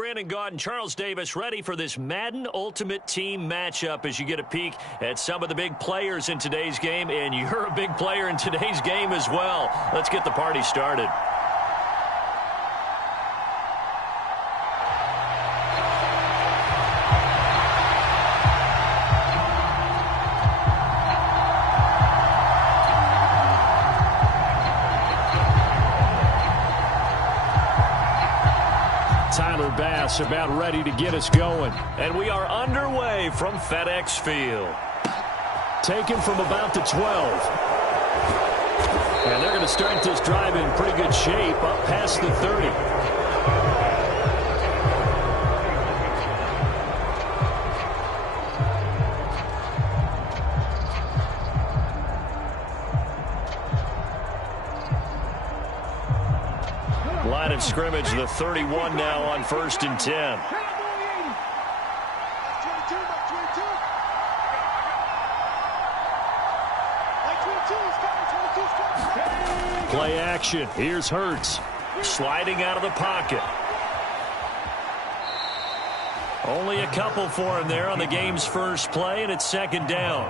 Brandon Gaudin, Charles Davis, ready for this Madden Ultimate Team matchup as you get a peek at some of the big players in today's game, and you're a big player in today's game as well. Let's get the party started. About ready to get us going. And we are underway from FedEx Field. Taken from about the 12. And they're going to start this drive in pretty good shape up past the 30. Line of scrimmage, the 31 now on 1st and 10. Play action. Here's Hurts. Sliding out of the pocket. Only a couple for him there on the game's first play, and it's 2nd down.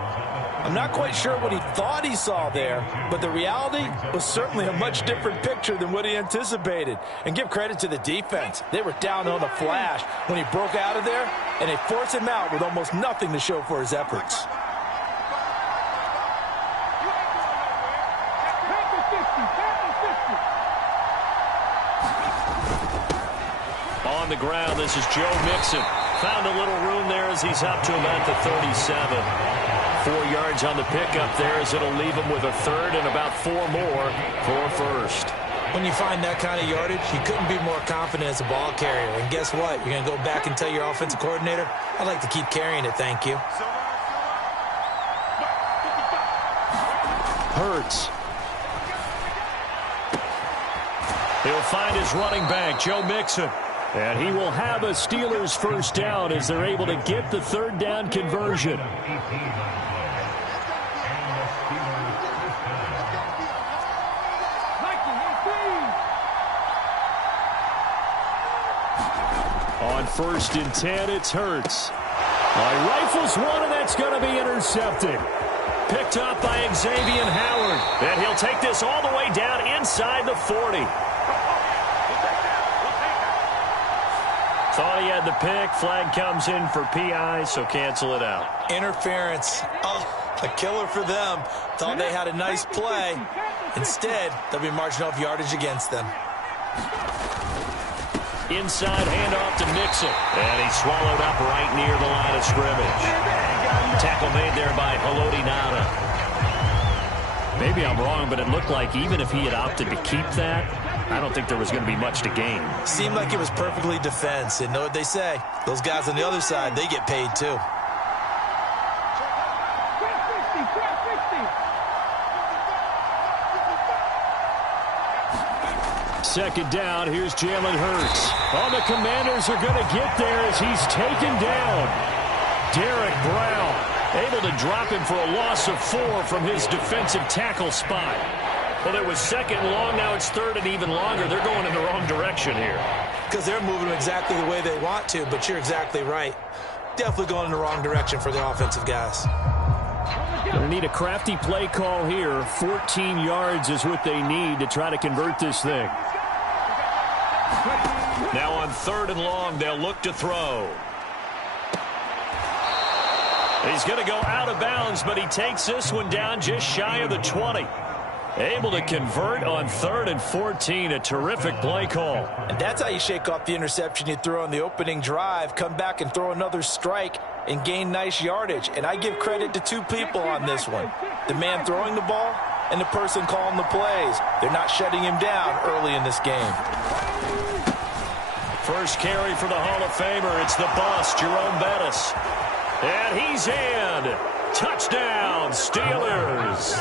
I'm not quite sure what he thought he saw there, but the reality was certainly a much different picture than what he anticipated. And give credit to the defense. They were down on the flash when he broke out of there, and they forced him out with almost nothing to show for his efforts. On the ground, this is Joe Mixon. Found a little room there as he's up to him at the 37. 4 yards on the pickup there as it'll leave him with a 3rd and about 4 more for 1st. When you find that kind of yardage, you couldn't be more confident as a ball carrier. And guess what? You're going to go back and tell your offensive coordinator, I'd like to keep carrying it, thank you. Hurts. He'll find his running back, Joe Mixon. And he will have a Steelers first down as they're able to get the 3rd down conversion. On 1st and 10, it's Hurts. Rifles one, and that's going to be intercepted. Picked up by Xavier Howard. And he'll take this all the way down inside the 40. Thought he had the pick. Flag comes in for PI, so cancel it out. Interference. Oh, a killer for them. Thought they had a nice play. Instead, they'll be marching off yardage against them. Inside handoff to Mixon. And he's swallowed up right near the line of scrimmage. Tackle made there by Haloti Ngata. Maybe I'm wrong, but it looked like even if he had opted to keep that, I don't think there was going to be much to gain. Seemed like it was perfectly defense. And know what they say? Those guys on the other side, they get paid too. Second down, here's Jalen Hurts. Oh, the Commanders are going to get there as he's taken down. Derek Brown able to drop him for a loss of 4 from his defensive tackle spot. Well, it was 2nd and long. Now it's 3rd and even longer. They're going in the wrong direction here. Because they're moving exactly the way they want to, but you're exactly right. Definitely going in the wrong direction for the offensive guys. Going to need a crafty play call here. 14 yards is what they need to try to convert this thing. Now on 3rd and long, they'll look to throw. He's going to go out of bounds, but he takes this one down just shy of the 20. Able to convert on 3rd and 14. A terrific play call. And that's how you shake off the interception you threw on the opening drive. Come back and throw another strike and gain nice yardage. And I give credit to 2 people on this one. The man throwing the ball and the person calling the plays. They're not shutting him down early in this game. First carry for the Hall of Famer. It's the boss, Jerome Bettis. And he's in. Touchdown, Steelers.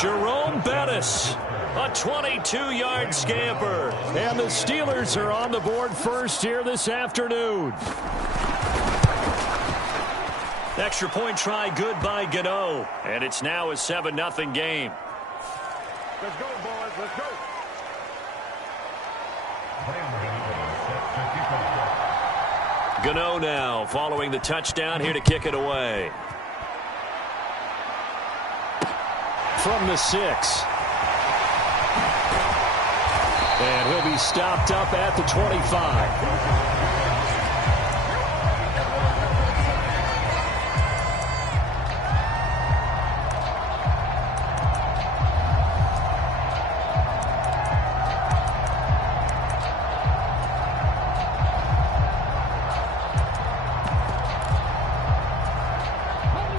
Jerome Bettis, a 22-yard scamper. And the Steelers are on the board first here this afternoon. Extra point try good by Gano. And it's now a 7-0 game. Let's go, boys. Let's go. Gano now following the touchdown here to kick it away. From the 6. And he'll be stopped up at the 25.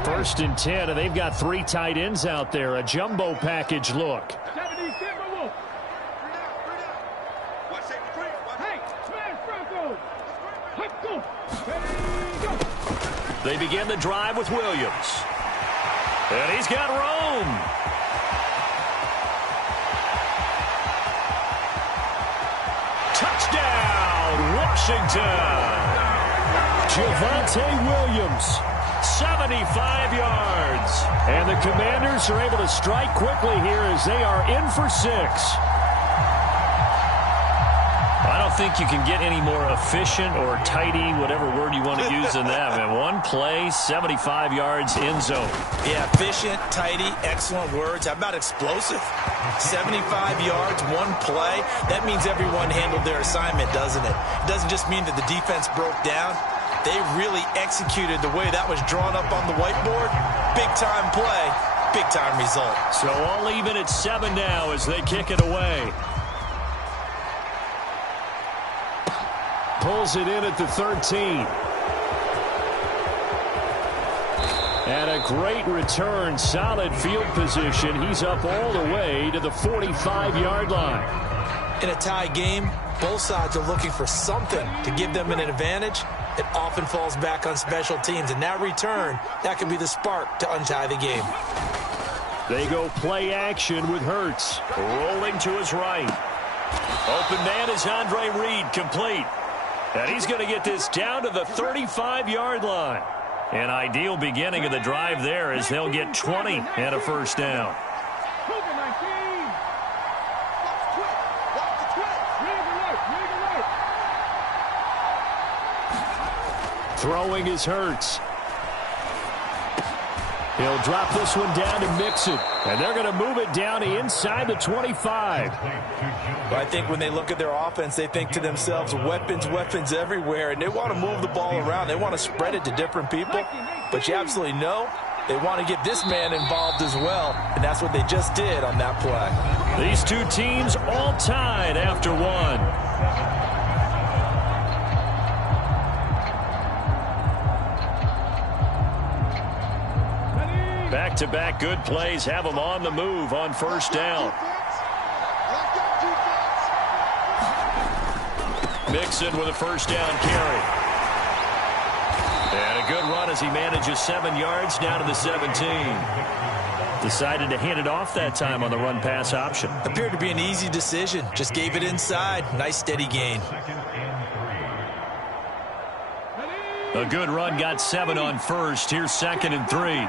First and 10, and they've got 3 tight ends out there. A jumbo package look. They begin the drive with Williams. And he's got Rome. Touchdown, Washington. Javonte Williams. 75 yards. And the Commanders are able to strike quickly here as they are in for 6. I don't think you can get any more efficient or tidy, whatever word you want to use in that. Man, one play, 75 yards, end zone. Yeah, efficient, tidy, excellent words. How about explosive? 75 yards, one play. That means everyone handled their assignment, doesn't it? It doesn't just mean that the defense broke down. They really executed the way that was drawn up on the whiteboard. Big-time play, big-time result. So all even at 7 now as they kick it away. Pulls it in at the 13. And a great return, solid field position. He's up all the way to the 45-yard line. In a tie game, both sides are looking for something to give them an advantage. It often falls back on special teams, and that return, that can be the spark to untie the game. They go play action with Hurts. Rolling to his right. Open man is Andre Reed, complete. And he's going to get this down to the 35-yard line. An ideal beginning of the drive there as they'll get 20 and a first down. Throwing is Hurts. He'll drop this one down to Mixon. And they're going to move it down to inside the 25. Well, I think when they look at their offense, they think to themselves, weapons, weapons everywhere. And they want to move the ball around. They want to spread it to different people. But you absolutely know they want to get this man involved as well. And that's what they just did on that play. These two teams all tied after one. Back-to-back good plays have them on the move on first down. Mixon with a first down carry. And a good run as he manages 7 yards down to the 17. Decided to hand it off that time on the run-pass option. Appeared to be an easy decision. Just gave it inside. Nice steady gain. A good run got 7 on first. Here's 2nd and 3.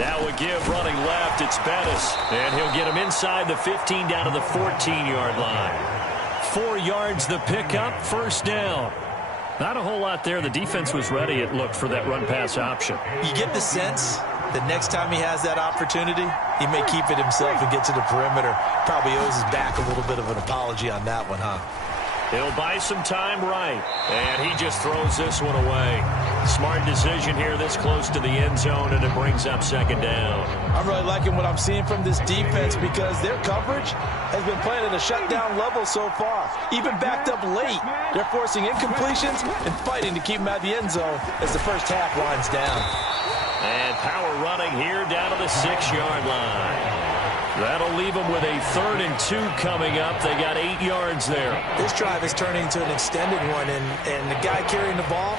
That would give running left. It's Bettis. And he'll get him inside the 15 down to the 14-yard line. 4 yards the pickup, first down. Not a whole lot there. The defense was ready, it looked, for that run-pass option. You get the sense that next time he has that opportunity, he may keep it himself and get to the perimeter. Probably owes his back a little bit of an apology on that one, huh? He'll buy some time right. And he just throws this one away. Smart decision here this close to the end zone, and it brings up 2nd down. I'm really liking what I'm seeing from this defense because their coverage has been playing at a shutdown level so far. Even backed up late, they're forcing incompletions and fighting to keep them at the end zone as the first half winds down. And power running here down to the 6-yard line. That'll leave them with a 3rd and 2 coming up. They got 8 yards there. This drive is turning into an extended one, and the guy carrying the ball,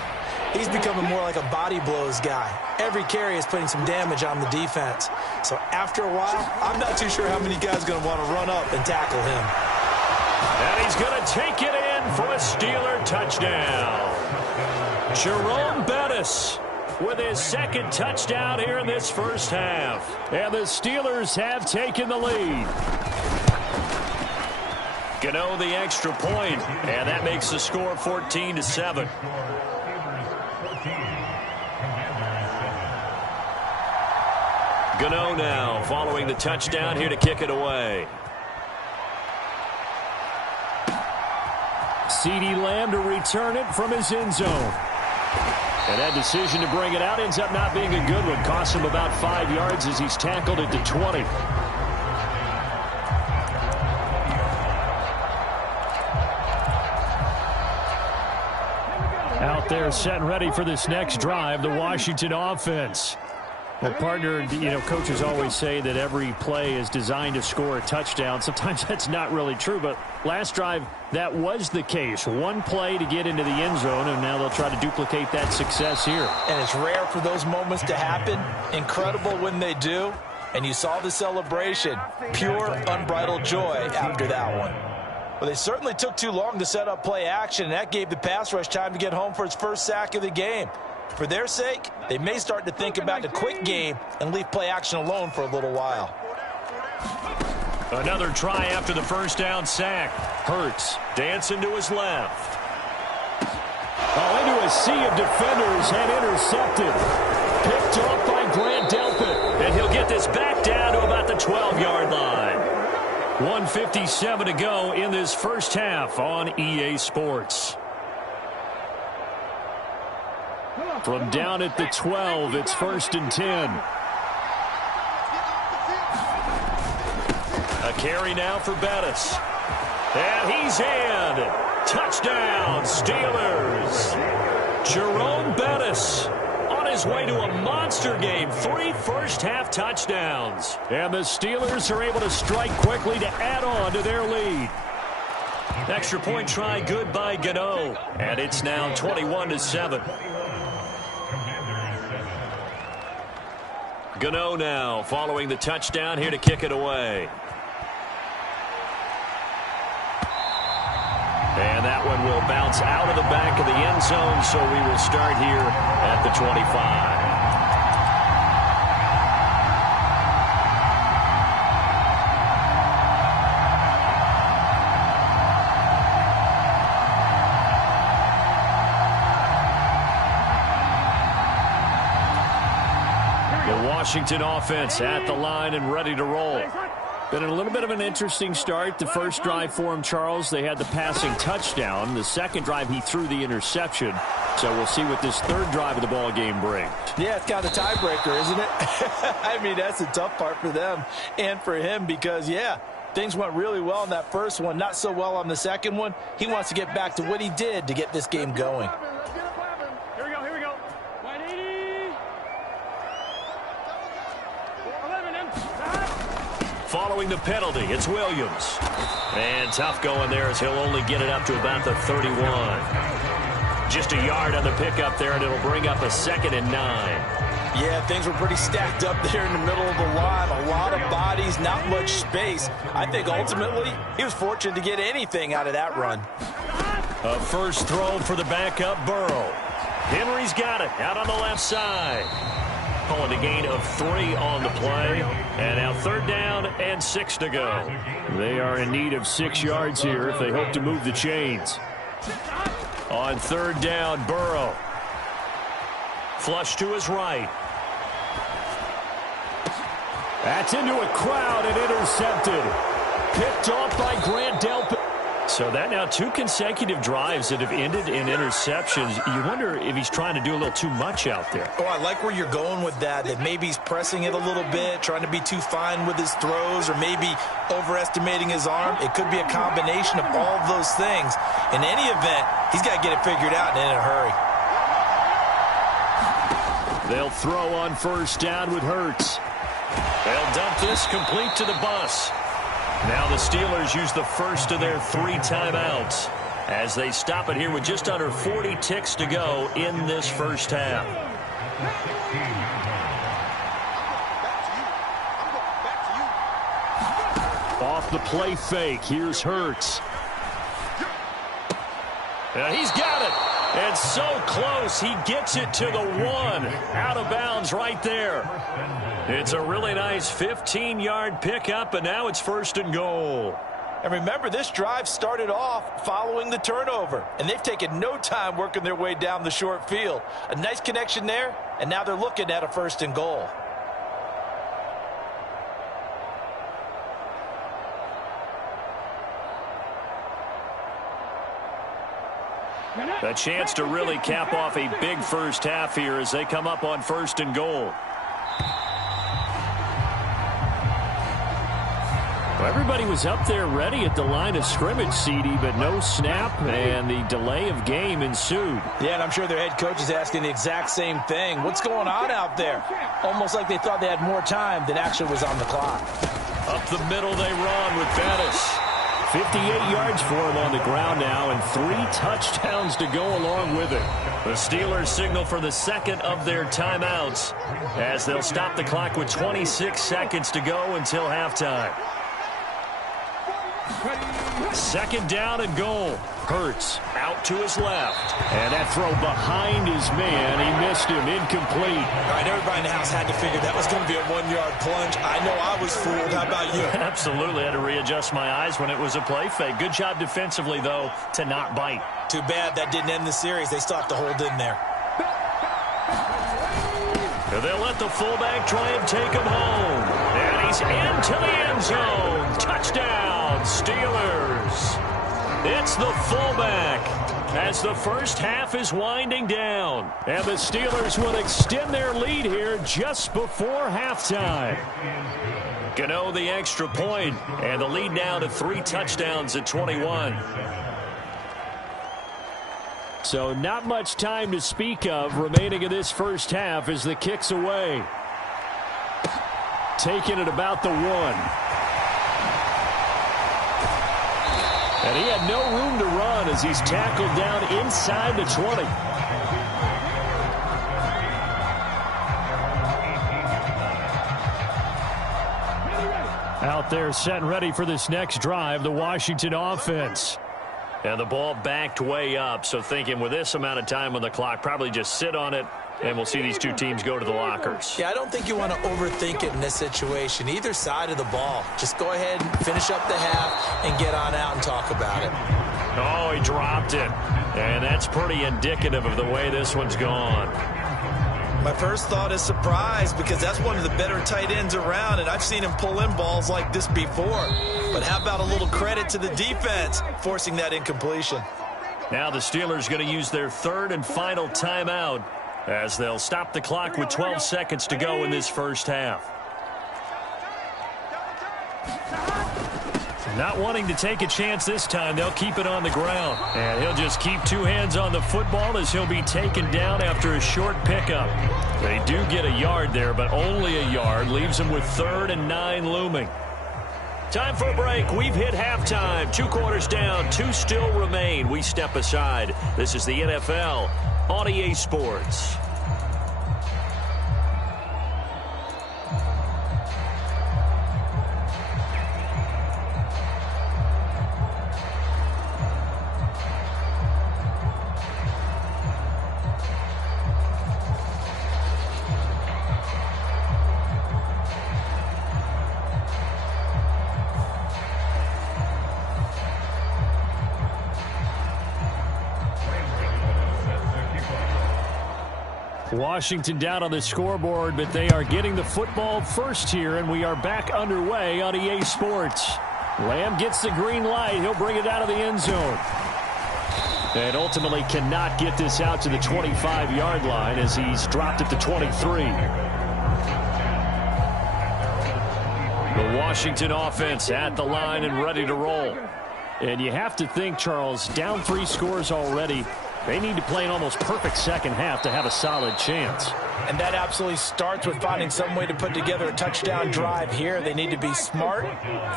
he's becoming more like a body blows guy. Every carry is putting some damage on the defense. So after a while, I'm not too sure how many guys are going to want to run up and tackle him. And he's going to take it in for a Steeler touchdown. Jerome Bettis with his 2nd touchdown here in this first half. And the Steelers have taken the lead. Gano the extra point, and that makes the score 14-7. Gano now following the touchdown here to kick it away. CeeDee Lamb to return it from his end zone. And that decision to bring it out ends up not being a good one. Costs him about 5 yards as he's tackled at the 20. Out there set and ready for this next drive, the Washington offense. Well, partner, coaches always say that every play is designed to score a touchdown. Sometimes that's not really true, but last drive, that was the case. One play to get into the end zone, and now they'll try to duplicate that success here. And it's rare for those moments to happen. Incredible when they do. And you saw the celebration. Pure, unbridled joy after that one. Well, they certainly took too long to set up play action, and that gave the pass rush time to get home for its first sack of the game. For their sake, they may start to think about the quick game and leave play action alone for a little while. Another try after the first down sack. Hurts dancing to his left. Into a sea of defenders and intercepted. Picked off by Grant Delpit. And he'll get this back down to about the 12-yard line. 1:57 to go in this first half on EA Sports. From down at the 12, it's 1st and 10. A carry now for Bettis. And he's in. Touchdown, Steelers. Jerome Bettis on his way to a monster game. 3 first-half touchdowns. And the Steelers are able to strike quickly to add on to their lead. Extra point try good by Gano. And it's now 21-7. Gano now following the touchdown here to kick it away. And that one will bounce out of the back of the end zone, so we will start here at the 25. Washington offense at the line and ready to roll. Been a little bit of an interesting start. The first drive for him, Charles, they had the passing touchdown. The second drive, he threw the interception. So we'll see what this third drive of the ball game brings. Yeah, it's kind of a tiebreaker, isn't it? I mean, that's the tough part for them and for him because, yeah, things went really well in that first one, not so well on the second one. He wants to get back to what he did to get this game going. Here we go. 180. 11. Following the penalty, it's Williams. And tough going there as he'll only get it up to about the 31. Just a yard on the pickup there, and it'll bring up a 2nd and 9. Yeah, things were pretty stacked up there in the middle of the line. A lot of bodies, not much space. I think ultimately he was fortunate to get anything out of that run. A first throw for the backup Burrow. Henry's got it out on the left side. Calling a gain of 3 on the play. And now 3rd down and 6 to go. They are in need of 6 yards here if they hope to move the chains. On 3rd down, Burrow. Flush to his right. That's into a crowd and intercepted. Picked off by Grant Delpit. So that now 2 consecutive drives that have ended in interceptions. You wonder if he's trying to do a little too much out there. Oh, I like where you're going with that maybe he's pressing it a little bit, trying to be too fine with his throws, or maybe overestimating his arm. It could be a combination of all of those things. In any event, he's got to get it figured out and in a hurry. They'll throw on 1st down with Hurts. They'll dump this complete to the bus. Now the Steelers use the first of their 3 timeouts as they stop it here with just under 40 ticks to go in this first half. Off the play fake, here's Hurts. And he's got it. And so close, he gets it to the 1. Out of bounds right there. It's a really nice 15-yard pickup, and now it's 1st and goal. And remember, this drive started off following the turnover, and they've taken no time working their way down the short field. A nice connection there, and now they're looking at a 1st and goal. A chance to really cap off a big first half here as they come up on 1st and goal. Well, everybody was up there ready at the line of scrimmage, CD, but no snap, and the delay of game ensued. Yeah, and I'm sure their head coach is asking the exact same thing. What's going on out there? Almost like they thought they had more time than actually was on the clock. Up the middle they run with Bettis. 58 yards for him on the ground now, and 3 touchdowns to go along with it. The Steelers signal for the second of their timeouts as they'll stop the clock with 26 seconds to go until halftime. 2nd down and goal. Hurts out to his left. And that throw behind his man. He missed him. Incomplete. All right, everybody in the house had to figure that was going to be a 1-yard plunge. I know I was fooled. How about you? Absolutely. I had to readjust my eyes when it was a play fake. Good job defensively, though, to not bite. Too bad that didn't end the series. They still have to hold in there. They'll let the fullback try and take him home. And he's into the end zone. Touchdown, Steelers. It's the fullback as the first half is winding down. And the Steelers will extend their lead here just before halftime. Gano the extra point, and the lead now to 3 touchdowns at 21. So not much time to speak of remaining in this first half as the kick's away. Taking it about the 1. And he had no room to run as he's tackled down inside the 20. Out there set and ready for this next drive, the Washington offense. And the ball backed way up, so thinking with this amount of time on the clock, probably just sit on it, and we'll see these two teams go to the lockers. Yeah, I don't think you want to overthink it in this situation. Either side of the ball. Just go ahead and finish up the half and get on out and talk about it. Oh, he dropped it. And that's pretty indicative of the way this one's gone. My first thought is surprise because that's one of the better tight ends around, and I've seen him pull in balls like this before. But how about a little credit to the defense forcing that incompletion? Now the Steelers going to use their 3rd and final timeout as they'll stop the clock with 12 seconds to go in this first half. Not wanting to take a chance this time, they'll keep it on the ground. And he'll just keep 2 hands on the football as he'll be taken down after a short pickup. They do get a yard there, but only a yard. Leaves them with 3rd and 9 looming. Time for a break. We've hit halftime. 2 quarters down, 2 still remain. We step aside. This is the NFL on EA Sports. Washington down on the scoreboard, but they are getting the football first here, and we are back underway on EA Sports. Lamb gets the green light. He'll bring it out of the end zone. And ultimately cannot get this out to the 25-yard line as he's dropped at the 23. The Washington offense at the line and ready to roll. And you have to think, Charles, down 3 scores already. They need to play an almost perfect second half to have a solid chance. And that absolutely starts with finding some way to put together a touchdown drive here. They need to be smart,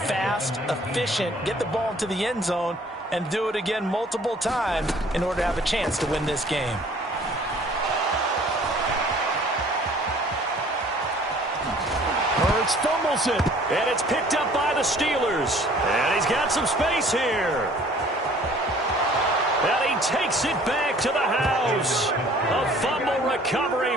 fast, efficient, get the ball into the end zone, and do it again multiple times in order to have a chance to win this game. Hurts fumbles it, and it's picked up by the Steelers. And he's got some space here. And he takes it back to the house. A fumble recovery.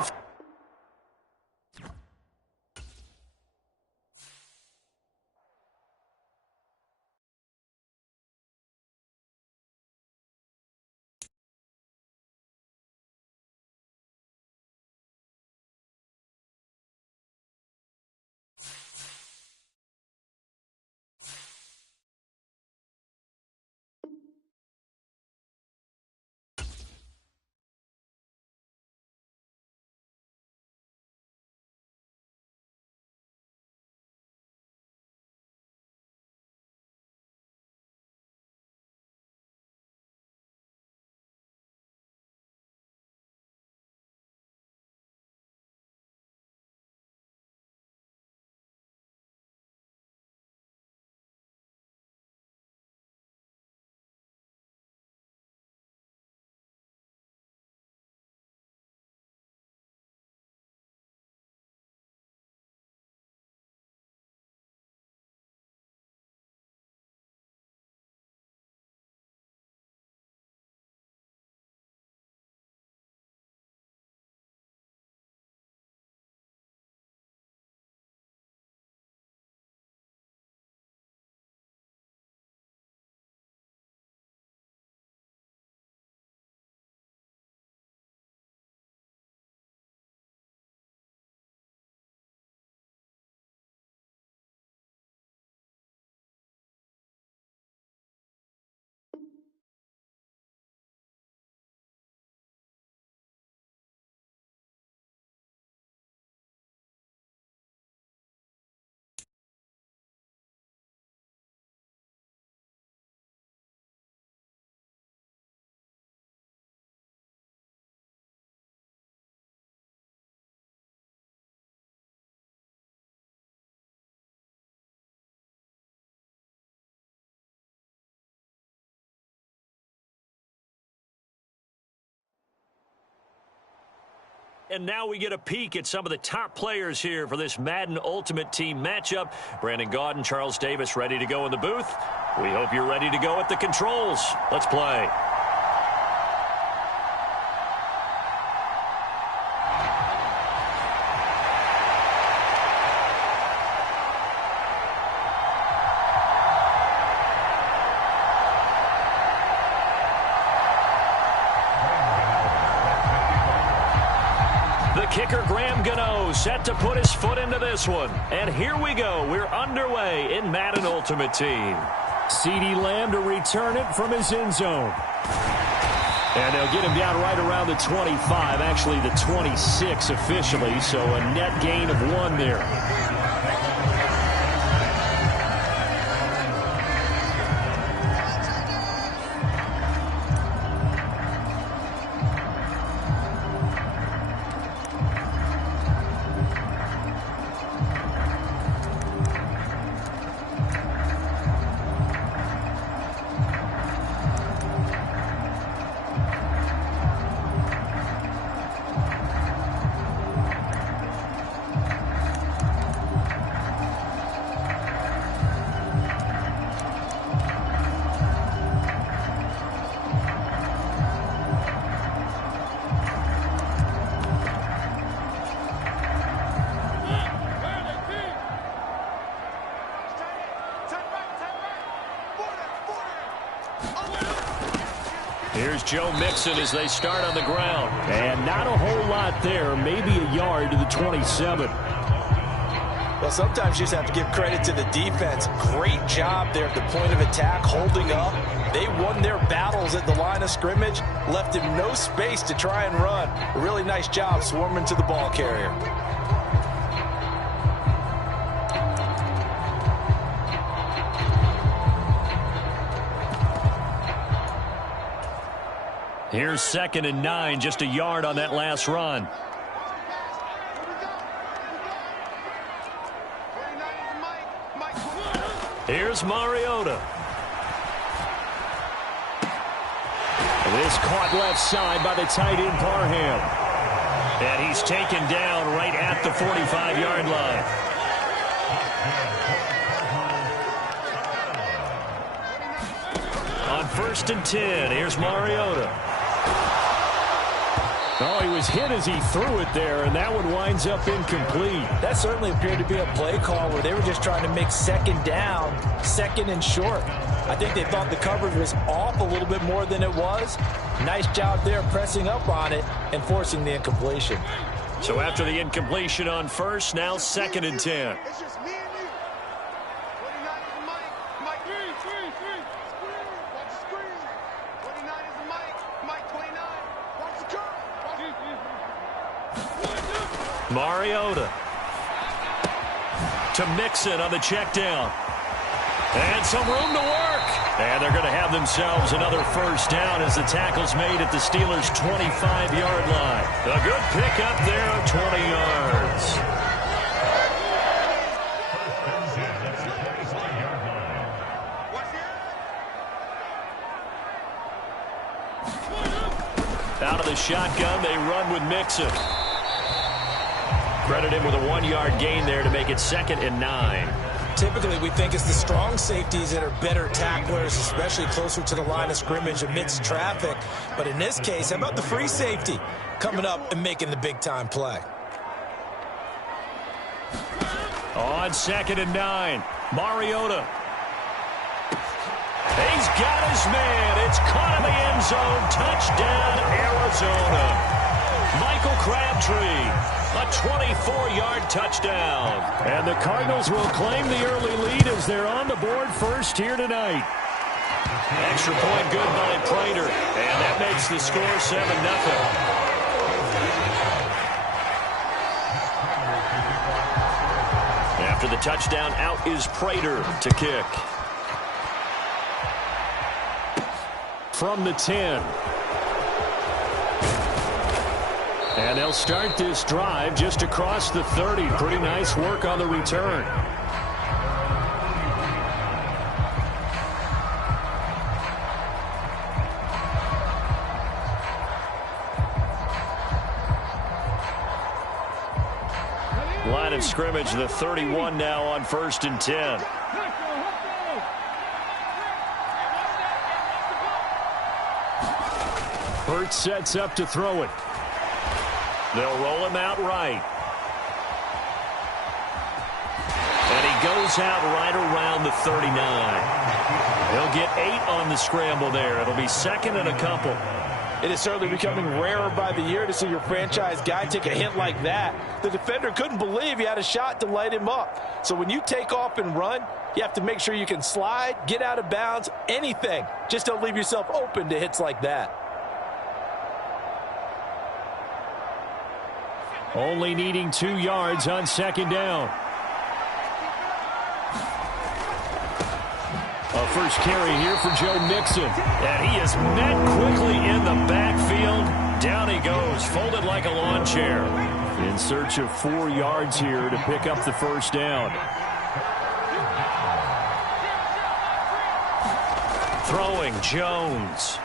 And now we get a peek at some of the top players here for this Madden Ultimate Team matchup. Brandon Gaudin, Charles Davis ready to go in the booth. We hope you're ready to go at the controls. Let's play. Kicker Graham Gano set to put his foot into this one. And here we go. We're underway in Madden Ultimate Team. CeeDee Lamb to return it from his end zone. And they'll get him down right around the 25, actually the 26 officially, so a net gain of 1 there. Here's Joe Mixon as they start on the ground. And not a whole lot there, maybe a yard to the 27. Well, sometimes you just have to give credit to the defense. Great job there at the point of attack, holding up. They won their battles at the line of scrimmage, left him no space to try and run. A really nice job swarming to the ball carrier. Here's 2nd and 9, just a yard on that last run. Here's Mariota. This caught left side by the tight end Parham. And he's taken down right at the 45-yard line. On 1st and 10, here's Mariota. Oh, he was hit as he threw it there, and that one winds up incomplete. That certainly appeared to be a play call where they were just trying to make 2nd down, 2nd and short. I think they thought the coverage was off a little bit more than it was. Nice job there pressing up on it and forcing the incompletion. So after the incompletion on 1st, now 2nd and 10. It's just me and you. 49 is the mic. Mike, screen. Watch the screen. 49 is the mic. Mike, 29. Watch the curve. Mariota to Mixon on the check down. And some room to work. And they're going to have themselves another 1st down as the tackle's made at the Steelers' 25-yard line. A good pickup there of 20 yards. Out of the shotgun, they run with Mixon. Credit him with a 1-yard gain there to make it 2nd and 9. Typically, we think it's the strong safeties that are better tacklers, especially closer to the line of scrimmage amidst traffic. But in this case, how about the free safety coming up and making the big-time play? On 2nd and 9, Mariota. He's got his man. It's caught in the end zone. Touchdown, Arizona. Michael Crabtree, a 24-yard touchdown. And the Cardinals will claim the early lead as they're on the board first here tonight. Extra point good by Prater. And that makes the score 7-0. After the touchdown, out is Prater to kick. From the 10. And they'll start this drive just across the 30. Pretty nice work on the return. of scrimmage, the 31 now on 1st and 10. Hurts sets up to throw it. They'll roll him out right. And he goes out right around the 39. He'll get 8 on the scramble there. It'll be second and a couple. It is certainly becoming rarer by the year to see your franchise guy take a hit like that. The defender couldn't believe he had a shot to light him up. So when you take off and run, you have to make sure you can slide, get out of bounds, anything. Just don't leave yourself open to hits like that. Only needing 2 yards on 2nd down. A first carry here for Joe Mixon. And he is met quickly in the backfield. Down he goes, folded like a lawn chair. In search of 4 yards here to pick up the first down. Throwing Jones.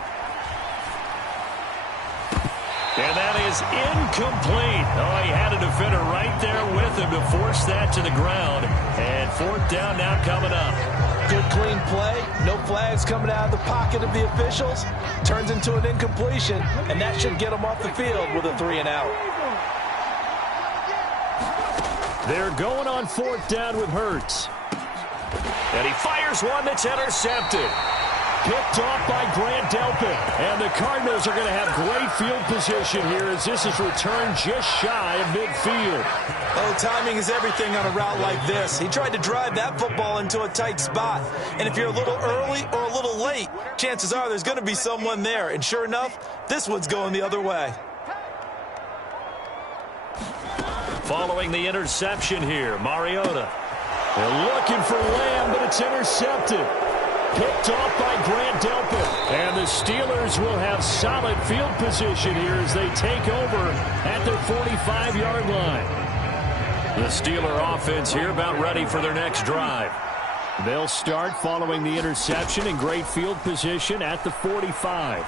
And that is incomplete. Oh, he had a defender right there with him to force that to the ground. And 4th down now coming up. Good clean play. No flags coming out of the pocket of the officials. Turns into an incompletion, and that should get him off the field with a 3 and out. They're going on 4th down with Hurts. And he fires one that's intercepted. Picked off by Grant Delpit. And the Cardinals are going to have great field position here as this is returned just shy of midfield. Oh, timing is everything on a route like this. He tried to drive that football into a tight spot. And if you're a little early or a little late, chances are there's going to be someone there. And sure enough, this one's going the other way. Following the interception here, Mariota. They're looking for Lamb, but it's intercepted. Picked off by Grant Delpit. And the Steelers will have solid field position here as they take over at their 45-yard line. The Steeler offense here about ready for their next drive. They'll start following the interception in great field position at the 45.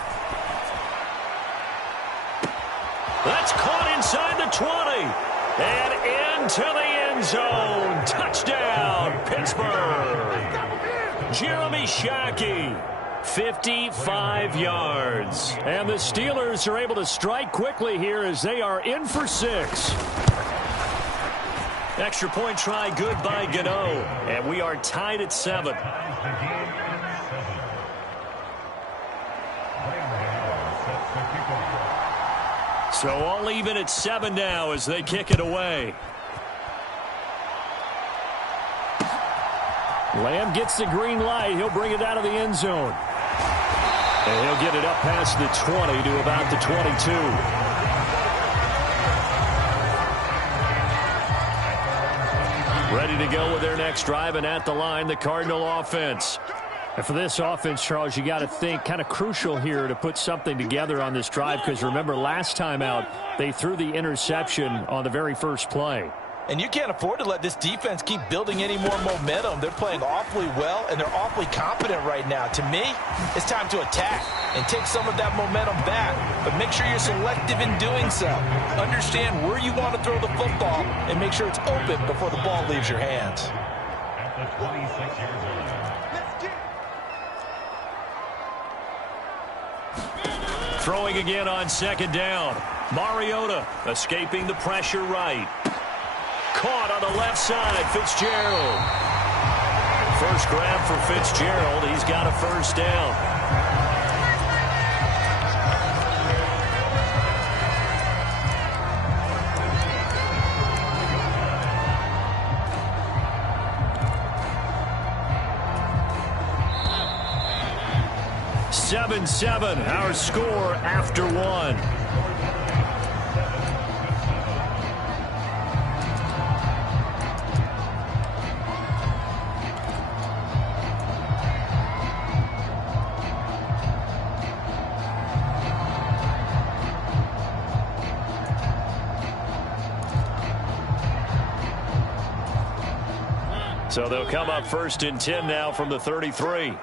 That's caught inside the 20. And into the end zone. Touchdown, Pittsburgh. Jeremy Shockey, 55 yards. And the Steelers are able to strike quickly here as they are in for 6. Extra point try good by Gano. And we are tied at 7. So all even at 7 now as they kick it away. Lamb gets the green light. He'll bring it out of the end zone. And he'll get it up past the 20 to about the 22. Ready to go with their next drive, and at the line, the Cardinal offense. And for this offense, Charles, you got to think kind of crucial here to put something together on this drive because remember last time out, they threw the interception on the very first play. And you can't afford to let this defense keep building any more momentum. They're playing awfully well, and they're awfully competent right now. To me, it's time to attack and take some of that momentum back. But make sure you're selective in doing so. Understand where you want to throw the football and make sure it's open before the ball leaves your hands. Throwing again on 2nd down. Mariota escaping the pressure right. Caught on the left side, Fitzgerald. First grab for Fitzgerald. He's got a first down. Seven, our score after 1. So they'll come up 1st and 10 now from the 33.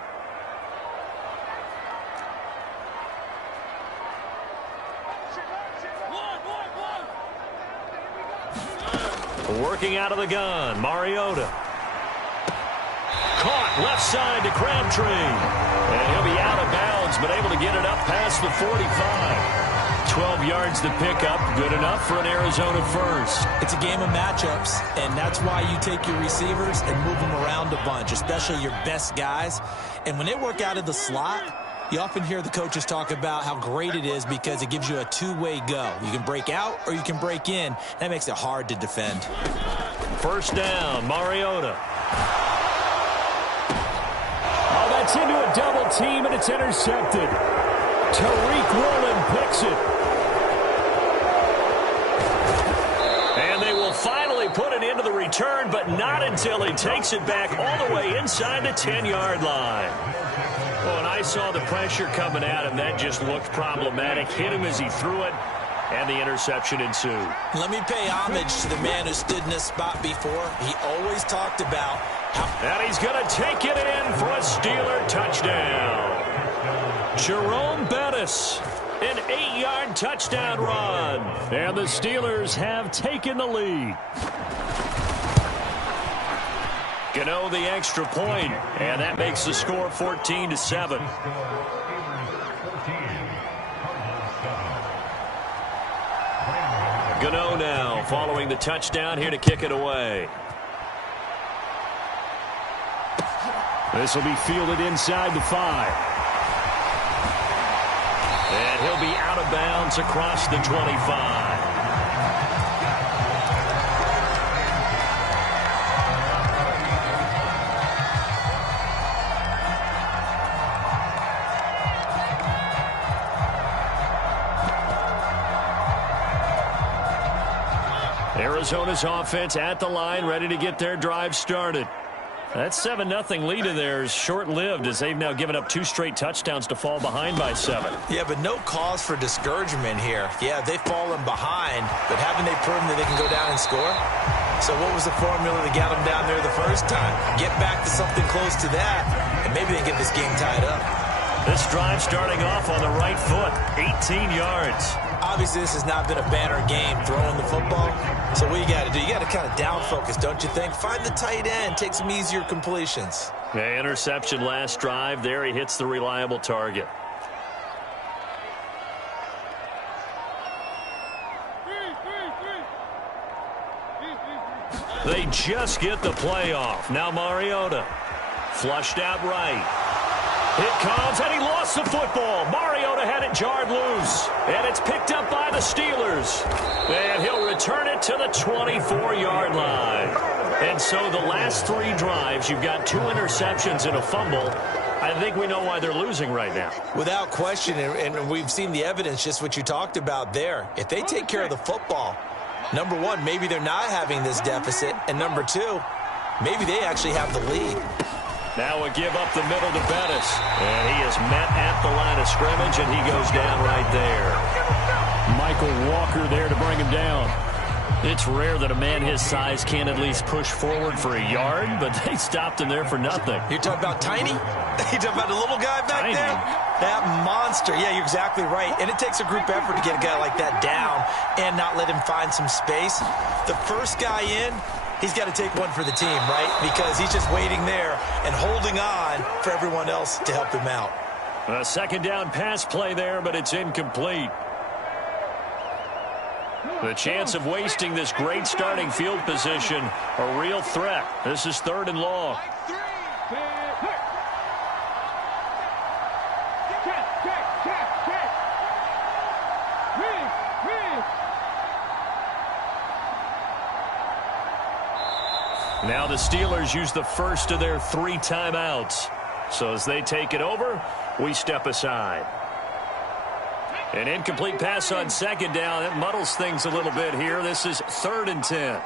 Working out of the gun, Mariota. Caught left side to Crabtree. And he'll be out of bounds, but able to get it up past the 45. 12 yards to pick up, good enough for an Arizona first. It's a game of matchups, and that's why you take your receivers and move them around a bunch, especially your best guys. And when they work out of the slot, you often hear the coaches talk about how great it is because it gives you a two-way go. You can break out or you can break in. That makes it hard to defend. First down, Mariota. Oh, that's into a double team, and it's intercepted. Tariq Woolen picks it. And they will finally put it into the return, but not until he takes it back all the way inside the 10-yard line. Oh, and I saw the pressure coming at him. That just looked problematic. Hit him as he threw it, and the interception ensued. Let me pay homage to the man who stood in this spot before. He always talked about how... And he's going to take it in for a Steeler touchdown. Jerome Bettis, an 8-yard touchdown run. And the Steelers have taken the lead. Gano the extra point, and that makes the score 14-7. Gano now following the touchdown here to kick it away. This will be fielded inside the 5. And he'll be out of bounds across the 25. Arizona's offense at the line, ready to get their drive started. That 7-0 lead of theirs short-lived as they've now given up 2 straight touchdowns to fall behind by 7. Yeah, but no cause for discouragement here. Yeah, they've fallen behind, but haven't they proven that they can go down and score? So what was the formula that got them down there the first time? Get back to something close to that, and maybe they get this game tied up. This drive starting off on the right foot, 18 yards. Obviously, this has not been a banner game throwing the football. So what you got to do, you got to kind of down focus, don't you think? Find the tight end, take some easier completions. Yeah, interception last drive. There he hits the reliable target. They just get the play off. Now Mariota flushed out right. It comes, and he lost the football. Mariota had it jarred loose, and it's picked up by the Steelers. And he'll return it to the 24-yard line. And so the last 3 drives, you've got 2 interceptions and a fumble. I think we know why they're losing right now. Without question, and we've seen the evidence, just what you talked about there. If they take care of the football, number 1, maybe they're not having this deficit, and number 2, maybe they actually have the lead. Now a give up the middle to Bettis. And he is met at the line of scrimmage, and he goes down right there. Michael Walker there to bring him down. It's rare that a man his size can't at least push forward for a yard, but they stopped him there for nothing. You're talking about Tiny? You're talking about the little guy back Tiny. there? That monster. Yeah, you're exactly right. And it takes a group effort to get a guy like that down and not let him find some space. The first guy in, he's got to take one for the team, right? Because he's just waiting there and holding on for everyone else to help him out. A second down pass play there, but it's incomplete. The chance of wasting this great starting field position, a real threat. This is 3rd and long. Now the Steelers use the first of their 3 timeouts. So as they take it over, we step aside. An incomplete pass on second down. It muddles things a little bit here. This is 3rd and 10.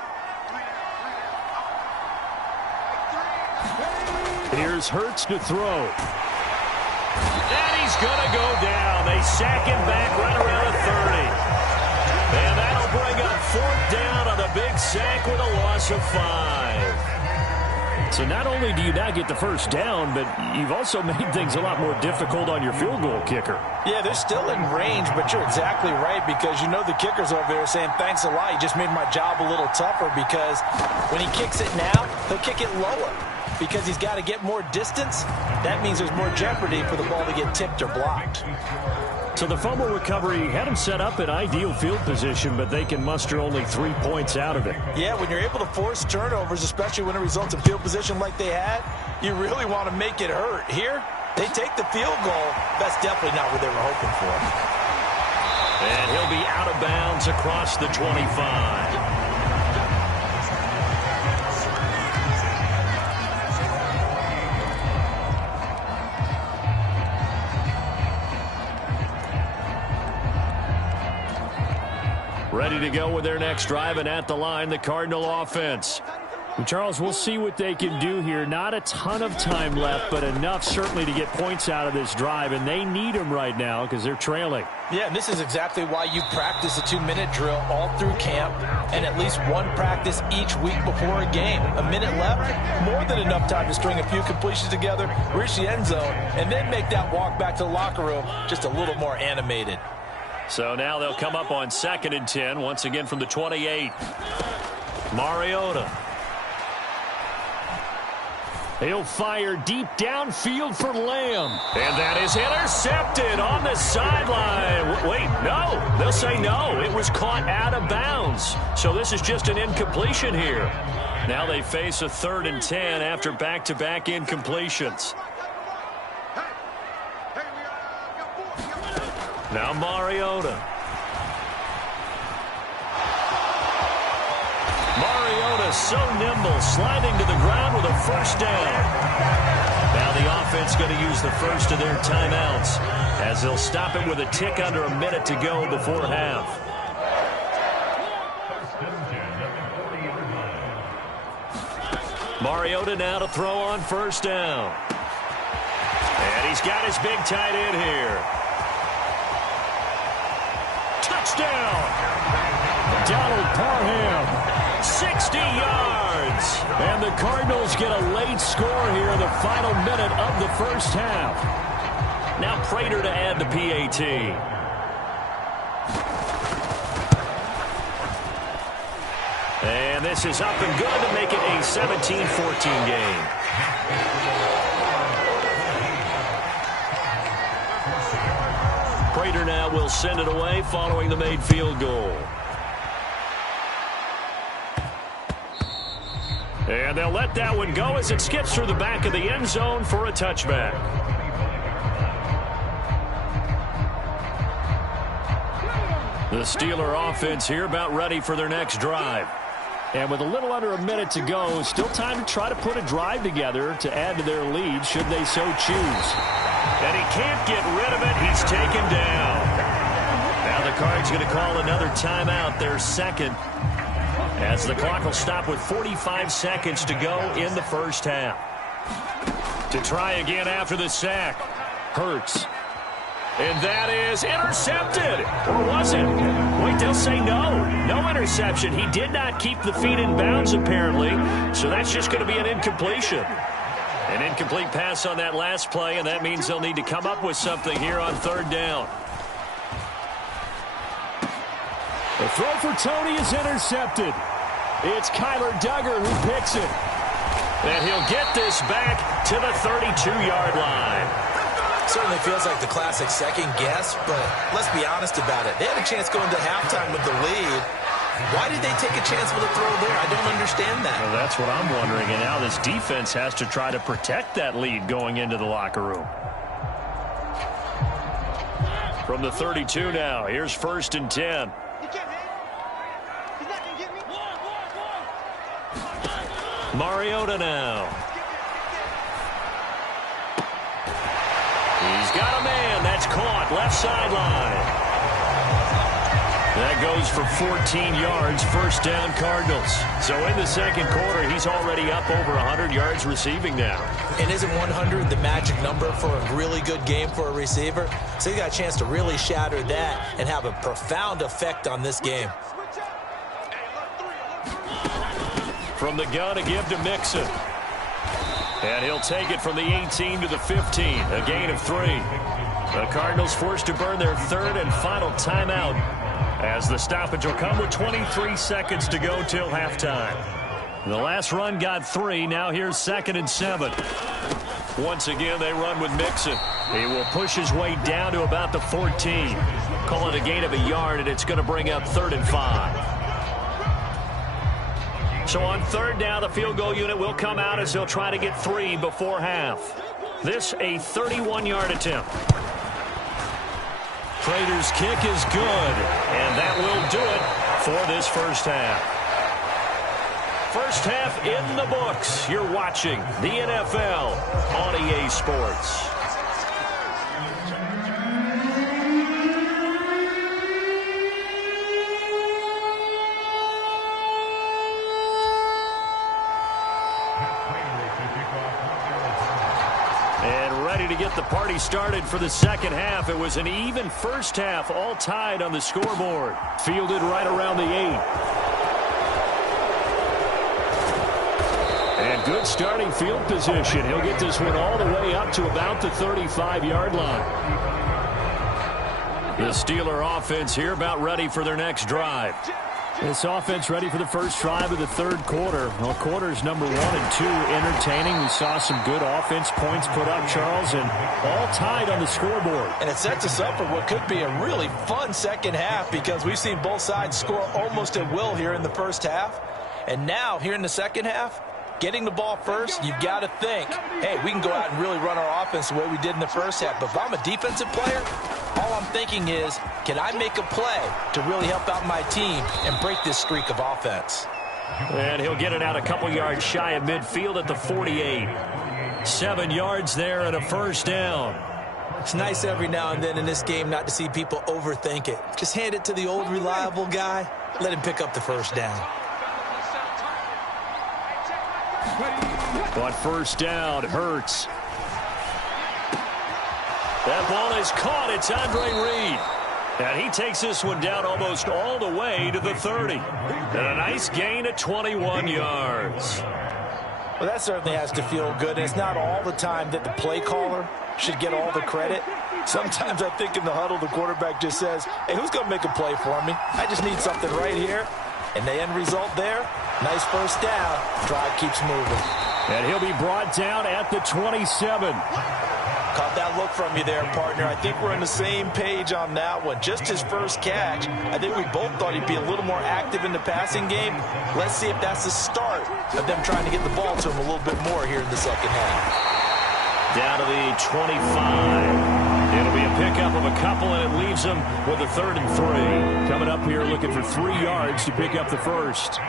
Here's Hurts to throw. And he's going to go down. They sack him back right around the 30. And that'll bring up 4th down on the big sack with a loss of 5. So not only do you now get the first down, but you've also made things a lot more difficult on your field goal kicker. Yeah, they're still in range, but you're exactly right because you know the kicker's over there saying, thanks a lot. You just made my job a little tougher because when he kicks it now, he'll kick it lower because he's got to get more distance. That means there's more jeopardy for the ball to get tipped or blocked. So the fumble recovery had them set up in ideal field position, but they can muster only 3 points out of it. Yeah, when you're able to force turnovers, especially when it results in field position like they had, you really want to make it hurt. Here, they take the field goal. That's definitely not what they were hoping for. And he'll be out of bounds across the 25. Ready to go with their next drive, and at the line, the Cardinal offense. And Charles, we'll see what they can do here. Not a ton of time left, but enough certainly to get points out of this drive, and they need them right now because they're trailing. Yeah, and this is exactly why you practice a 2-minute drill all through camp and at least one practice each week before a game. A minute left, more than enough time to string a few completions together, reach the end zone, and then make that walk back to the locker room just a little more animated. So now they'll come up on 2nd and 10, once again from the 28. Mariota. He'll fire deep downfield for Lamb. And that is intercepted on the sideline. Wait, no. They'll say no. It was caught out of bounds. So this is just an incompletion here. Now they face a 3rd and 10 after back-to-back incompletions. Now Mariota. Mariota so nimble, sliding to the ground with a first down. Now the offense going to use the first of their timeouts as they'll stop it with a tick under a minute to go before half. Mariota now to throw on first down. And he's got his big tight end here. Touchdown! Donald Parham. 60 yards. And the Cardinals get a late score here in the final minute of the first half. Now Prater to add the PAT. And this is up and good to make it a 17-14 game. Prater now will send it away following the made field goal. And they'll let that one go as it skips through the back of the end zone for a touchback. The Steeler offense here about ready for their next drive. And with a little under a minute to go, still time to try to put a drive together to add to their lead should they so choose. And he can't get rid of it. He's taken down. Now the Cards going to call another timeout, their second, as the clock will stop with 45 seconds to go in the first half. To try again after the sack. Hurts. And that is intercepted. Or was it? Wait, they'll say no. No interception. He did not keep the feet in bounds, apparently. So that's just going to be an incompletion. An incomplete pass on that last play, and that means they'll need to come up with something here on 3rd down. The throw for Tony is intercepted. It's Kyler Duggar who picks it. And he'll get this back to the 32-yard line. Certainly feels like the classic second guess, but let's be honest about it. They had a chance going to halftime with the lead. Why did they take a chance with a throw there? I don't understand that. Well, that's what I'm wondering, and now this defense has to try to protect that lead going into the locker room. From the 32 now, here's 1st and 10. Mariota now. He's got a man. That's caught. Left sideline. That goes for 14 yards. First down, Cardinals. So in the second quarter, he's already up over 100 yards receiving now. And isn't 100 the magic number for a really good game for a receiver? So you got a chance to really shatter that and have a profound effect on this game. From the gun, a give to Mixon. And he'll take it from the 18 to the 15, a gain of 3. The Cardinals forced to burn their third and final timeout as the stoppage will come with 23 seconds to go till halftime. The last run got 3. Now here's 2nd and 7. Once again, they run with Mixon. He will push his way down to about the 14. Call it a gain of a yard, and it's going to bring up 3rd and 5. So on 3rd down, the field goal unit will come out as he'll try to get 3 before half. This a 31-yard attempt. Prater's kick is good, and that will do it for this first half. First half in the books. You're watching the NFL on EA Sports. And ready to get the party started for the second half. It was an even first half, all tied on the scoreboard. Fielded right around the 8. And good starting field position. He'll get this one all the way up to about the 35-yard line. The Steeler offense here about ready for their next drive. This offense ready for the first drive of the third quarter. Well, quarters number 1 and 2 entertaining. We saw some good offense points put up, Charles, and all tied on the scoreboard. And it sets us up for what could be a really fun second half because we've seen both sides score almost at will here in the first half. And now, here in the second half, getting the ball first, you've got to think, hey, we can go out and really run our offense the way we did in the first half. But if I'm a defensive player, all I'm thinking is, can I make a play to really help out my team and break this streak of offense? And he'll get it out a couple yards shy of midfield at the 48. 7 yards there and a first down. It's nice every now and then in this game not to see people overthink it. Just hand it to the old reliable guy. Let him pick up the first down. But first down hurts. That ball is caught. It's Andre Reed. And he takes this one down almost all the way to the 30. And a nice gain of 21 yards. Well, that certainly has to feel good. And it's not all the time that the play caller should get all the credit. Sometimes I think in the huddle, the quarterback just says, hey, who's going to make a play for me? I just need something right here. And the end result there, nice first down. Drive keeps moving. And he'll be brought down at the 27. Caught that look from you there, partner. I think we're on the same page on that one. Just his first catch. I think we both thought he'd be a little more active in the passing game. Let's see if that's the start of them trying to get the ball to him a little bit more here in the second half. Down to the 25. It'll be a pickup of a couple, and it leaves them with a 3rd and 3. Coming up here looking for 3 yards to pick up the first.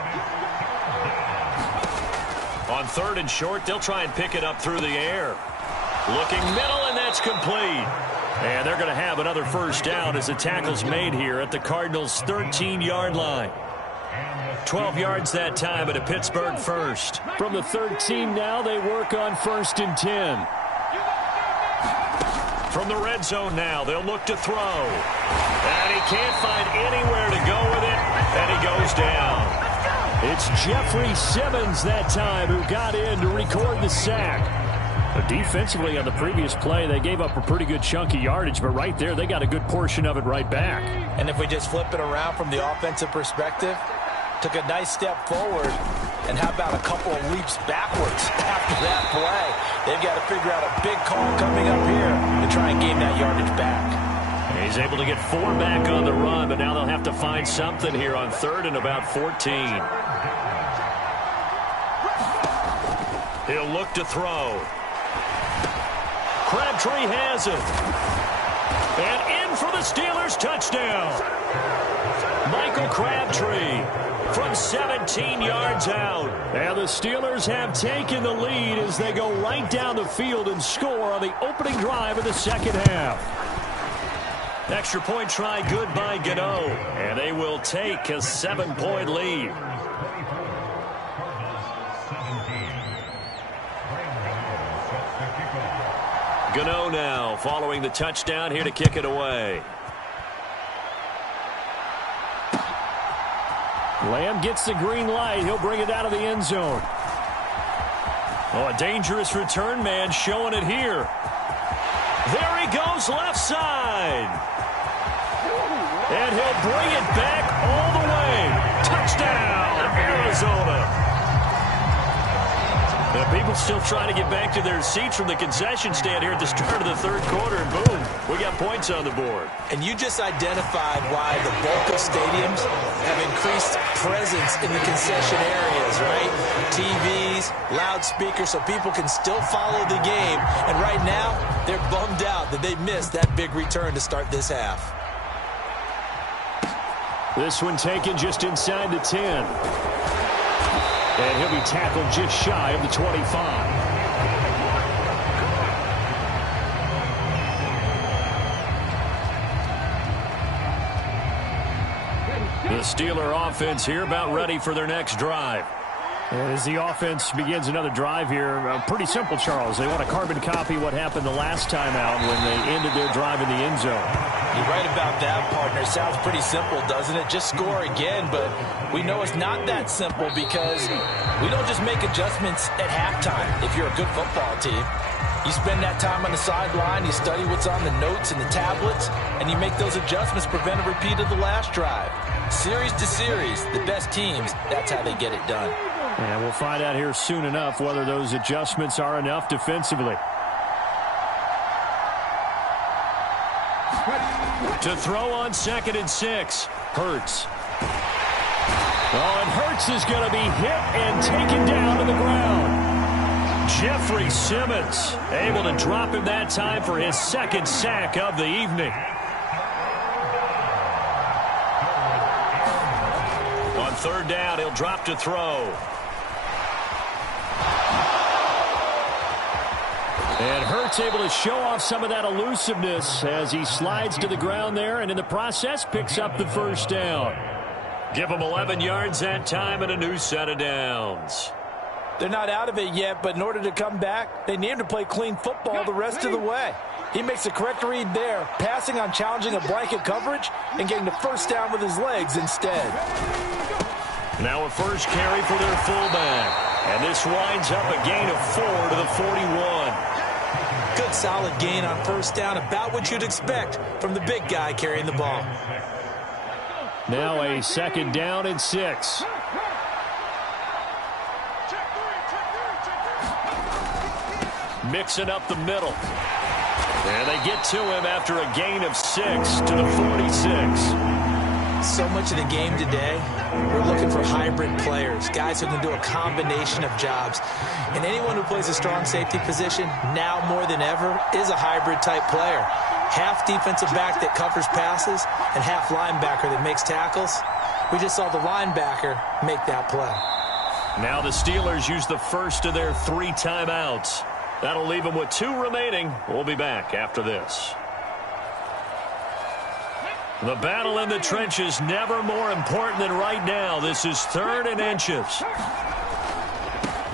On 3rd and short, they'll try and pick it up through the air. Looking middle, and that's complete. And they're going to have another first down as the tackle's made here at the Cardinals' 13-yard line. 12 yards that time at a Pittsburgh first. From the 13 now, they work on 1st and 10. From the red zone now, they'll look to throw. And he can't find anywhere to go with it, and he goes down. It's Jeffrey Simmons that time who got in to record the sack. Defensively on the previous play, they gave up a pretty good chunk of yardage, but right there, they got a good portion of it right back. And if we just flip it around from the offensive perspective, took a nice step forward, and how about a couple of leaps backwards after that play? They've got to figure out a big call coming up here to try and gain that yardage back. He's able to get 4 back on the run, but now they'll have to find something here on 3rd and about 14. He'll look to throw. Crabtree has it. And in for the Steelers touchdown. Michael Crabtree from 17 yards out. And the Steelers have taken the lead as they go right down the field and score on the opening drive of the second half. Extra point try good by Gano. And they will take a 7-point lead. Gano now following the touchdown here to kick it away. Lamb gets the green light. He'll bring it out of the end zone. Oh, a dangerous return man showing it here. There he goes left side. And he'll bring it back all the way. Touchdown, Arizona. The people still trying to get back to their seats from the concession stand here at the start of the third quarter, and boom, we got points on the board. And you just identified why the bulk of stadiums have increased presence in the concession areas, right? TVs, loudspeakers, so people can still follow the game. And right now, they're bummed out that they missed that big return to start this half. This one taken just inside the 10. And he'll be tackled just shy of the 25. The Steeler offense here about ready for their next drive. And as the offense begins another drive here, pretty simple, Charles. They want to carbon copy what happened the last time out when they ended their drive in the end zone. You're right about that, partner. Sounds pretty simple, doesn't it? Just score again, but we know it's not that simple because we don't just make adjustments at halftime if you're a good football team. You spend that time on the sideline, you study what's on the notes and the tablets, and you make those adjustments, prevent a repeat of the last drive. Series to series, the best teams, that's how they get it done. And we'll find out here soon enough whether those adjustments are enough defensively. To throw on 2nd and 6. Hurts. Oh, and Hurts is going to be hit and taken down to the ground. Jeffrey Simmons able to drop him that time for his 2nd sack of the evening. On 3rd down, he'll drop to throw. And Hurts able to show off some of that elusiveness as he slides to the ground there, and in the process picks up the 1st down. Give him 11 yards that time and a new set of downs. They're not out of it yet, but in order to come back, they need him to play clean football the rest of the way. He makes the correct read there, passing on challenging a blanket coverage and getting the 1st down with his legs instead. Now a first carry for their fullback. And this winds up a gain of 4 to the 41. Good solid gain on 1st down, about what you'd expect from the big guy carrying the ball. Now a 2nd down and 6. Mixing up the middle. And they get to him after a gain of 6 to the 46. So much of the game today, we're looking for hybrid players, guys who can do a combination of jobs. And anyone who plays a strong safety position, now more than ever, is a hybrid type player. Half defensive back that covers passes and half linebacker that makes tackles. We just saw the linebacker make that play. Now the Steelers use the 1st of their 3 timeouts. That'll leave them with 2 remaining. We'll be back after this. The battle in the trenches never more important than right now. This is 3rd and inches.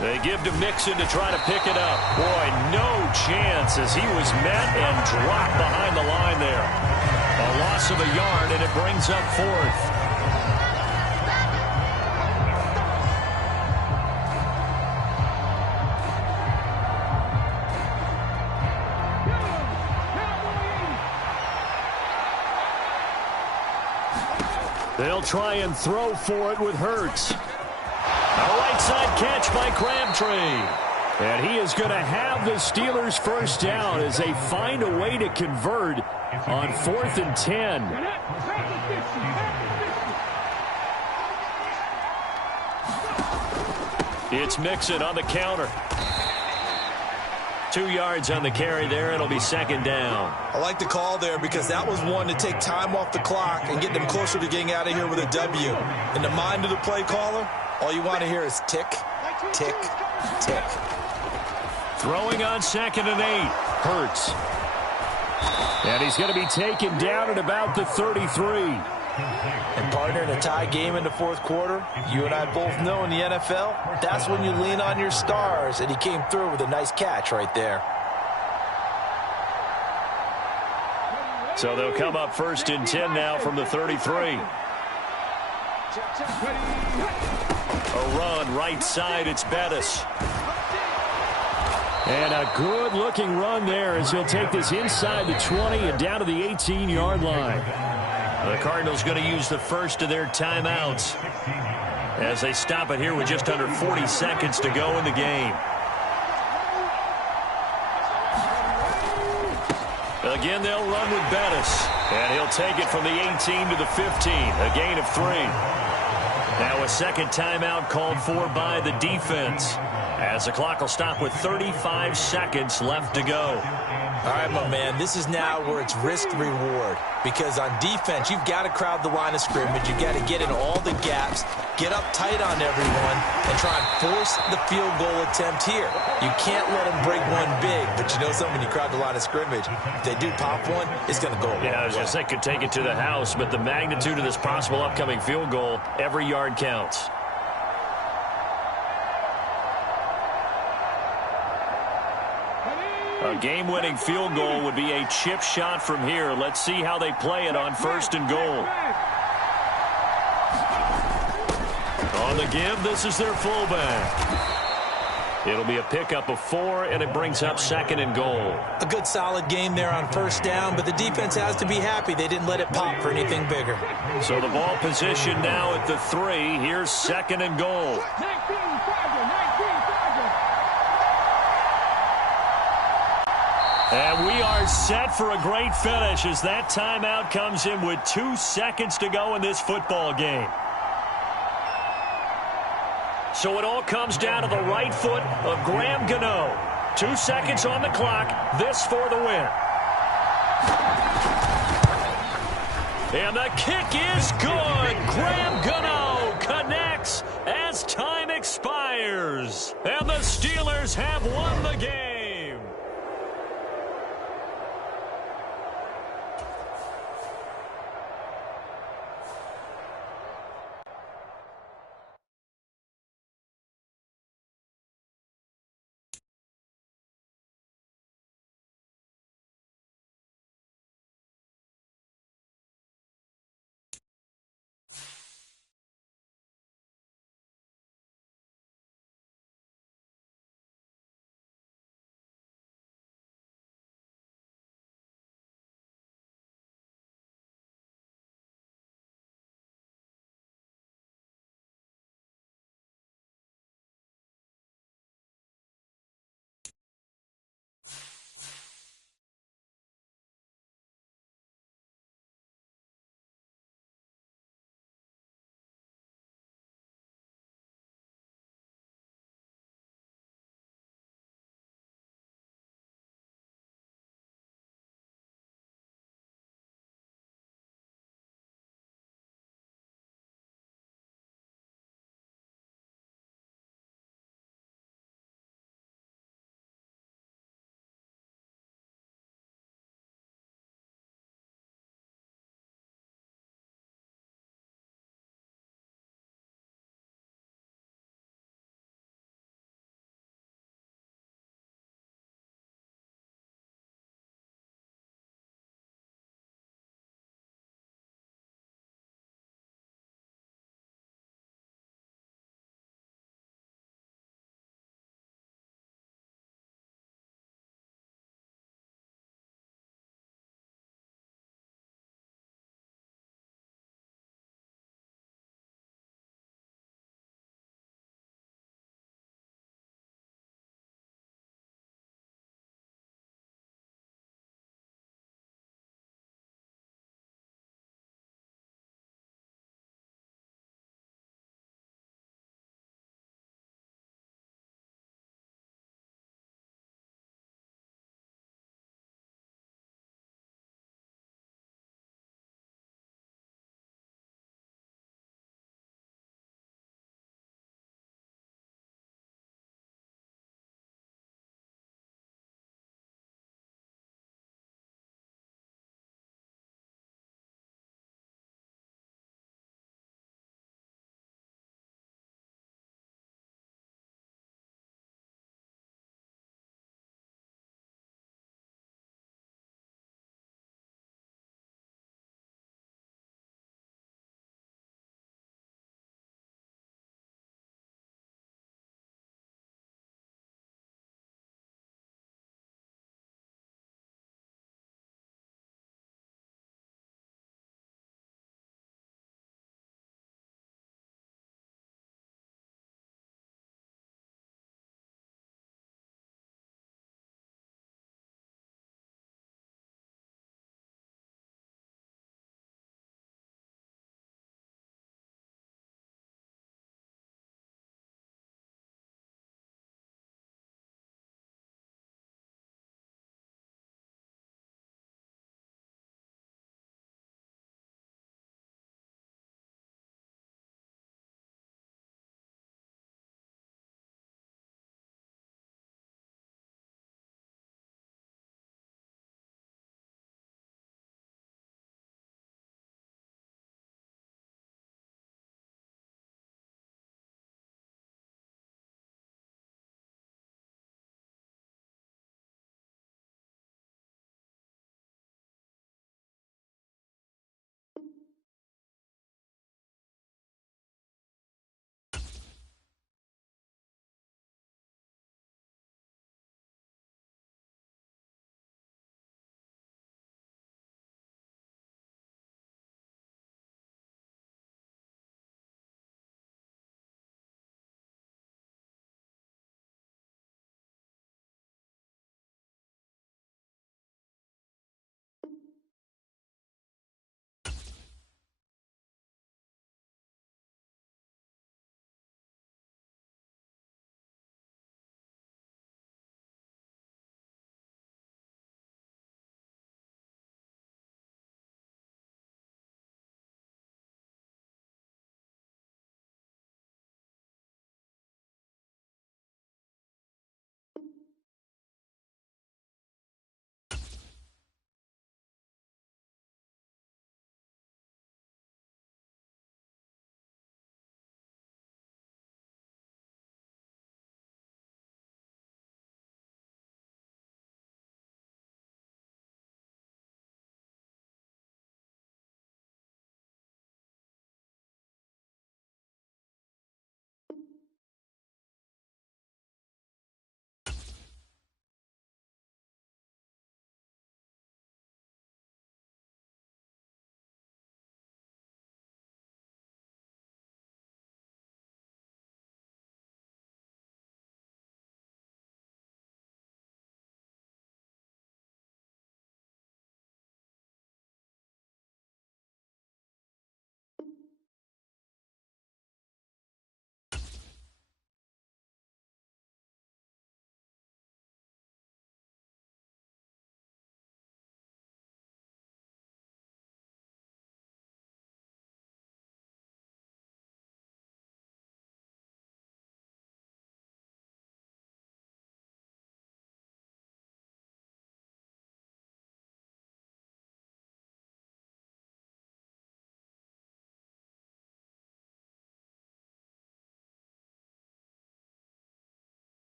They give to Mixon to try to pick it up. Boy, no chance as he was met and dropped behind the line there. A loss of a yard, and it brings up 4th. They'll try and throw for it with Hurts. A right side catch by Crabtree. And he is going to have the Steelers' 1st down as they find a way to convert on 4th and 10. It's Mixon on the counter. 2 yards on the carry there. It'll be 2nd down. I like the call there because that was one to take time off the clock and get them closer to getting out of here with a W. In the mind of the play caller, all you want to hear is tick, tick, tick. Throwing on 2nd and 8. Hurts. And he's going to be taken down at about the 33. And partner, in a tie game in the 4th quarter, you and I both know in the NFL, that's when you lean on your stars, and he came through with a nice catch right there. So they'll come up 1st and 10 now from the 33. A run right side, it's Bettis. And a good-looking run there as he'll take this inside the 20 and down to the 18-yard line. The Cardinals going to use the first of their timeouts as they stop it here with just under 40 seconds to go in the game. Again, they'll run with Bettis, and he'll take it from the 18 to the 15, a gain of 3. Now a second timeout called for by the defense, as the clock will stop with 35 seconds left to go. All right, my man, this is now where it's risk-reward. Because on defense, you've got to crowd the line of scrimmage. You've got to get in all the gaps, get up tight on everyone, and try and force the field goal attempt here. You can't let them break one big, but you know something, when you crowd the line of scrimmage, if they do pop one, it's going to go away. Yeah, I was going to say, could take it to the house, but the magnitude of this possible upcoming field goal, every yard counts. A game-winning field goal would be a chip shot from here. Let's see how they play it on first and goal. On the give, this is their fullback. It'll be a pickup of 4, and it brings up second and goal. A good solid game there on first down, but the defense has to be happy they didn't let it pop for anything bigger. So the ball position now at the 3. Here's second and goal. And we are set for a great finish as that timeout comes in with 2 seconds to go in this football game. So it all comes down to the right foot of Graham Gano. 2 seconds on the clock. This for the win. And the kick is good. Graham Gano connects as time expires. And the Steelers have won the game.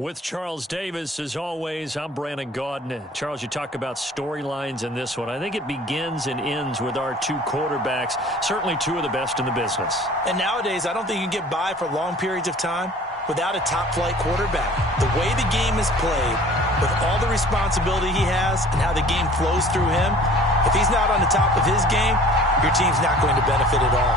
With Charles Davis, as always, I'm Brandon Gaudin. Charles, you talk about storylines in this one. I think it begins and ends with our two quarterbacks, certainly two of the best in the business. And nowadays, I don't think you can get by for long periods of time without a top-flight quarterback. The way the game is played, with all the responsibility he has and how the game flows through him, if he's not on the top of his game, your team's not going to benefit at all.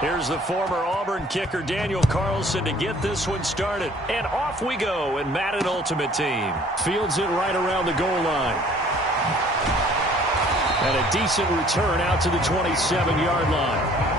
Here's the former Auburn kicker Daniel Carlson to get this one started. And off we go in Madden Ultimate Team. Fields it right around the goal line. And a decent return out to the 27-yard line.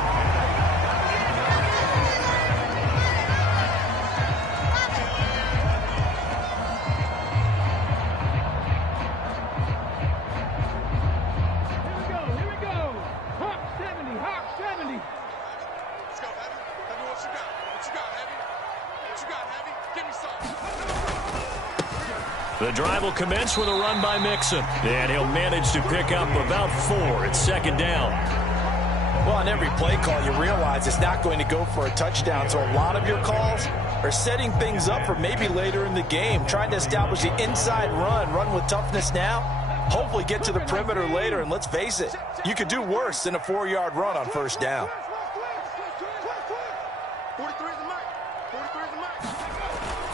The drive will commence with a run by Mixon. And he'll manage to pick up about 4. It's second down. Well, on every play call, you realize it's not going to go for a touchdown. So a lot of your calls are setting things up for maybe later in the game, trying to establish the inside run with toughness now, hopefully get to the perimeter later. And let's face it, you could do worse than a 4-yard run on first down.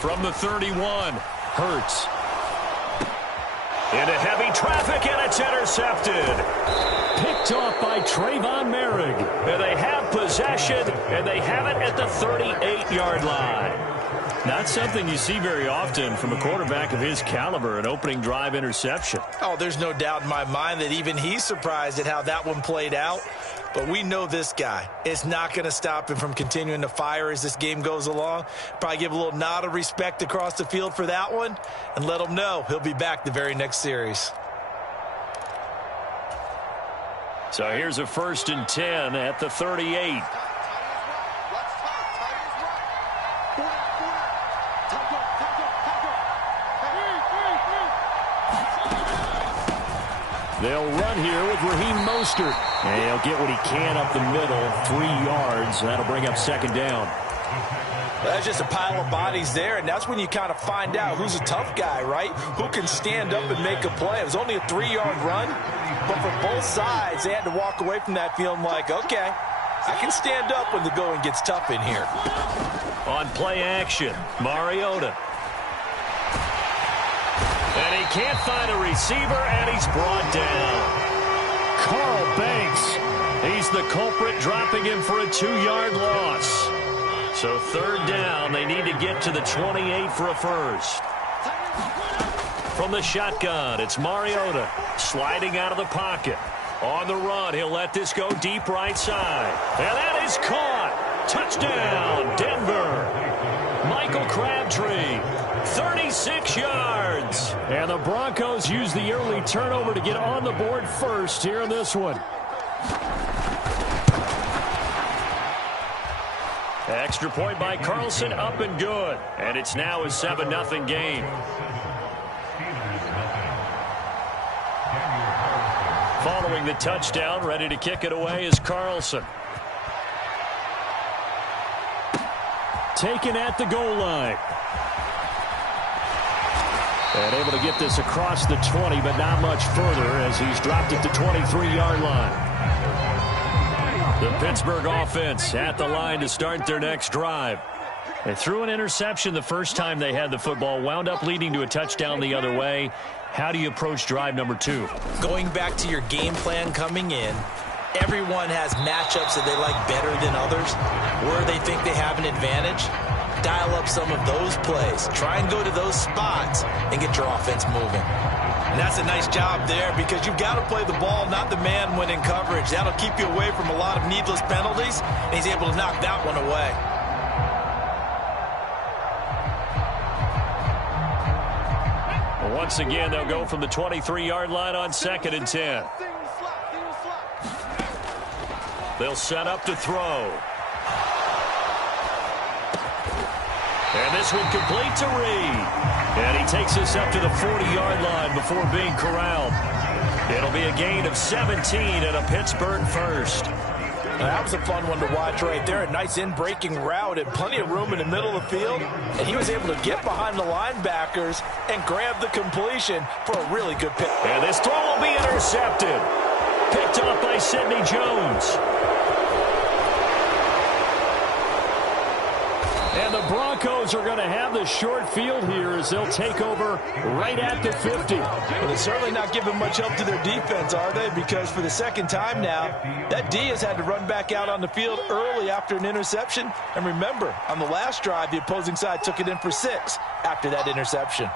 From the 31, Hurts. Into heavy traffic, and it's intercepted. Picked off by Trayvon Merrick. And they have possession, and they have it at the 38-yard line. Not something you see very often from a quarterback of his caliber, an opening drive interception. Oh, there's no doubt in my mind that even he's surprised at how that one played out. But we know this guy. It's not going to stop him from continuing to fire as this game goes along. Probably give a little nod of respect across the field for that one and let him know he'll be back the very next series. So here's a 1st and 10 at the 38. They'll run here with Raheem Mostert. And he'll get what he can up the middle, 3 yards. That'll bring up second down. That's just a pile of bodies there, and that's when you kind of find out who's a tough guy, right? Who can stand up and make a play. It was only a 3-yard run, but for both sides, they had to walk away from that feeling like, okay, I can stand up when the going gets tough in here. On play action, Mariota. And he can't find a receiver, and he's brought down. Carl Banks, he's the culprit, dropping him for a 2-yard loss. So 3rd down, they need to get to the 28 for a first. From the shotgun, it's Mariota sliding out of the pocket. On the run, he'll let this go deep right side. And that is caught. Touchdown, Denver. Michael Crabtree, 36 yards. And the Broncos use the early turnover to get on the board first here in this one. Extra point by Carlson, up and good. And it's now a 7-0 game. Following the touchdown, ready to kick it away is Carlson. Taken at the goal line. And able to get this across the 20, but not much further as he's dropped it to 23-yard line. The Pittsburgh offense at the line to start their next drive. They threw an interception the first time they had the football, wound up leading to a touchdown the other way. How do you approach drive number 2? Going back to your game plan coming in, everyone has matchups that they like better than others, where they think they have an advantage. Dial up some of those plays. Try and go to those spots and get your offense moving. And that's a nice job there because you've got to play the ball, not the man when in coverage. That'll keep you away from a lot of needless penalties, and he's able to knock that one away. Once again, they'll go from the 23-yard line on 2nd and 10. They'll set up to throw. And this one complete to Reed. And he takes us up to the 40-yard line before being corralled. It'll be a gain of 17 and a Pittsburgh first. That was a fun one to watch right there. A nice in-breaking route and plenty of room in the middle of the field. And he was able to get behind the linebackers and grab the completion for a really good pick. And this throw will be intercepted. Picked off by Sidney Jones. And the Broncos are going to have the short field here as they'll take over right at the 50. Well, they're certainly not giving much help to their defense, are they? Because for the second time now, that D has had to run back out on the field early after an interception. And remember, on the last drive, the opposing side took it in for 6 after that interception.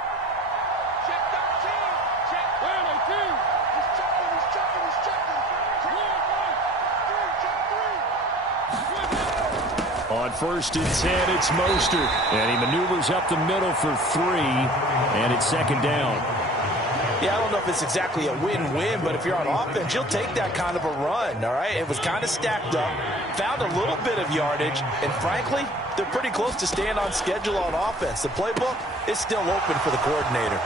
On 1st and 10, it's Mostert. And he maneuvers up the middle for 3. And it's 2nd down. Yeah, I don't know if it's exactly a win-win, but if you're on offense, you'll take that kind of a run, all right? It was kind of stacked up, found a little bit of yardage, and frankly, they're pretty close to staying on schedule on offense. The playbook is still open for the coordinator.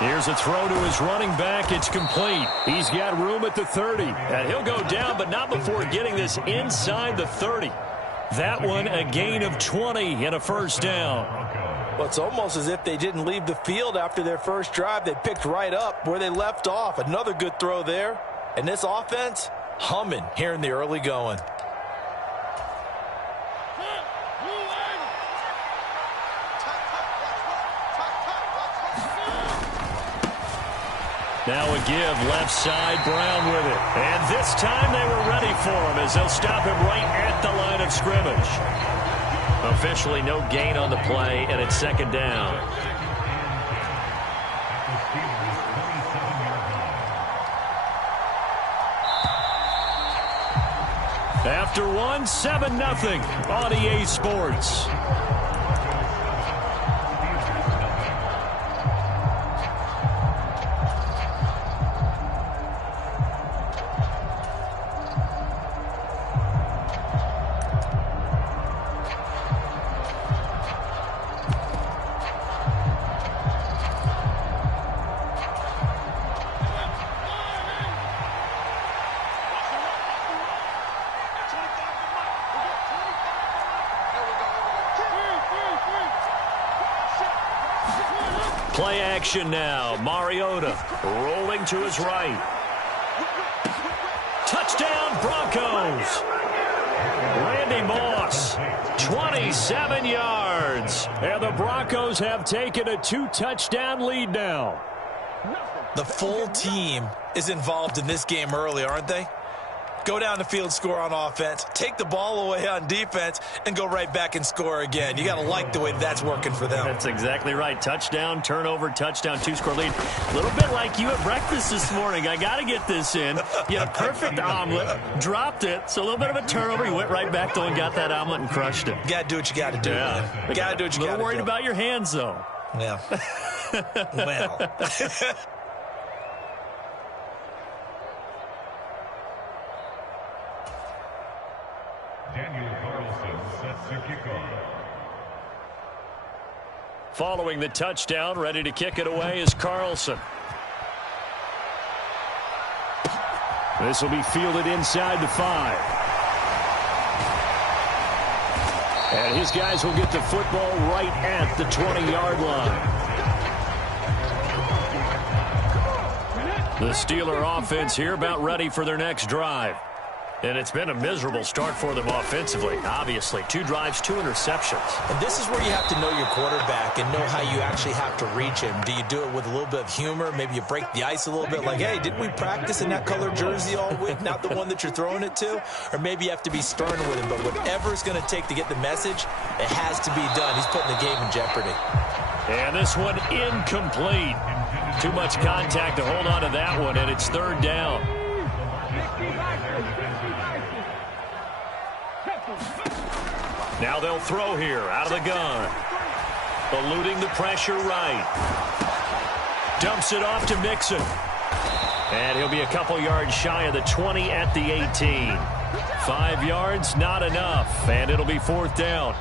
Here's a throw to his running back. It's complete. He's got room at the 30. And he'll go down, but not before getting this inside the 30. That one, a gain of 20 and a 1st down. Well, it's almost as if they didn't leave the field after their first drive. They picked right up where they left off. Another good throw there. And this offense, humming here in the early going. Now a give, left side, Brown with it. And this time they were ready for him as they'll stop him right at the line of scrimmage. Officially no gain on the play, and it's 2nd down. After one, 7-0 on EA Sports. Play action now. Mariota rolling to his right. Touchdown, Broncos. Randy Moss, 27 yards. And the Broncos have taken a 2-touchdown lead now. The full team is involved in this game early, aren't they? Go down the field, score on offense, take the ball away on defense, and go right back and score again. You got to like the way that's working for them. That's exactly right. Touchdown, turnover, touchdown, 2-score lead. A little bit like you at breakfast this morning. I got to get this in. You had a perfect omelet, dropped it, so a little bit of a turnover. You went right back, though, and got that omelet and crushed it. You got to do what you got to do, man. You got to do what you got to do. A little worried about your hands, though. Yeah. Well. Following the touchdown, ready to kick it away is Carlson. This will be fielded inside the 5. And his guys will get the football right at the 20-yard line. The Steeler offense here about ready for their next drive. And it's been a miserable start for them offensively, obviously. 2 drives, 2 interceptions. And this is where you have to know your quarterback and know how you actually have to reach him. Do you do it with a little bit of humor? Maybe you break the ice a little bit like, hey, didn't we practice in that color jersey all week? Not the one that you're throwing it to? Or maybe you have to be stern with him. But whatever it's going to take to get the message, it has to be done. He's putting the game in jeopardy. And this one incomplete. Too much contact to hold on to that one, and it's 3rd down. Now they'll throw here out of the gun. Eluding the pressure right. Dumps it off to Mixon. And he'll be a couple yards shy of the 20 at the 18. 5 yards, not enough. And it'll be 4th down.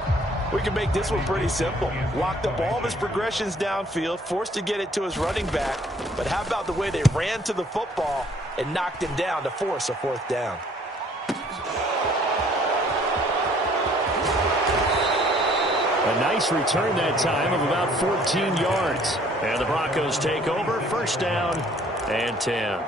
We can make this one pretty simple. Locked up all of his progressions downfield, forced to get it to his running back. But how about the way they ran to the football and knocked him down to force a fourth down? A nice return that time of about 14 yards. And the Broncos take over, first down and 10.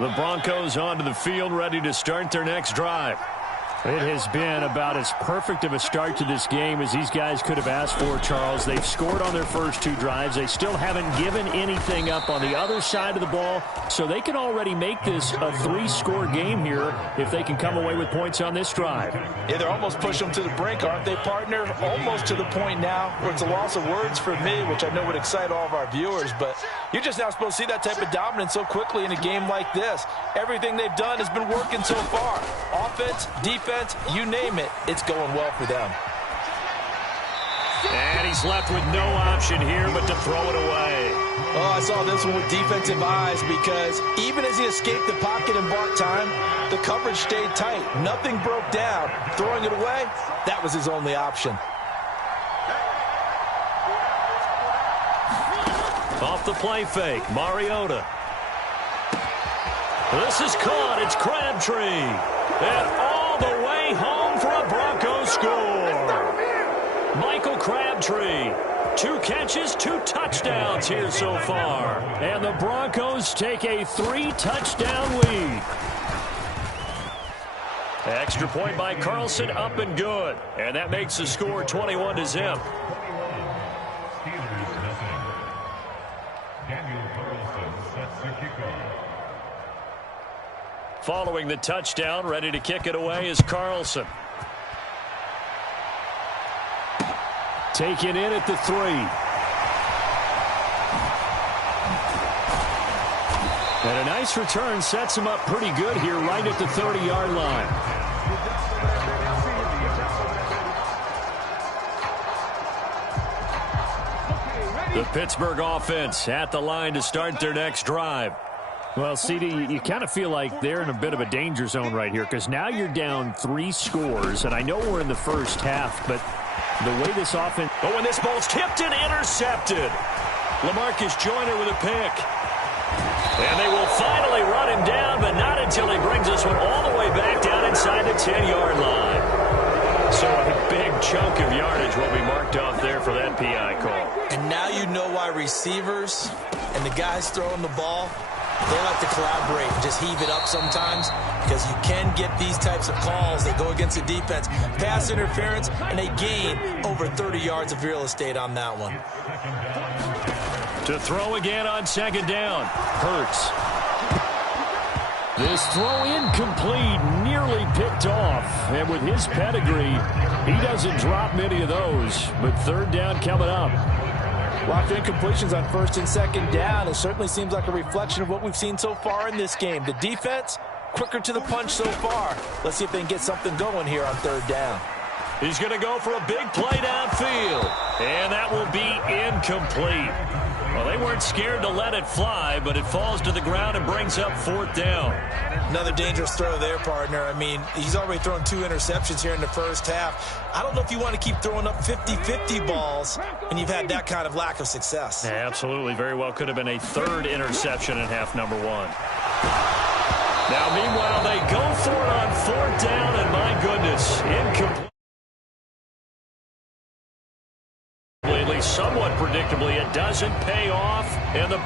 The Broncos onto the field, ready to start their next drive. It has been about as perfect of a start to this game as these guys could have asked for, Charles. They've scored on their first two drives. They still haven't given anything up on the other side of the ball, so they can already make this a three-score game here if they can come away with points on this drive. Yeah, they're almost pushing them to the brink, aren't they, partner? Almost to the point now where it's a loss of words for me, which I know would excite all of our viewers, but you're just not supposed to see that type of dominance so quickly in a game like this. Everything they've done has been working so far. Offense, defense, you name it, it's going well for them. And he's left with no option here but to throw it away. Oh, I saw this one with defensive eyes because even as he escaped the pocket and bought time, the coverage stayed tight. Nothing broke down. Throwing it away, that was his only option. Off the play fake, Mariota. This is caught. It's Crabtree. And all the way home for a Broncos score. Michael Crabtree. 2 catches, 2 touchdowns here so far. And the Broncos take a 3-touchdown lead. Extra point by Carlson, up and good. And that makes the score 21-0. Following the touchdown, ready to kick it away is Carlson. Taken in at the 3. And a nice return sets him up pretty good here right at the 30-yard line. The Pittsburgh offense at the line to start their next drive. Well, CD, you kind of feel like they're in a bit of a danger zone right here because now you're down 3 scores, and I know we're in the first half, but the way this offense... Oh, and this ball's tipped and intercepted. LaMarcus Joyner with a pick. And they will finally run him down, but not until he brings this one all the way back down inside the 10-yard line. So a big chunk of yardage will be marked off there for that PI call. And now you know why receivers and the guys throwing the ball, they like to collaborate and just heave it up sometimes because you can get these types of calls that go against the defense. Pass interference, and they gain over 30 yards of real estate on that one. To throw again on second down. Hurts. This throw incomplete, nearly picked off. And with his pedigree, he doesn't drop many of those. But third down coming up. Lots of incompletions on first and second down. It certainly seems like a reflection of what we've seen so far in this game. The defense, quicker to the punch so far. Let's see if they can get something going here on third down. He's going to go for a big play downfield. And that will be incomplete. Well, they weren't scared to let it fly, but it falls to the ground and brings up fourth down. Another dangerous throw there, partner. I mean, he's already thrown 2 interceptions here in the first half. I don't know if you want to keep throwing up 50-50 balls, and you've had that kind of lack of success. Yeah, absolutely. Very well could have been a 3rd interception in half number 1. Now, meanwhile, they go for it on 4th down, and my goodness, incomplete. At least somewhat predictably, it doesn't pay off, and the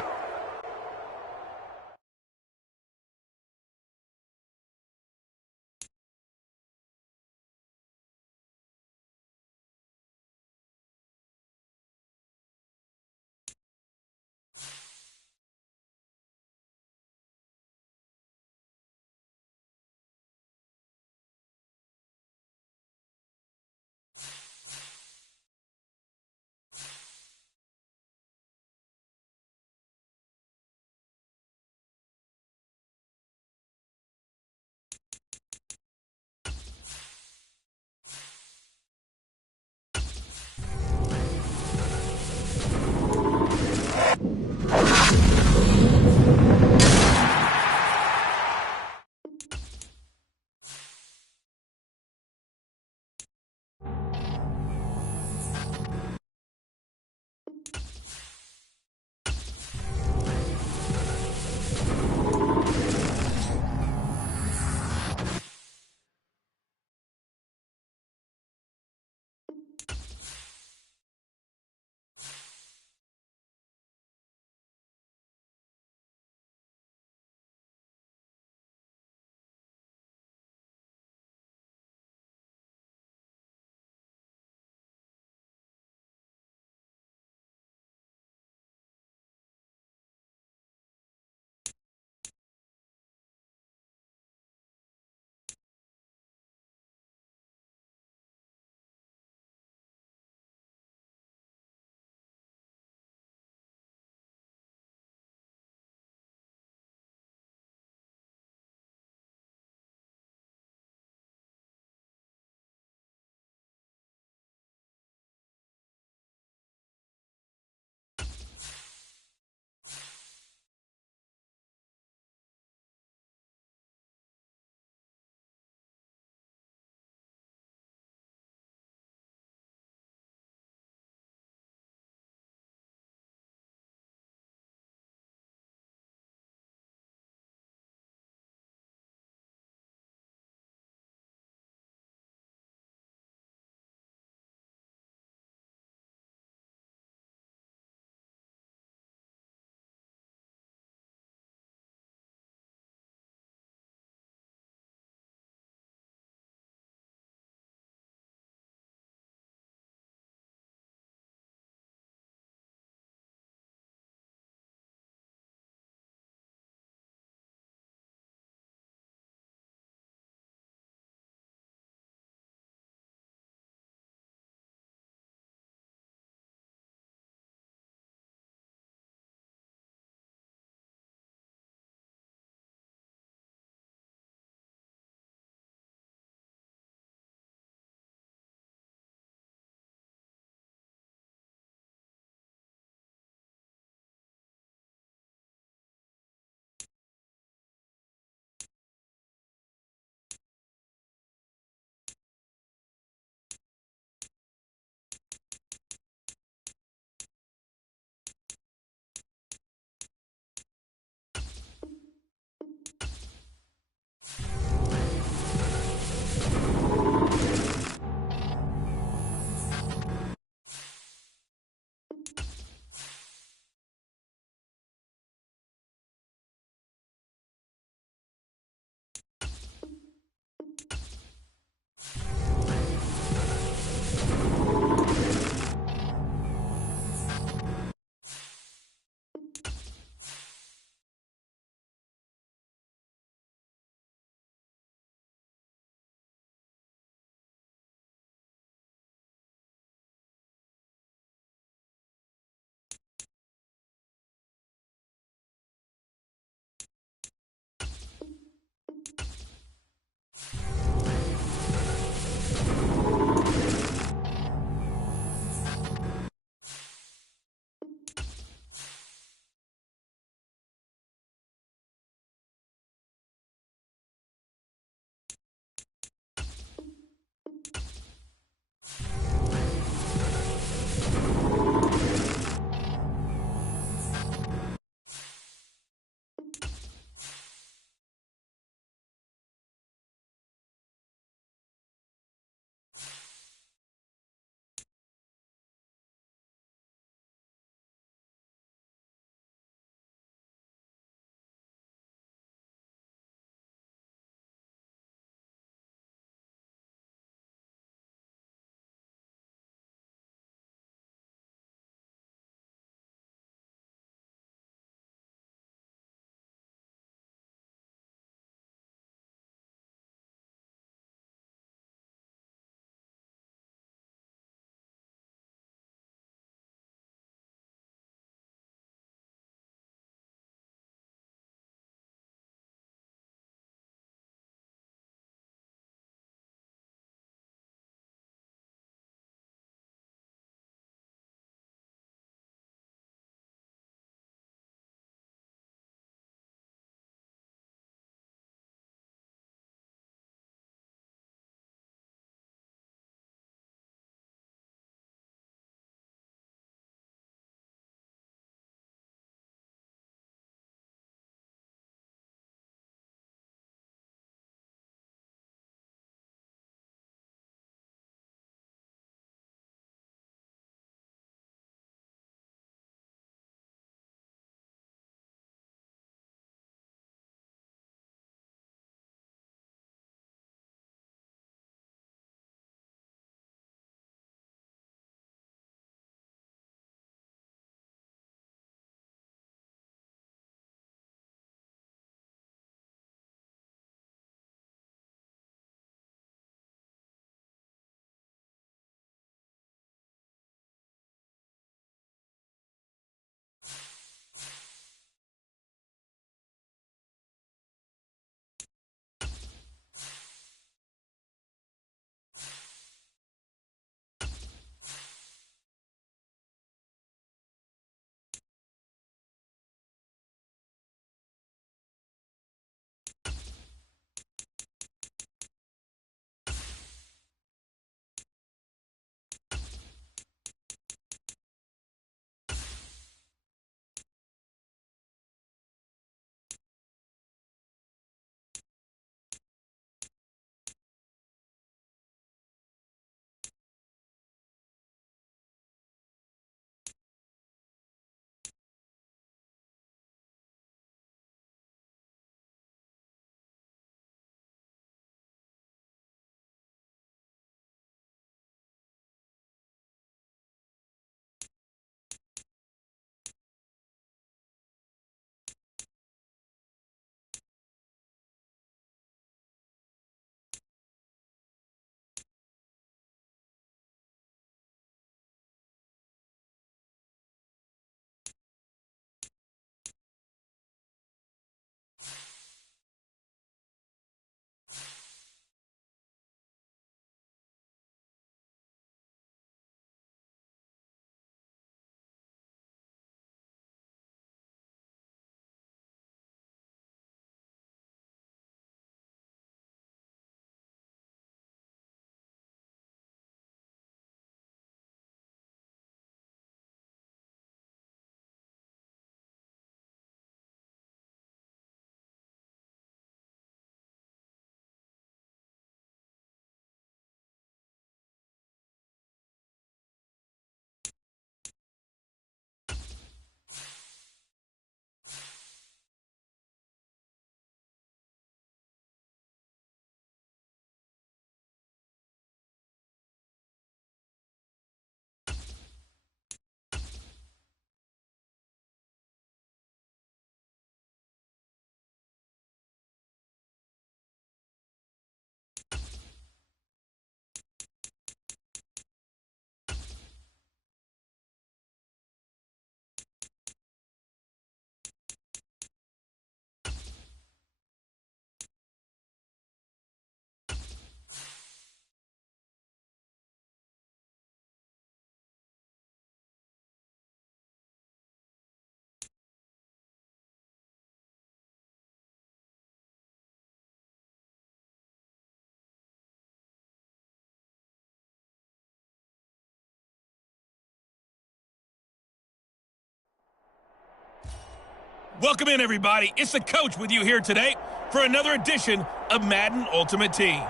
Welcome in, everybody. It's the coach with you here today for another edition of Madden Ultimate Team.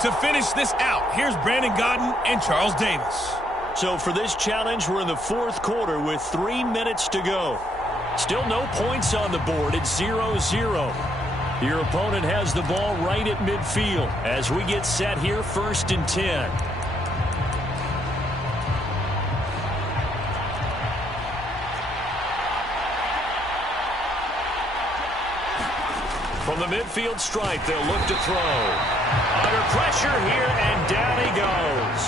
To finish this out, here's Brandon Gaudin and Charles Davis. So for this challenge, we're in the fourth quarter with 3 minutes to go. Still no points on the board. It's 0-0. Your opponent has the ball right at midfield as we get set here, 1st and 10. From the midfield stripe, they'll look to throw. Under pressure here, and down he goes.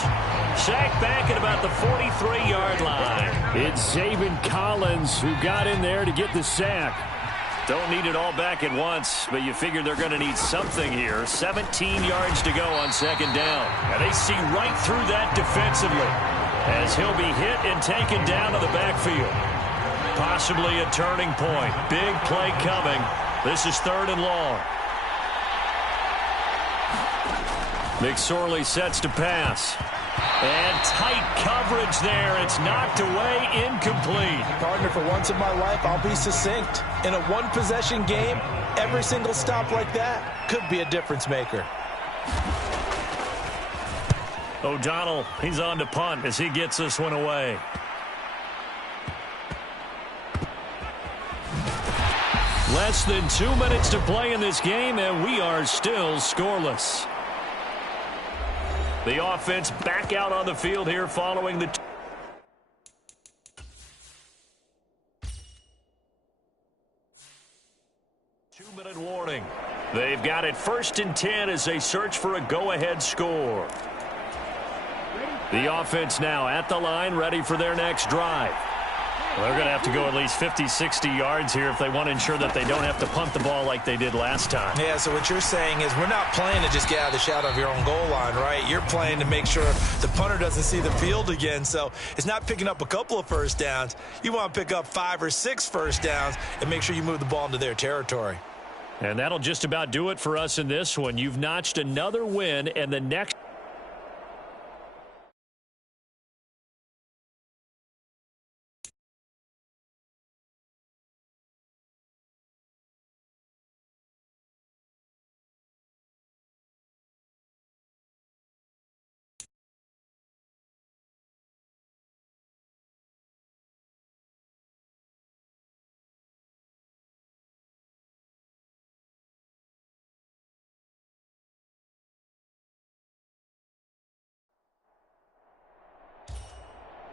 Sacked back at about the 43-yard line. It's Zaven Collins who got in there to get the sack. Don't need it all back at once, but you figure they're going to need something here. 17 yards to go on 2nd down. And they see right through that defensively as he'll be hit and taken down to the backfield. Possibly a turning point. Big play coming. This is 3rd and long. McSorley sets to pass. And tight coverage there. It's knocked away, incomplete. Partner, for once in my life, I'll be succinct. In a one-possession game, every single stop like that could be a difference maker. O'Donnell, he's on to punt as he gets this one away. Less than 2 minutes to play in this game, and we are still scoreless. The offense back out on the field here following the 2-minute warning. They've got it 1st and 10 as they search for a go-ahead score. The offense now at the line, ready for their next drive. Well, they're going to have to go at least 50, 60 yards here if they want to ensure that they don't have to punt the ball like they did last time. Yeah, so what you're saying is we're not playing to just get out of the shadow of your own goal line, right? You're playing to make sure the punter doesn't see the field again. So it's not picking up a couple of first downs. You want to pick up 5 or 6 first downs and make sure you move the ball into their territory. And that'll just about do it for us in this one. You've notched another win, and the next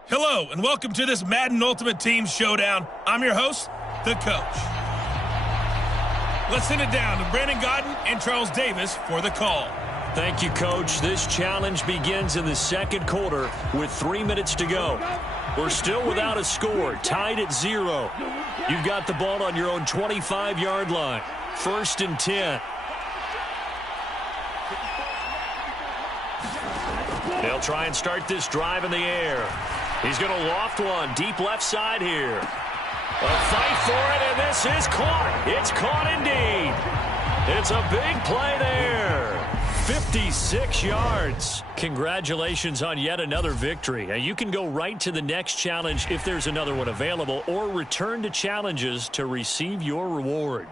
Hello, and welcome to this Madden Ultimate Team Showdown. I'm your host, the coach. Let's send it down to Brandon Gaudin and Charles Davis for the call. Thank you, Coach. This challenge begins in the 2nd quarter with 3 minutes to go. We're still without a score, tied at 0. You've got the ball on your own 25-yard line. 1st and 10. They'll try and start this drive in the air. He's going to loft one deep left side here. A fight for it, and this is caught. It's caught indeed. It's a big play there. 56 yards. Congratulations on yet another victory. Now, you can go right to the next challenge if there's another one available, or return to challenges to receive your reward.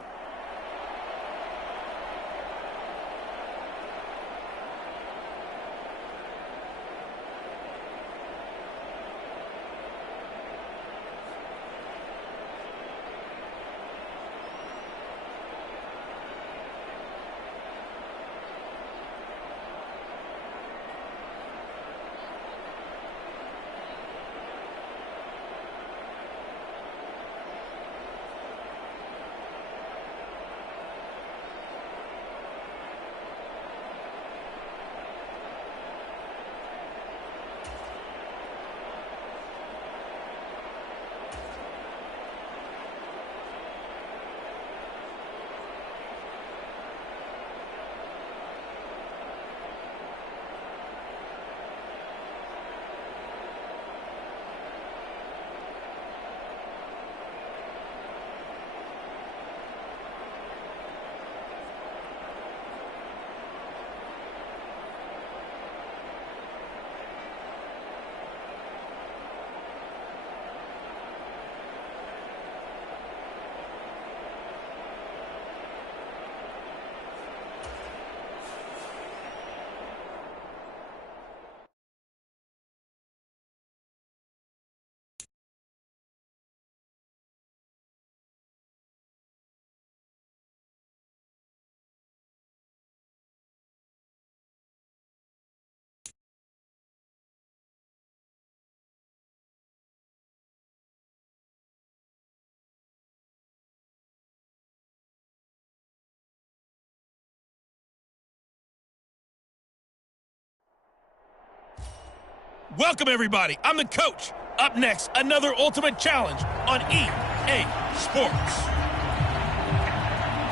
Welcome, everybody. I'm the coach. Up next, another Ultimate Challenge on EA Sports.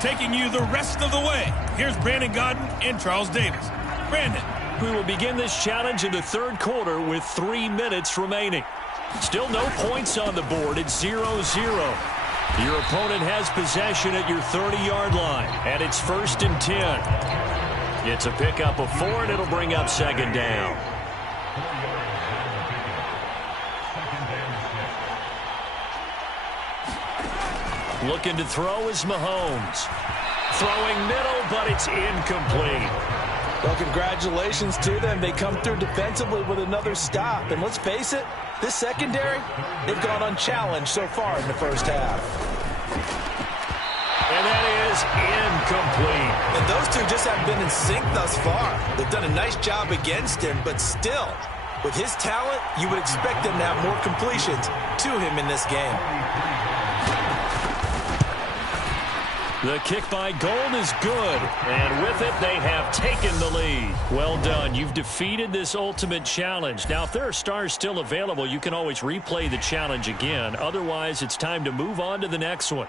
Taking you the rest of the way, here's Brandon Gaudin and Charles Davis. Brandon. We will begin this challenge in the third quarter with 3 minutes remaining. Still no points on the board. It's 0-0. Your opponent has possession at your 30-yard line, and it's 1st and 10. It's a pickup of 4, and it'll bring up 2nd down. Looking to throw is Mahomes. Throwing middle, but it's incomplete. Well, congratulations to them. They come through defensively with another stop. And let's face it, this secondary, they've gone unchallenged so far in the first half. And that is incomplete. And those two just haven't been in sync thus far. They've done a nice job against him, but still, with his talent, you would expect them to have more completions to him in this game. The kick by Gold is good, and with it, they have taken the lead. Well done. You've defeated this ultimate challenge. Now, if there are stars still available, you can always replay the challenge again. Otherwise, it's time to move on to the next one.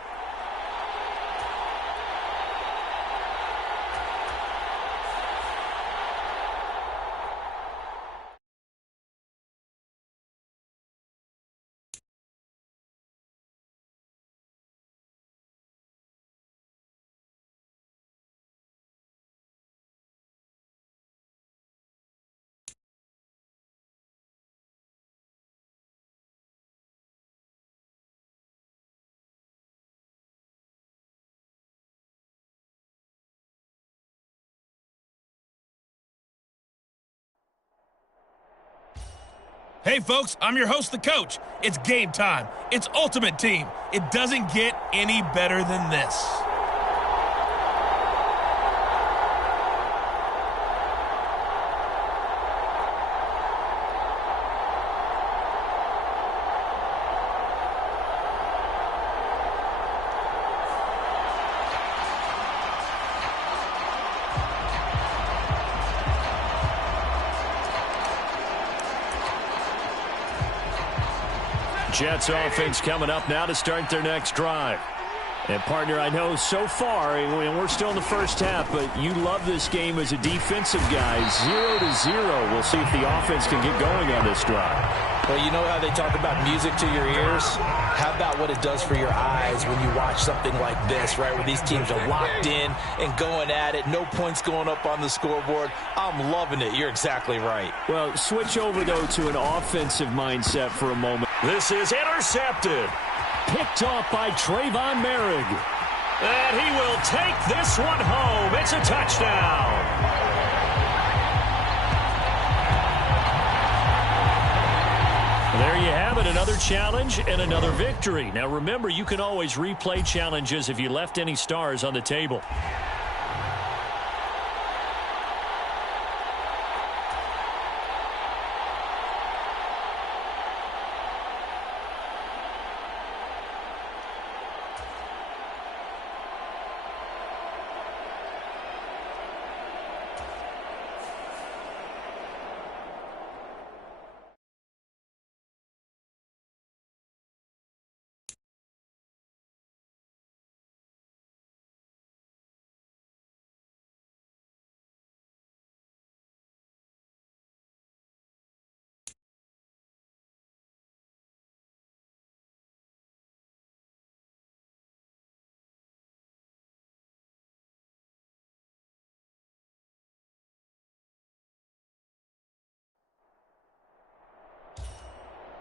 Hey, folks, I'm your host, the coach. It's game time. It's Ultimate Team. It doesn't get any better than this. Jets offense coming up now to start their next drive. And, partner, I know so far, and we're still in the first half, but you love this game as a defensive guy. 0-0. We'll see if the offense can get going on this drive. Well, you know how they talk about music to your ears? How about what it does for your eyes when you watch something like this, right, where these teams are locked in and going at it, no points going up on the scoreboard? I'm loving it. You're exactly right. Well, switch over, though, to an offensive mindset for a moment. This is intercepted. Picked off by Trayvon Merrick. And he will take this one home. It's a touchdown. There you have it, another challenge and another victory. Now remember, you can always replay challenges if you left any stars on the table.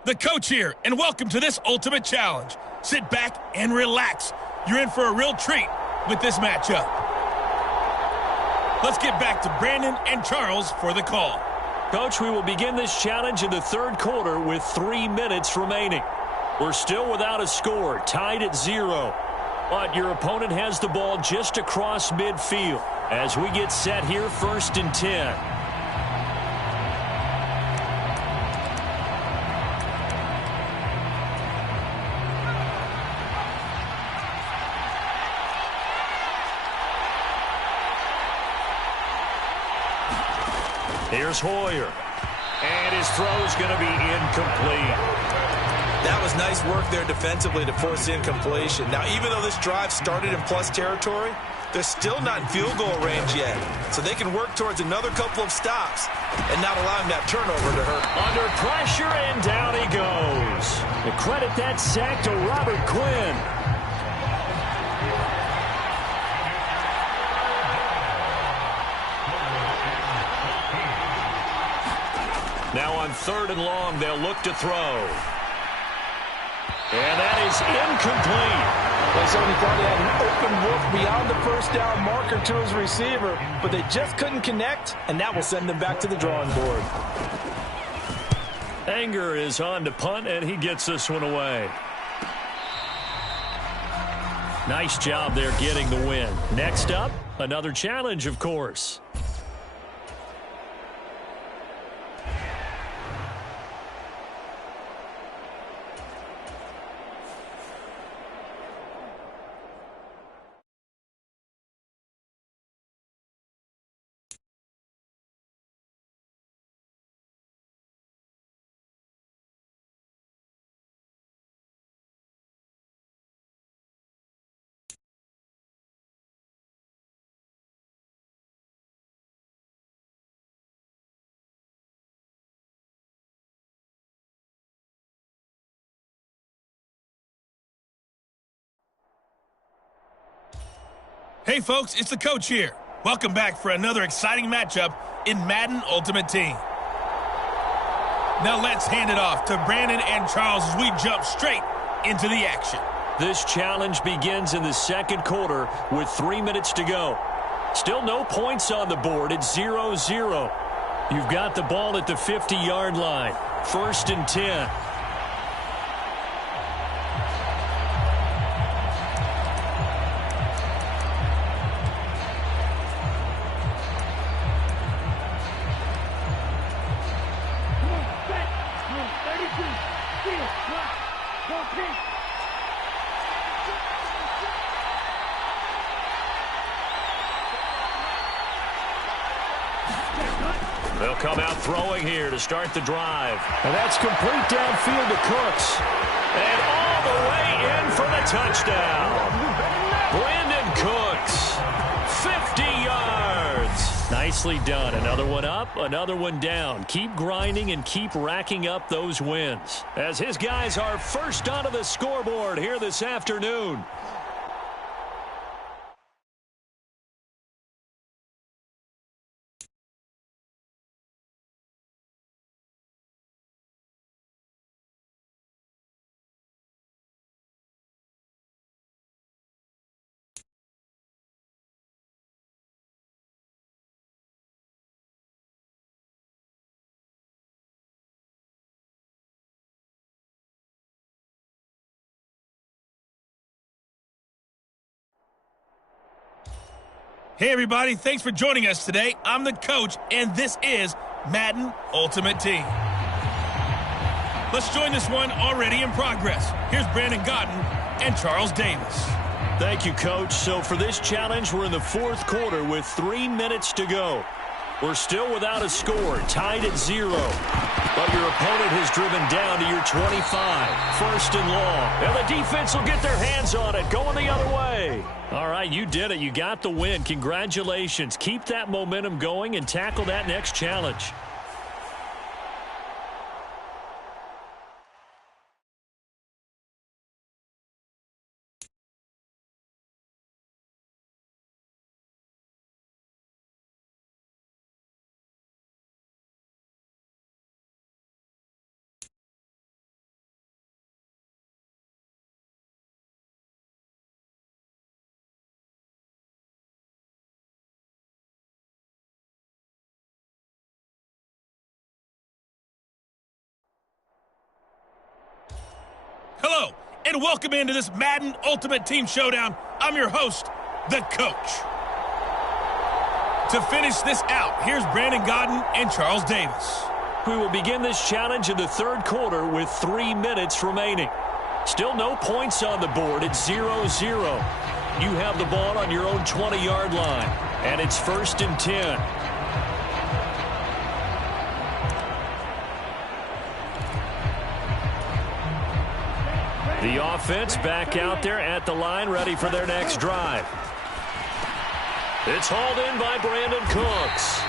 The coach here, and welcome to this Ultimate Challenge. Sit back and relax. You're in for a real treat with this matchup. Let's get back to Brandon and Charles for the call. Coach, we will begin this challenge in the third quarter with 3 minutes remaining. We're still without a score, tied at 0. But your opponent has the ball just across midfield as we get set here, 1st and 10. Here's Hoyer. And his throw's going to be incomplete. That was nice work there defensively to force incompletion. Now, even though this drive started in plus territory, they're still not in field goal range yet. So they can work towards another couple of stops and not allowing that turnover to hurt. Under pressure, and down he goes. To credit that sack to Robert Quinn. Now on 3rd and long, they'll look to throw. And that is incomplete. Well, somebody thought he had an open look beyond the first down marker to his receiver, but they just couldn't connect, and that will send them back to the drawing board. Anger is on to punt, and he gets this one away. Nice job there getting the win. Next up, another challenge, of course. Hey, folks, it's the coach here. Welcome back for another exciting matchup in Madden Ultimate Team. Now let's hand it off to Brandon and Charles as we jump straight into the action. This challenge begins in the 2nd quarter with 3 minutes to go. Still no points on the board. It's 0-0. You've got the ball at the 50-yard line. 1st and 10. They'll come out throwing here to start the drive. And that's complete downfield to Cooks. And all the way in for the touchdown. Brandon Cooks, 50 yards. Nicely done. Another one up, another one down. Keep grinding and keep racking up those wins. As his guys are first onto the scoreboard here this afternoon. Hey, everybody. Thanks for joining us today. I'm the coach, and this is Madden Ultimate Team. Let's join this one already in progress. Here's Brandon Godden and Charles Davis. Thank you, Coach. So for this challenge, we're in the 4th quarter with 3 minutes to go. We're still without a score, tied at 0. But your opponent has driven down to your 25. 1st and long. And the defense will get their hands on it, going the other way. All right, you did it. You got the win. Congratulations. Keep that momentum going and tackle that next challenge. Hello, and welcome into this Madden Ultimate Team Showdown. I'm your host, the coach. To finish this out, here's Brandon Godden and Charles Davis. We will begin this challenge in the 3rd quarter with 3 minutes remaining. Still no points on the board. It's 0-0. You have the ball on your own 20-yard line, and it's 1st and 10. The offense back out there at the line, ready for their next drive. It's hauled in by Brandon Cooks.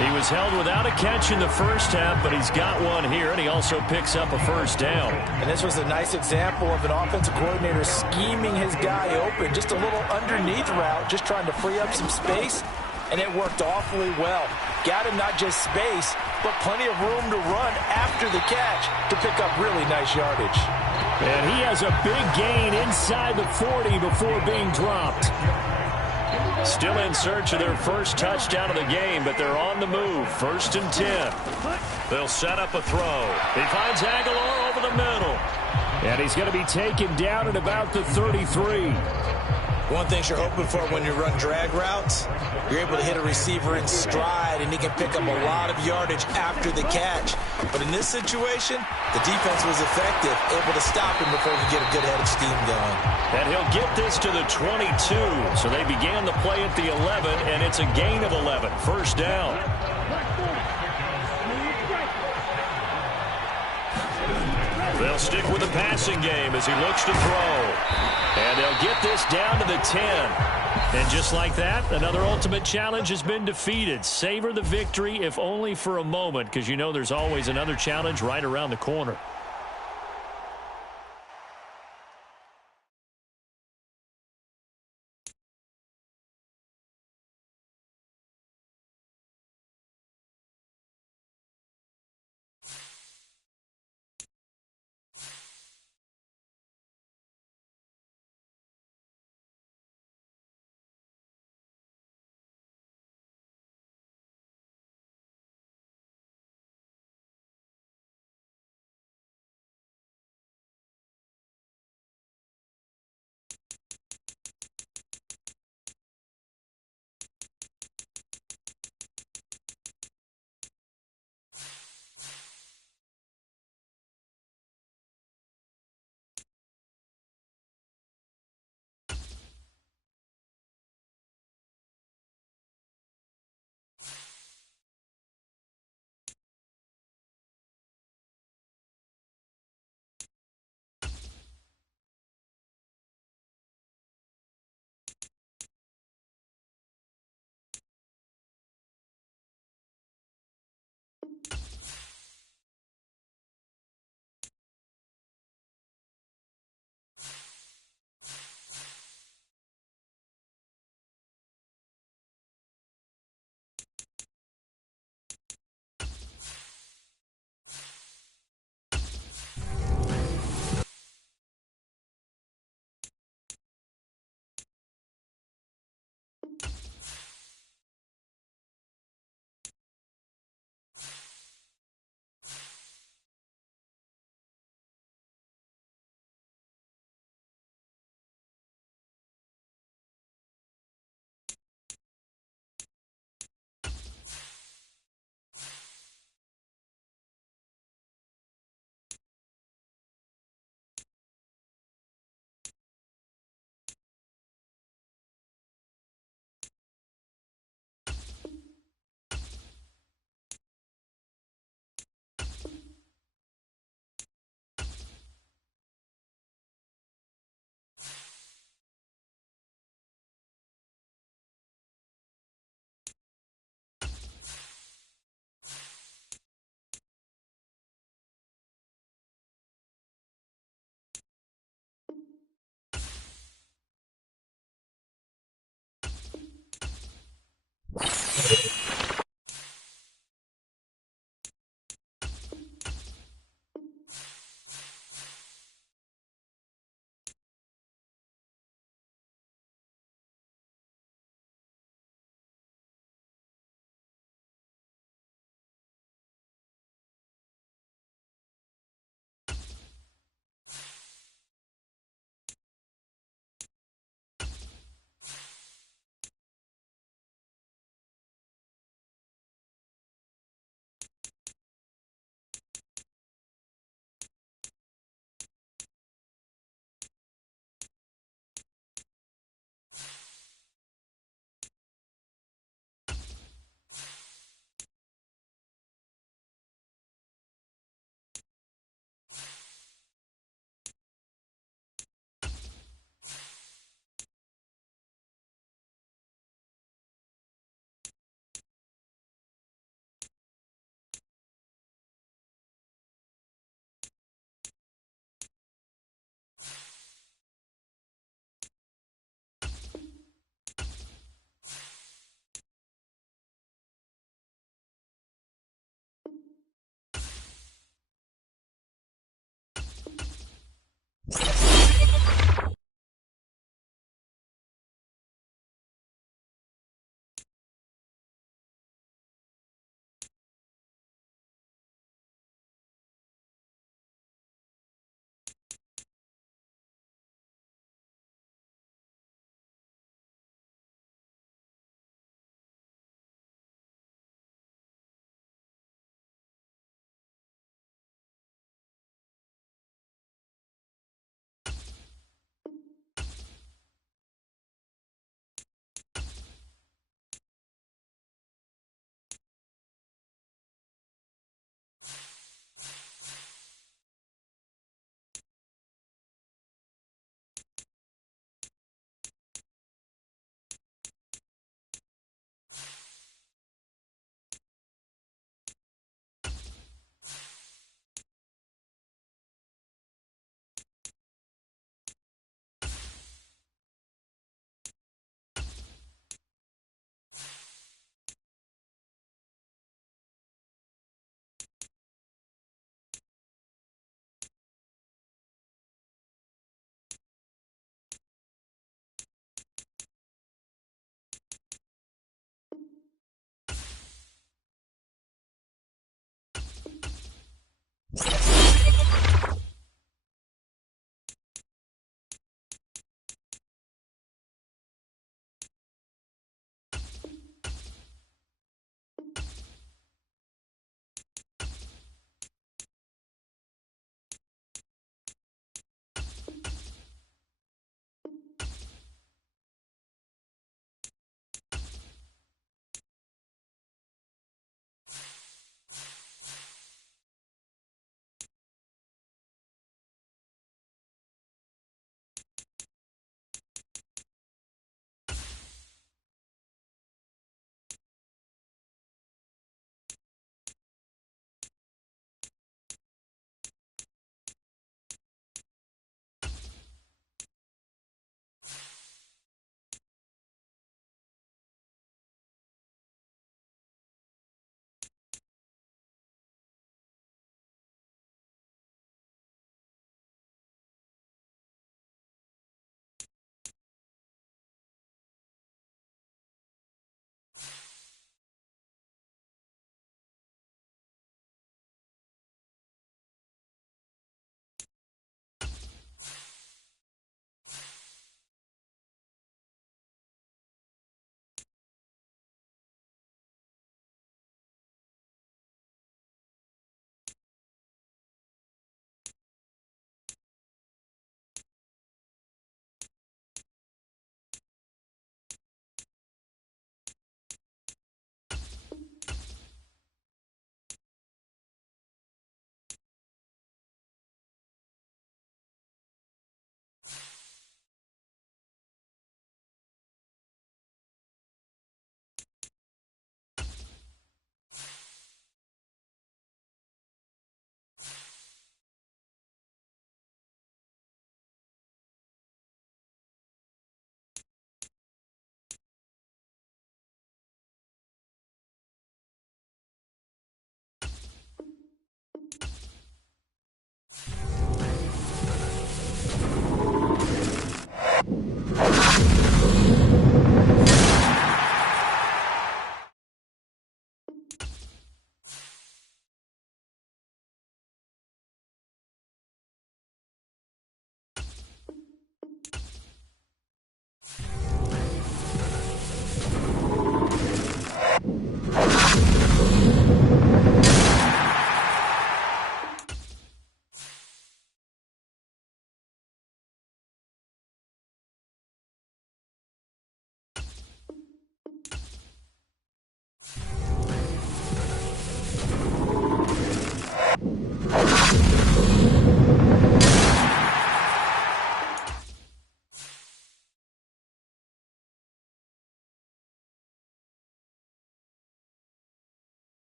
He was held without a catch in the first half, but he's got one here, and he also picks up a first down. And this was a nice example of an offensive coordinator scheming his guy open. Just a little underneath route, just trying to free up some space, and it worked awfully well. Got him not just space, but plenty of room to run after the catch to pick up really nice yardage. And he has a big gain inside the 40 before being dropped. Still in search of their first touchdown of the game, but they're on the move. 1st and 10. They'll set up a throw. He finds Aguilar over the middle. And he's going to be taken down at about the 33. One thing you're hoping for when you run drag routes, you're able to hit a receiver in stride, and he can pick up a lot of yardage after the catch. But in this situation, the defense was effective, able to stop him before he could get a good head of steam going. And he'll get this to the 22. So they began the play at the 11, and it's a gain of 11. First down. They'll stick with the passing game as he looks to throw. And they'll get this down to the 10. And just like that, another ultimate challenge has been defeated. Savor the victory, if only for a moment, because you know there's always another challenge right around the corner.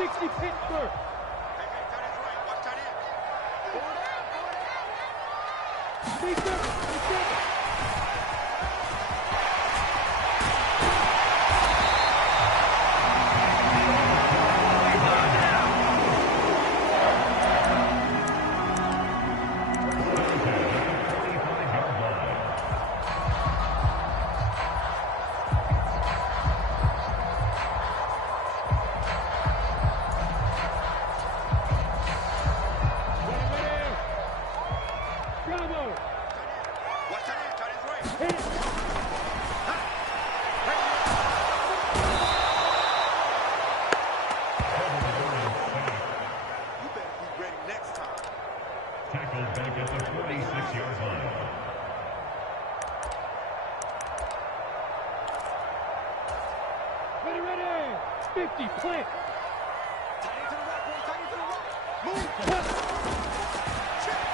60 Pittsburgh. Tackled back at the 46-yard line. Ready. 50, plant. Tight into the right, boy. Tight into the right. Move. Check.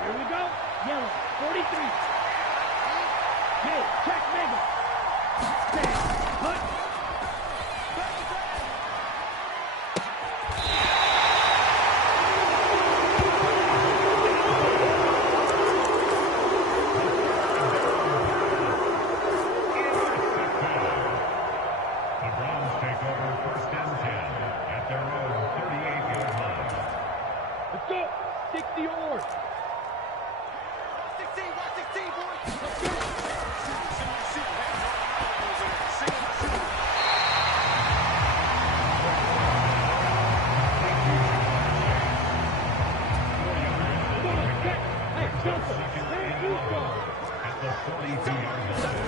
Here we go. Yellow, 43. Hey, check mega. Stand, punch. The Browns take over 1st and 10 at their own 38-yard line. Let's go. 60 yards. 16, 16, boys. Let's go. Hey, jumper. Hey, you go. At the 42-yard line.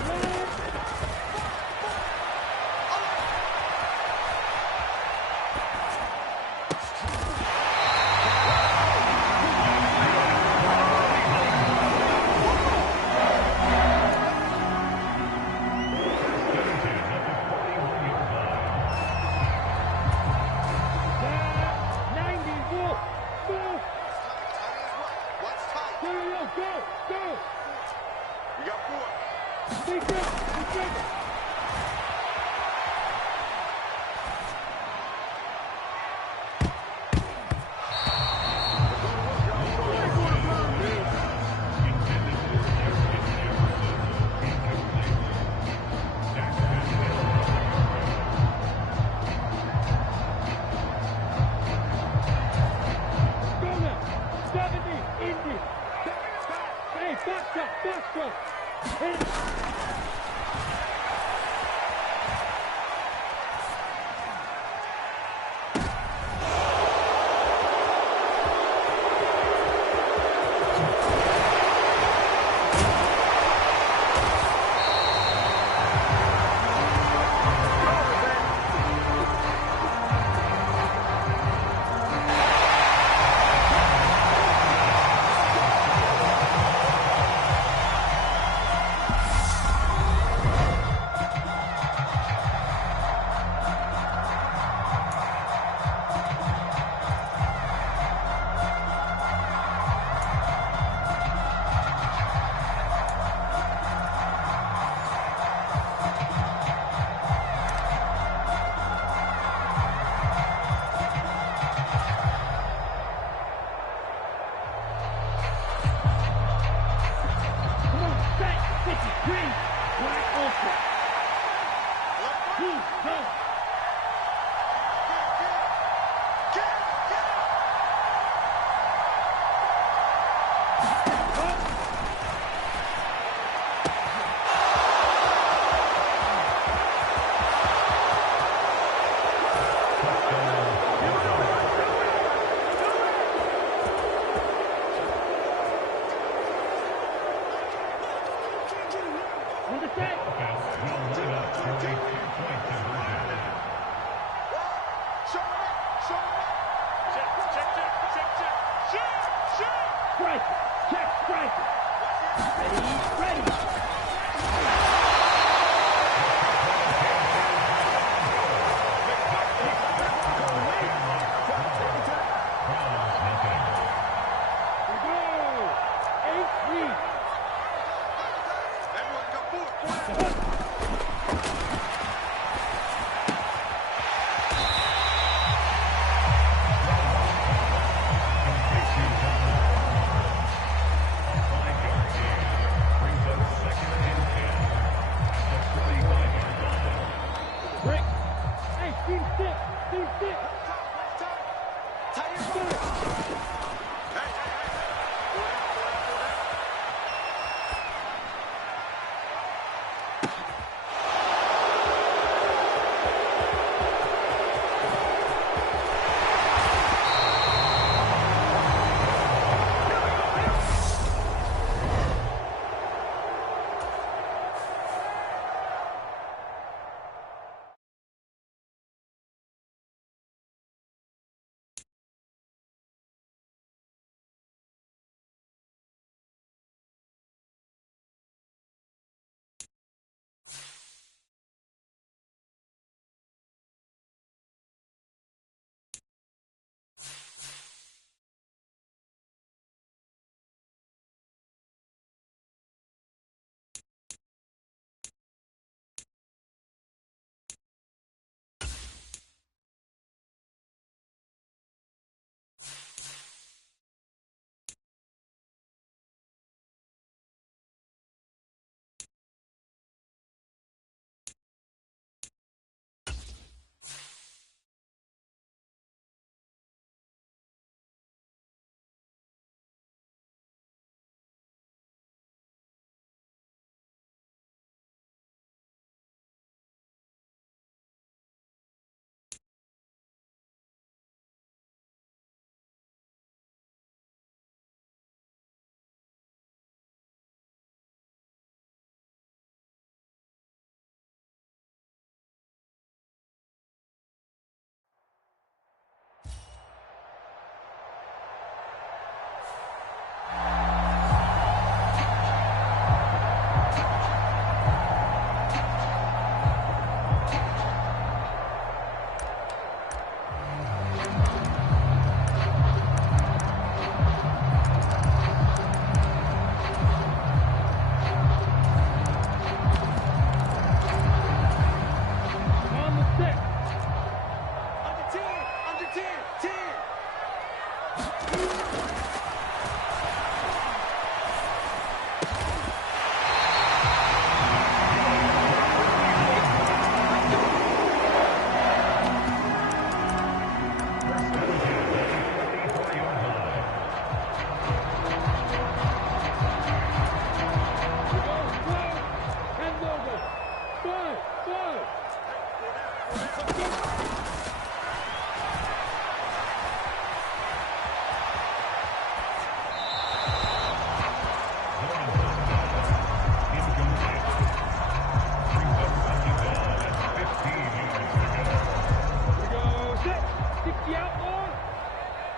Set. 60 outlaw.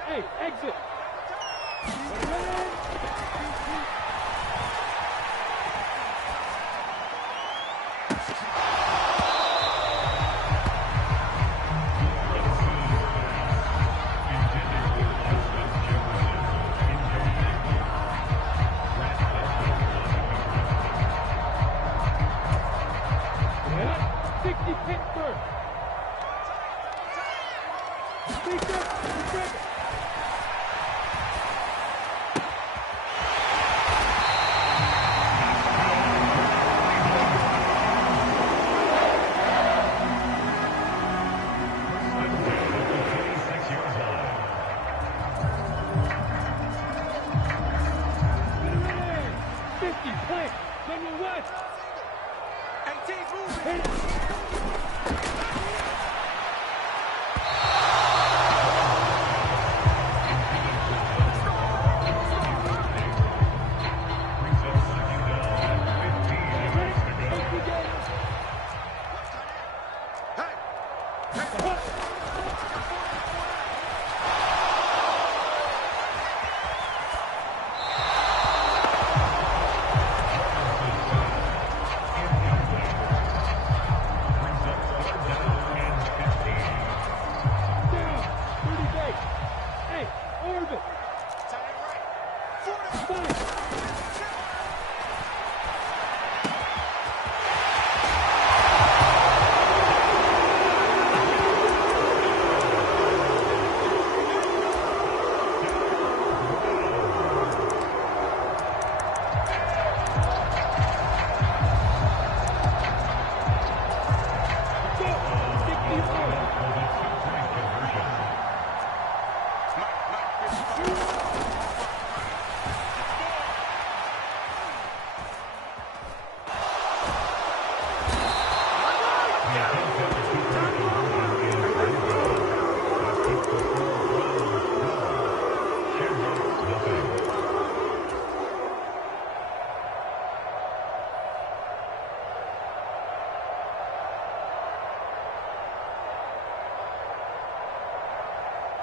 Hey, exit.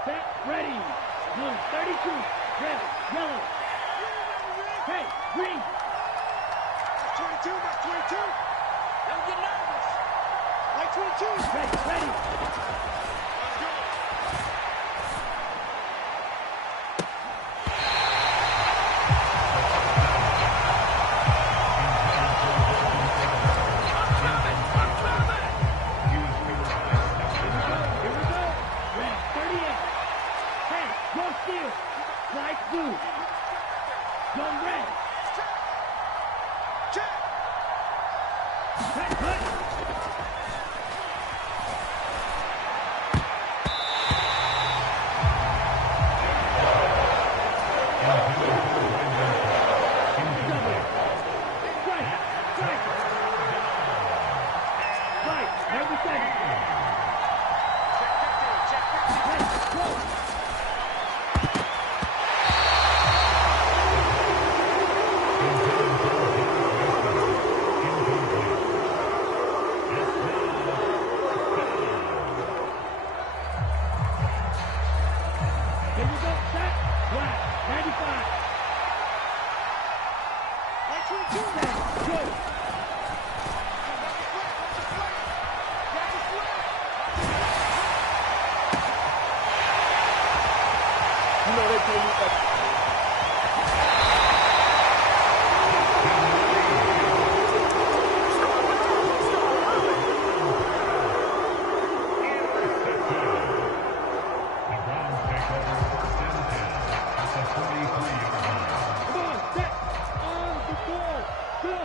Set, ready. Blue, 32. Red, yellow. Hey, green. That's 22, that's 22. Don't get nervous. Like 22. Ready. Let's go. Light blue. Go red. Check. Cut. Go!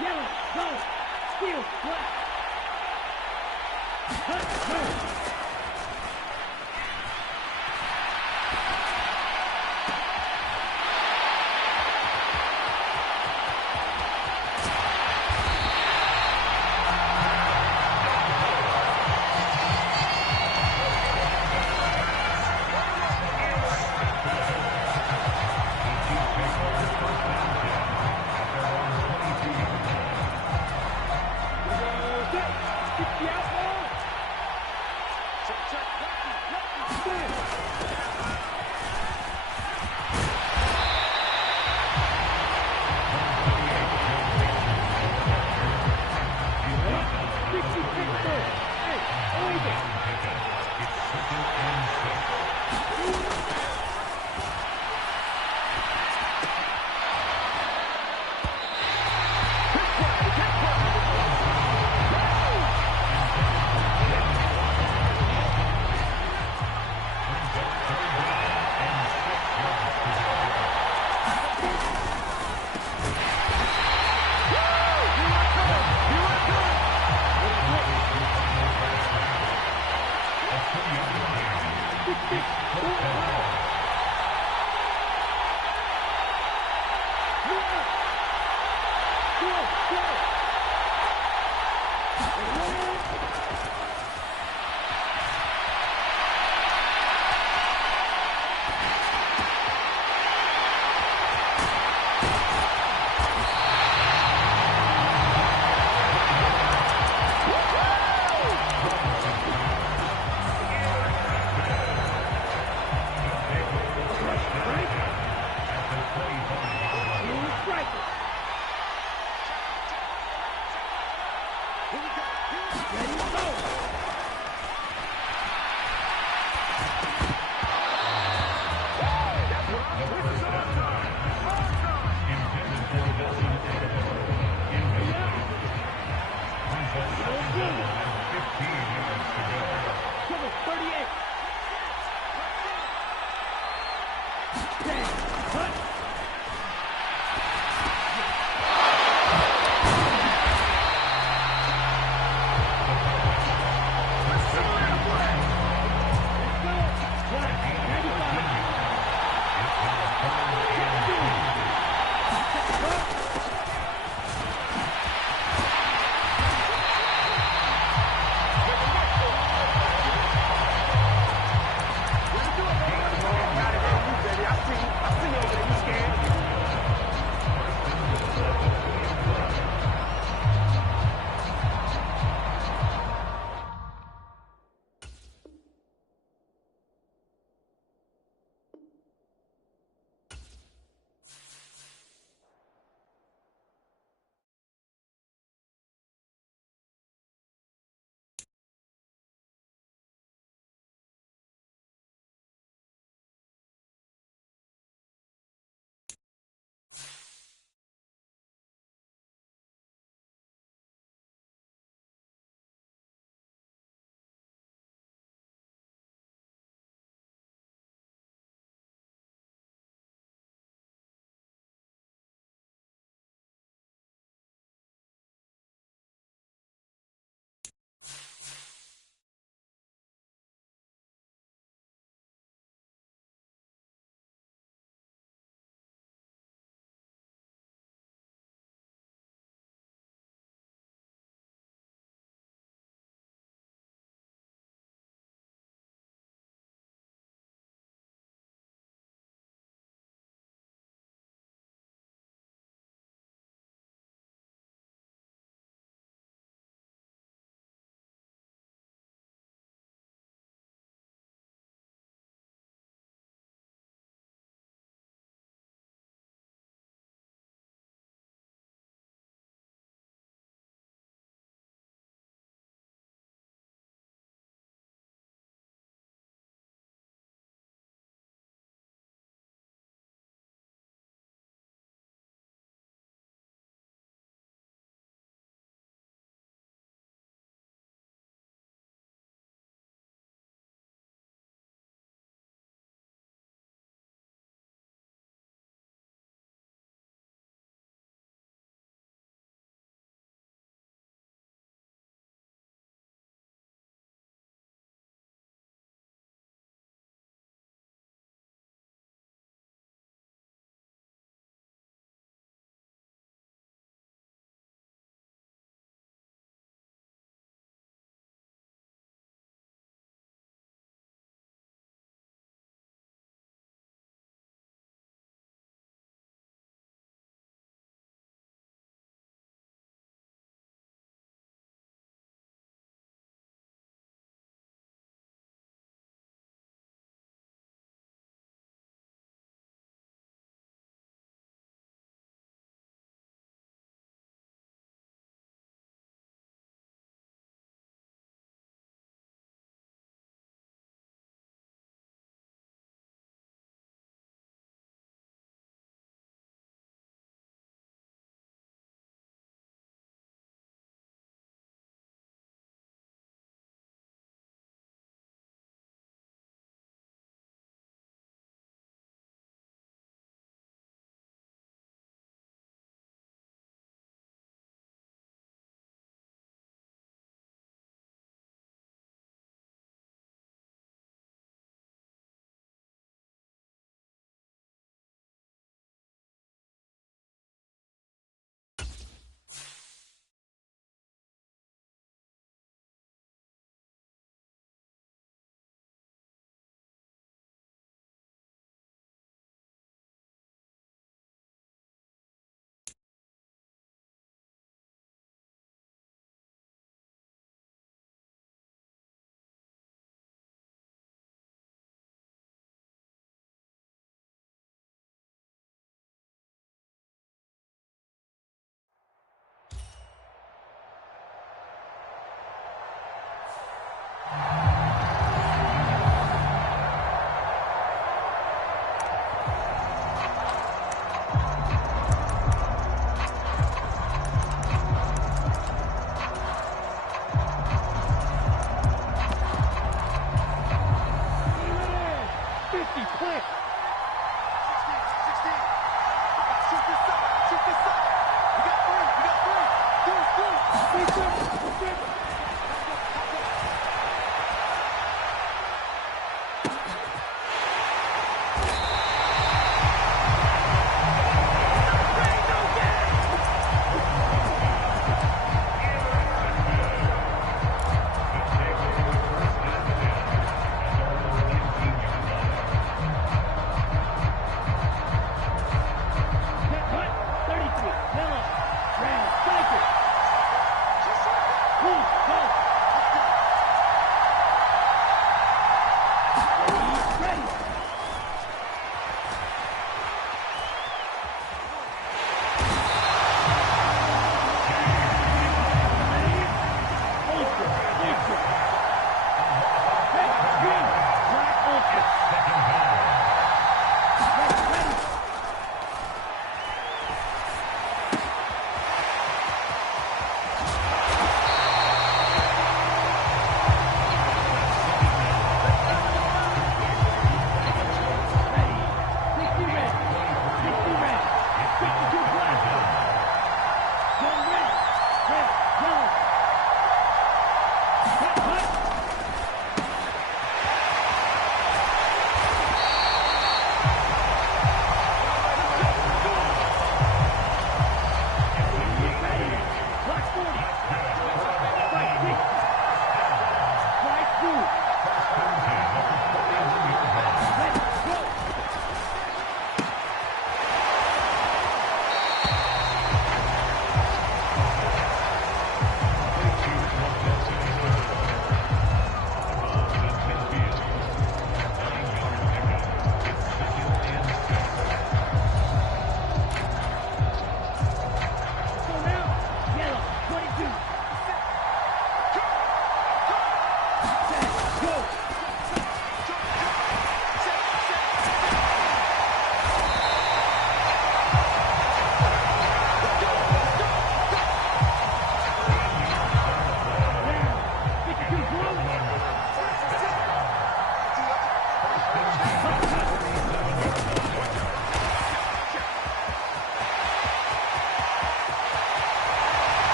Yellow, go. Steal, black. Cut, go. I see you over there. 50, plant. 16. Shoot this side. We got three. Do it.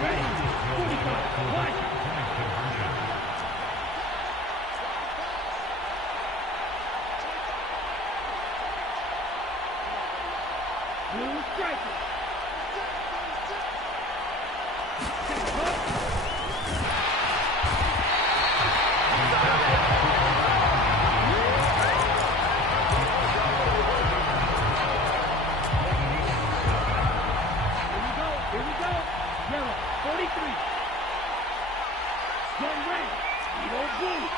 Ready. 45. One. Blue striker. Here we go. Yellow, 43. Young red. Edo blue.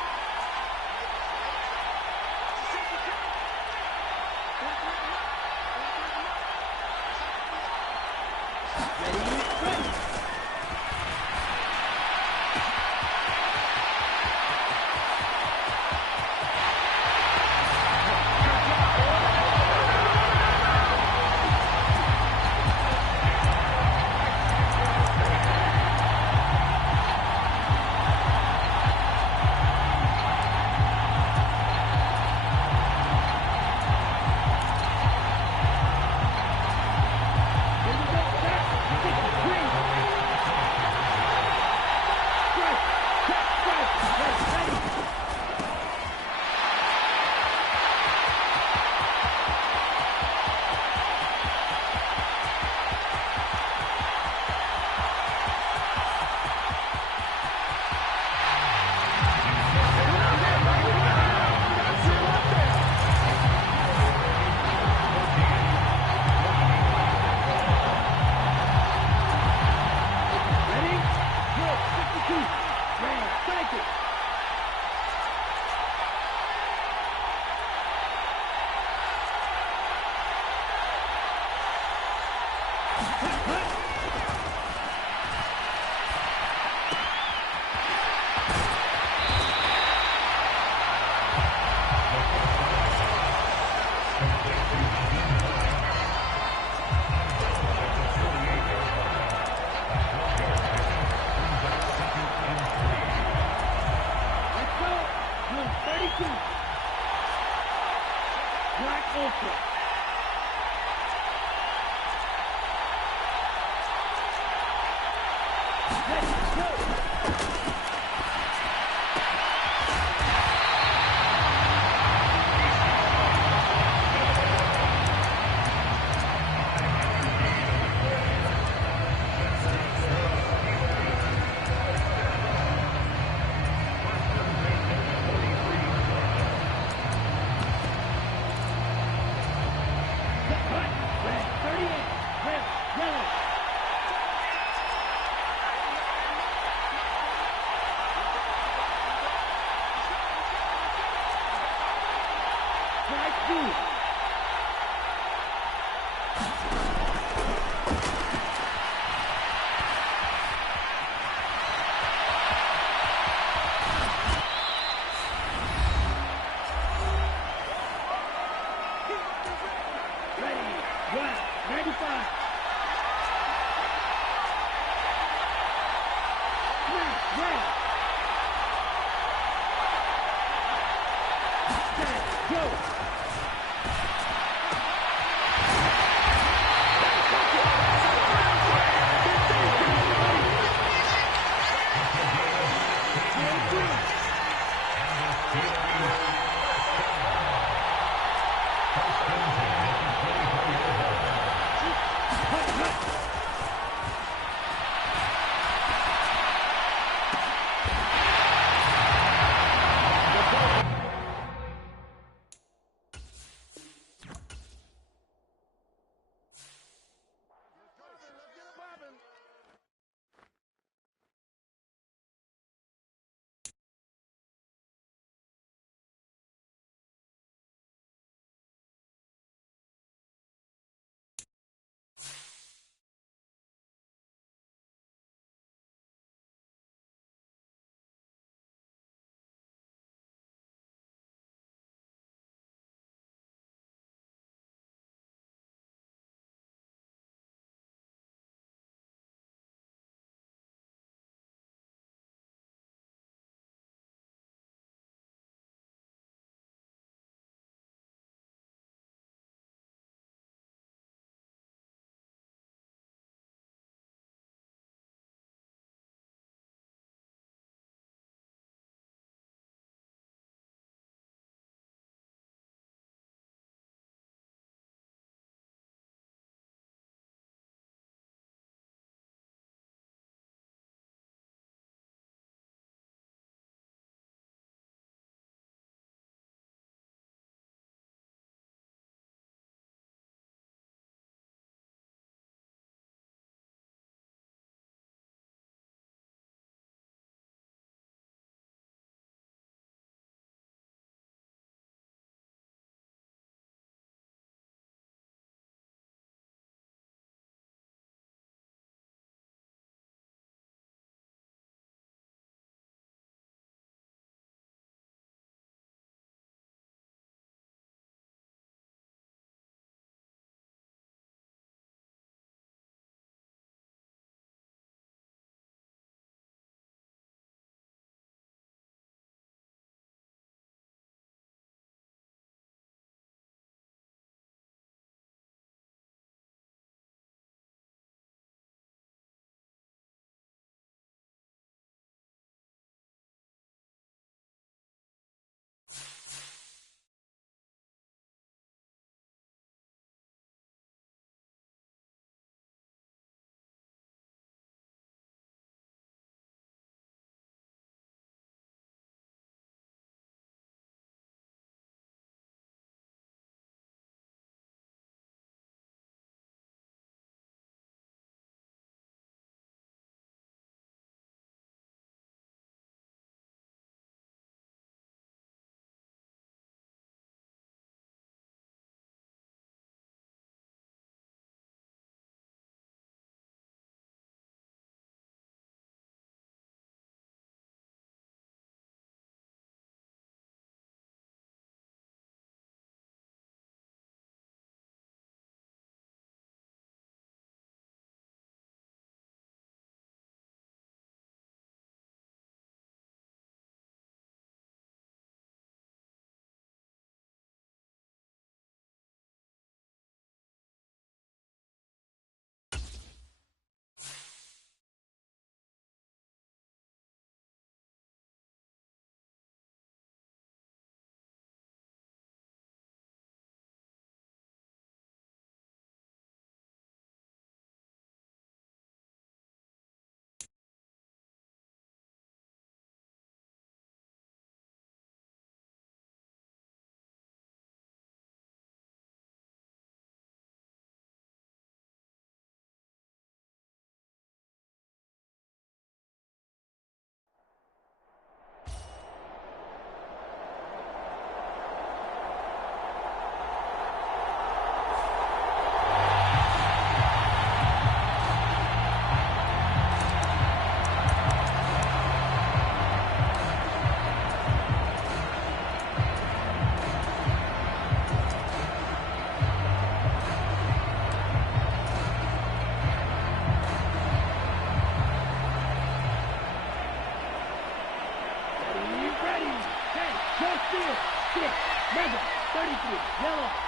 Steal. 6. Number 33. Yellow.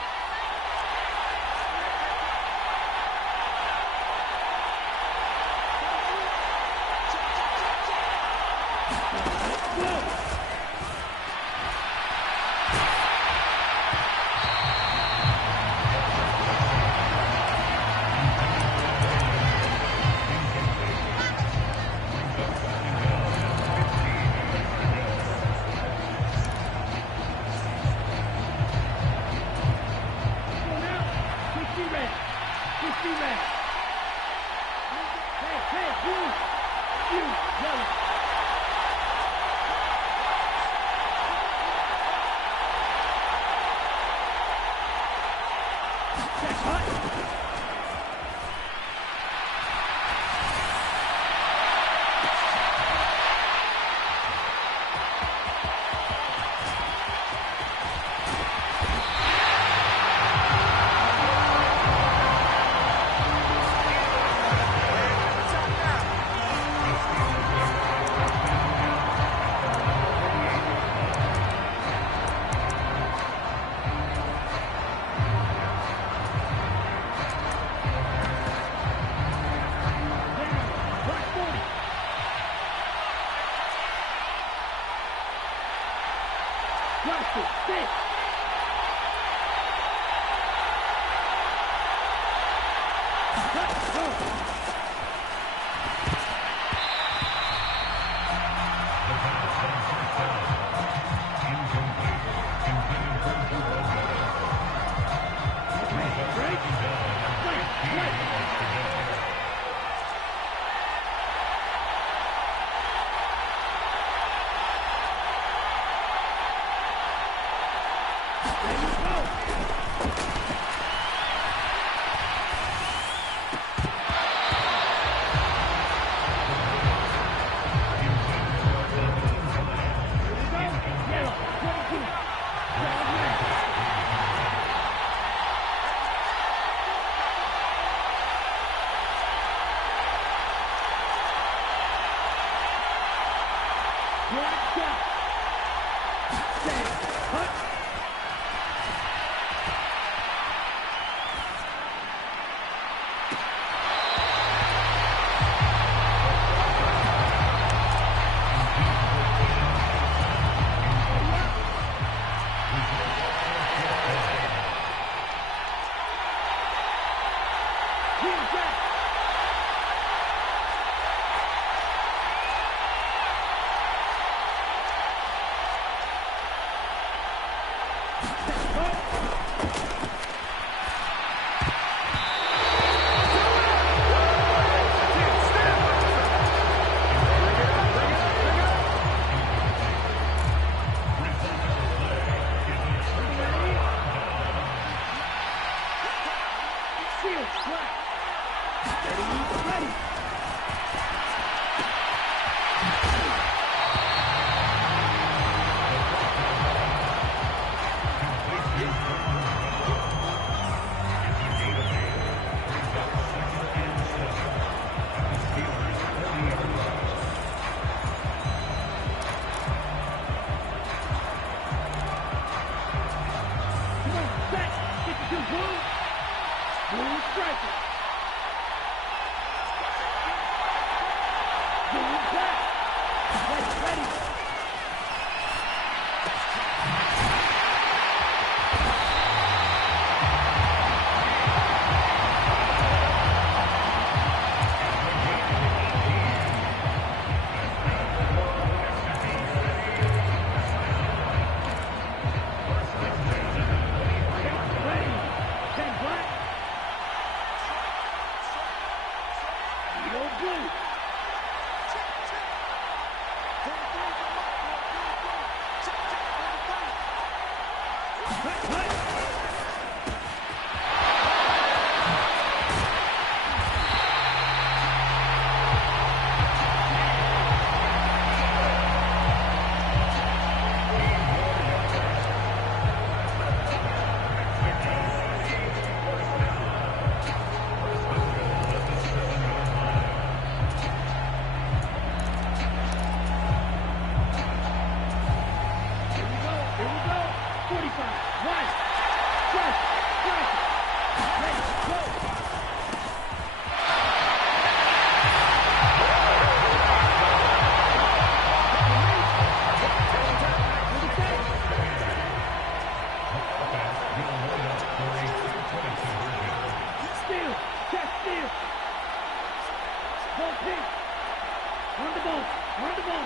Run the ball. Run the ball.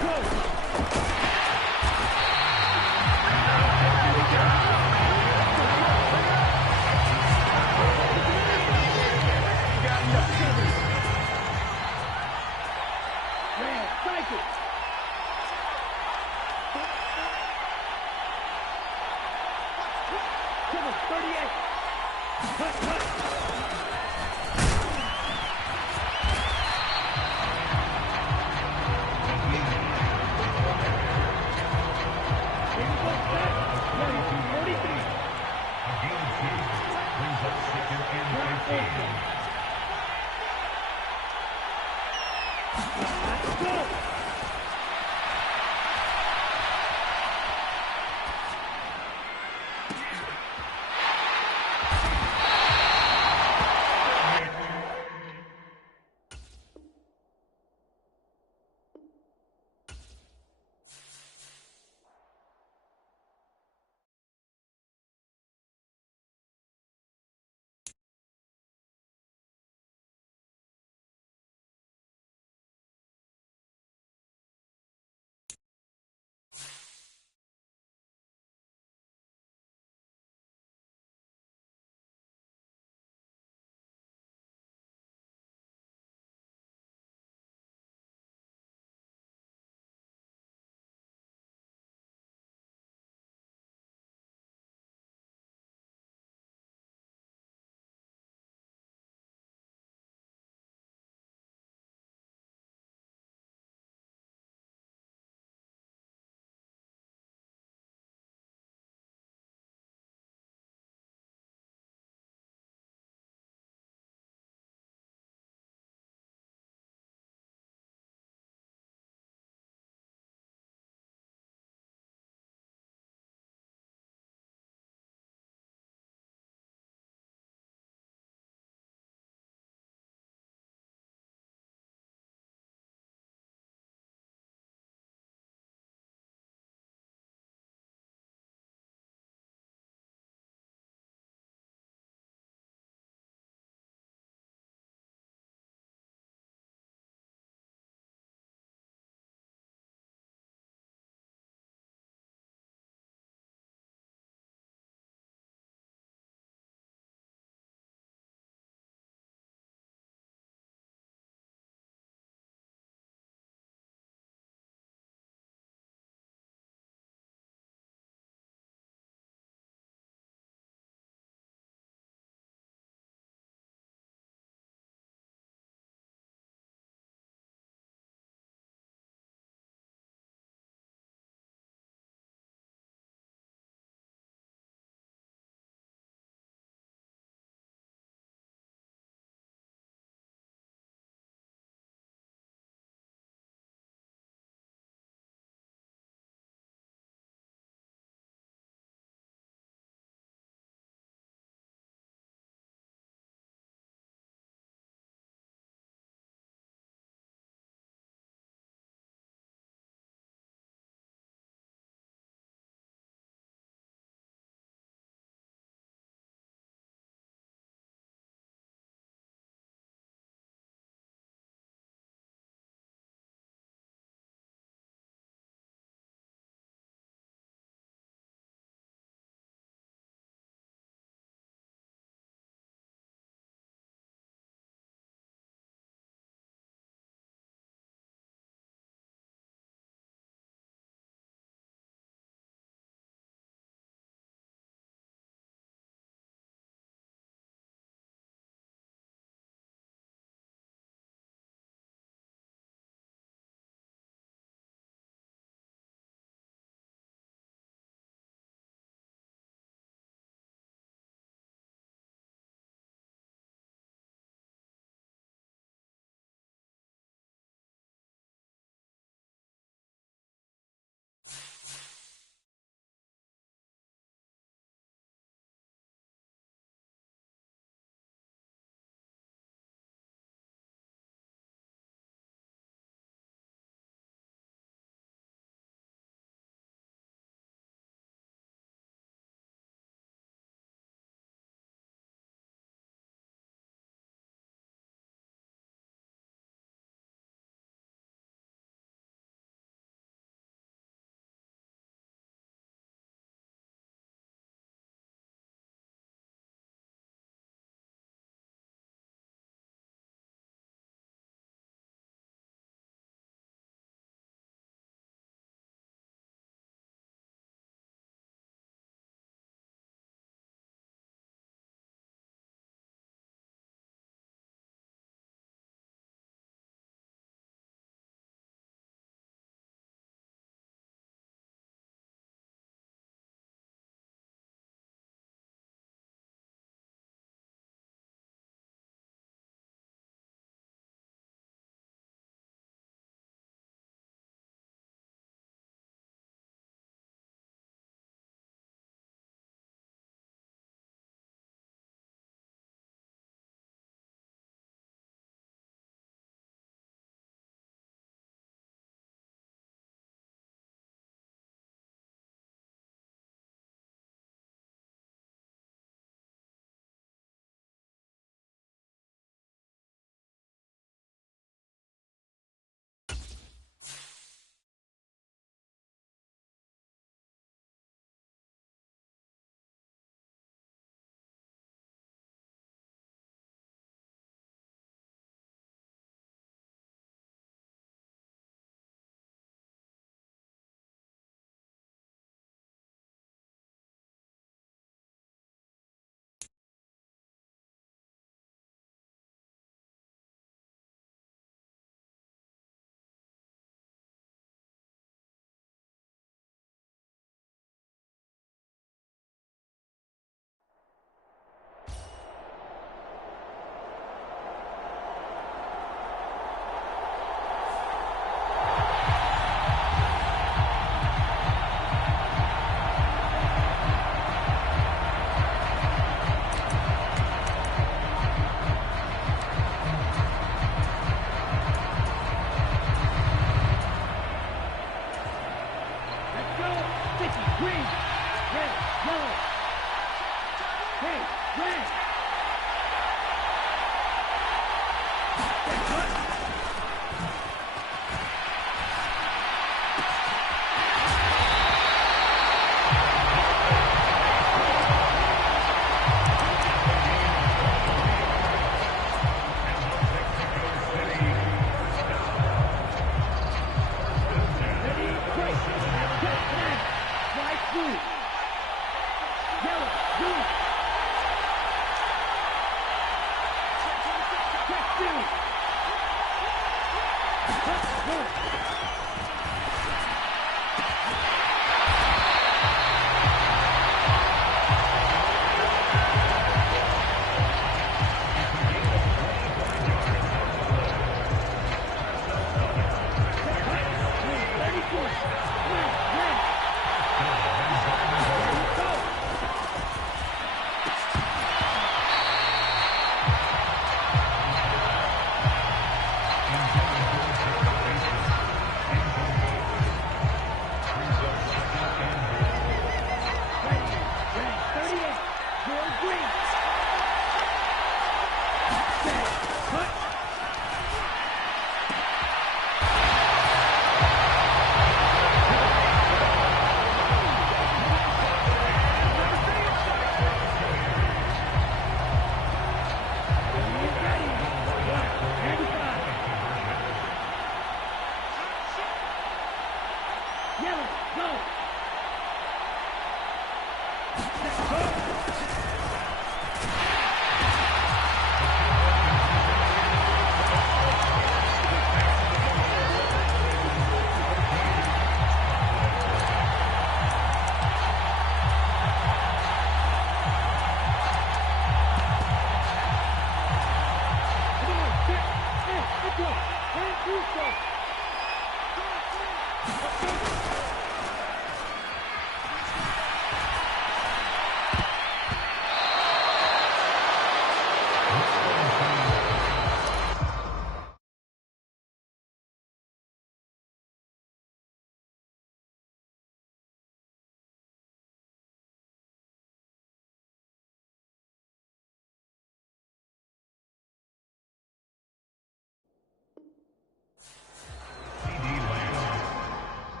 Go. Man, strike it. Come on, 38. Cut, cut. Brings up second and 15.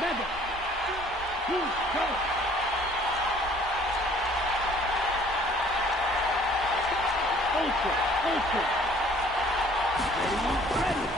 Madden. Go. Ultra. Ready.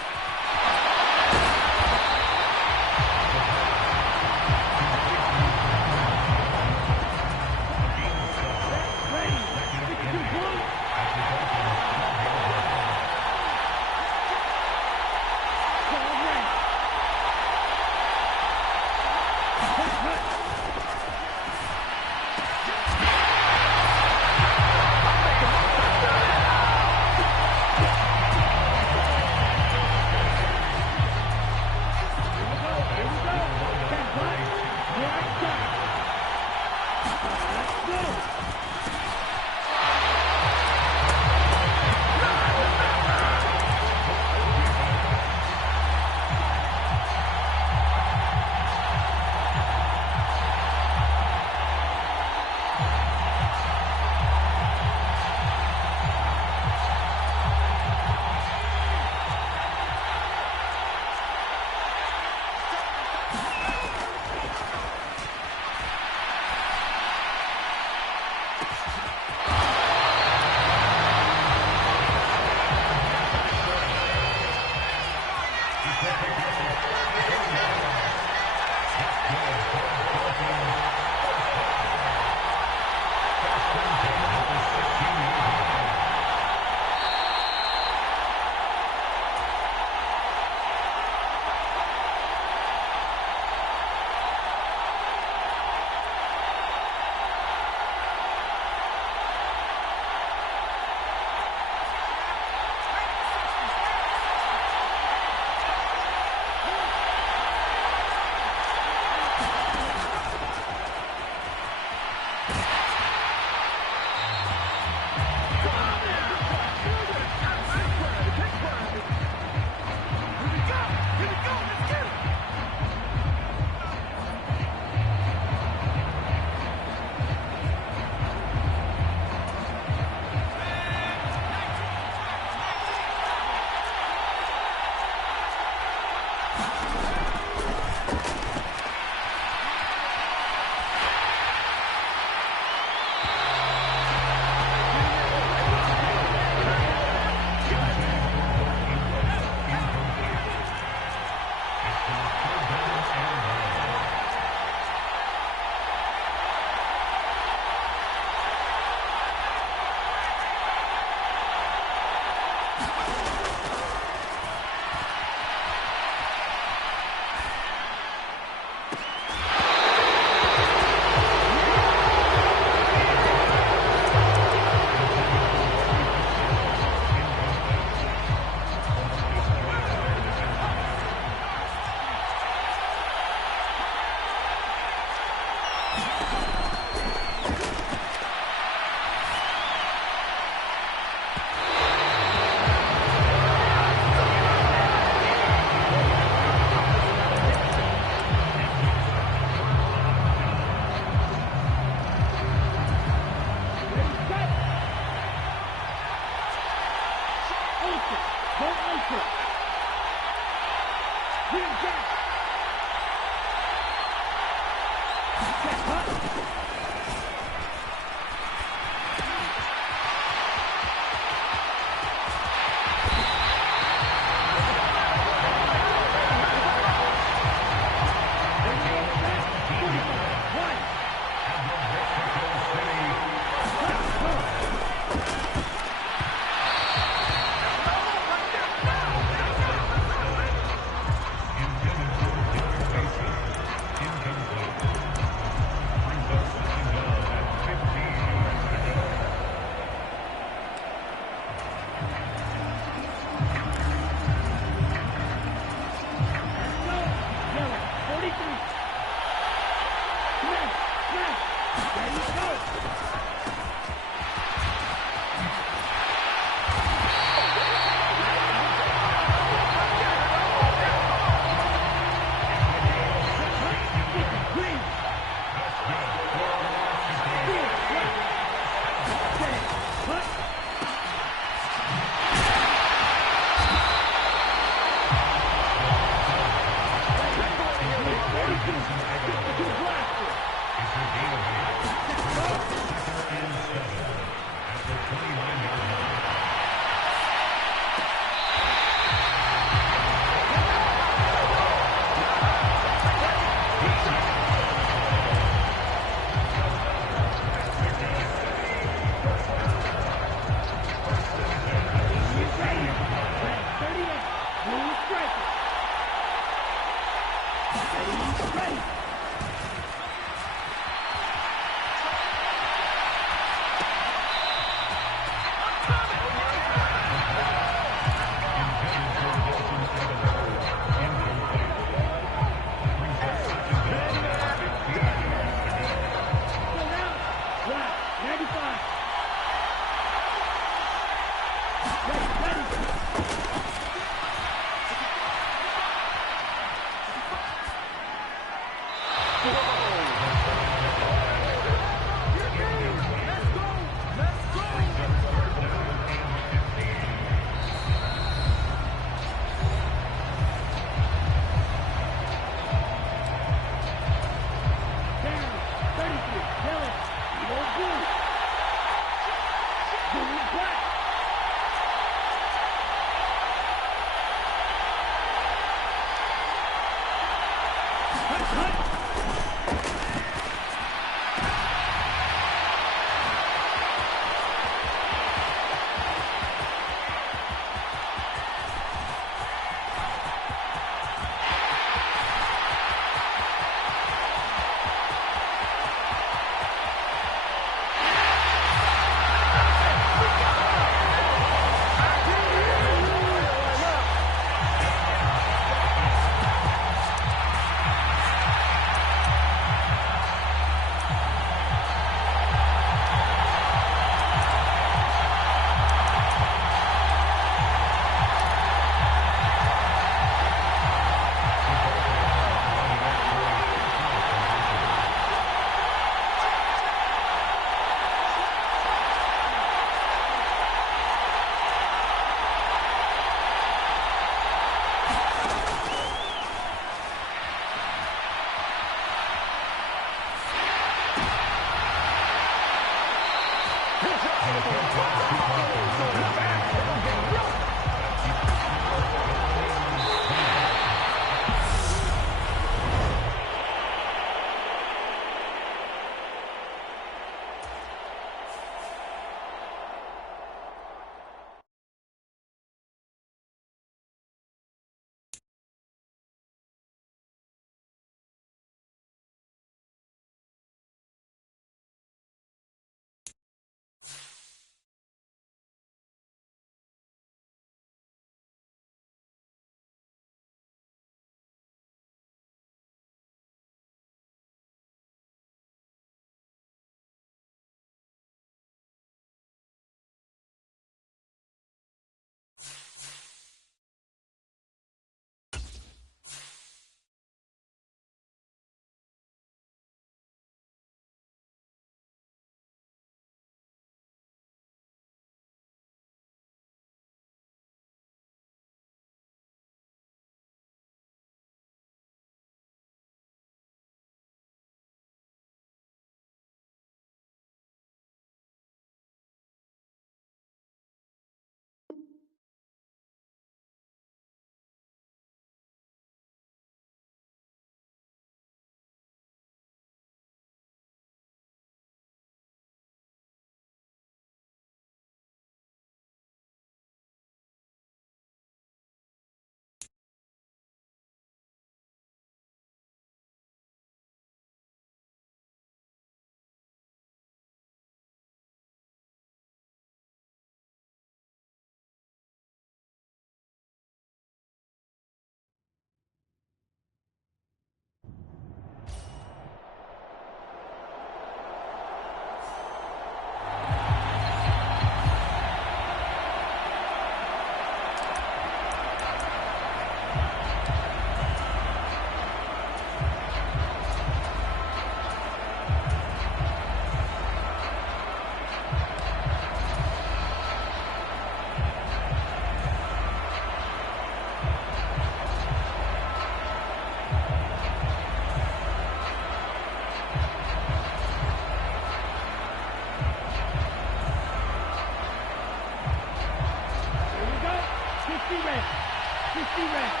60 rounds.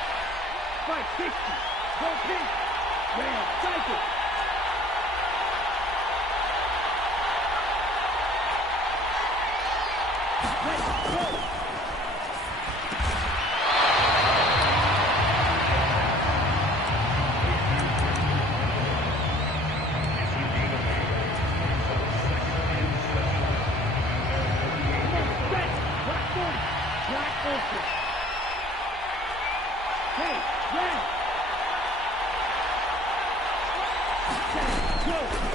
Fight 60. Go pink. Round. Cycle. Let's go. Hey, red. Set, go.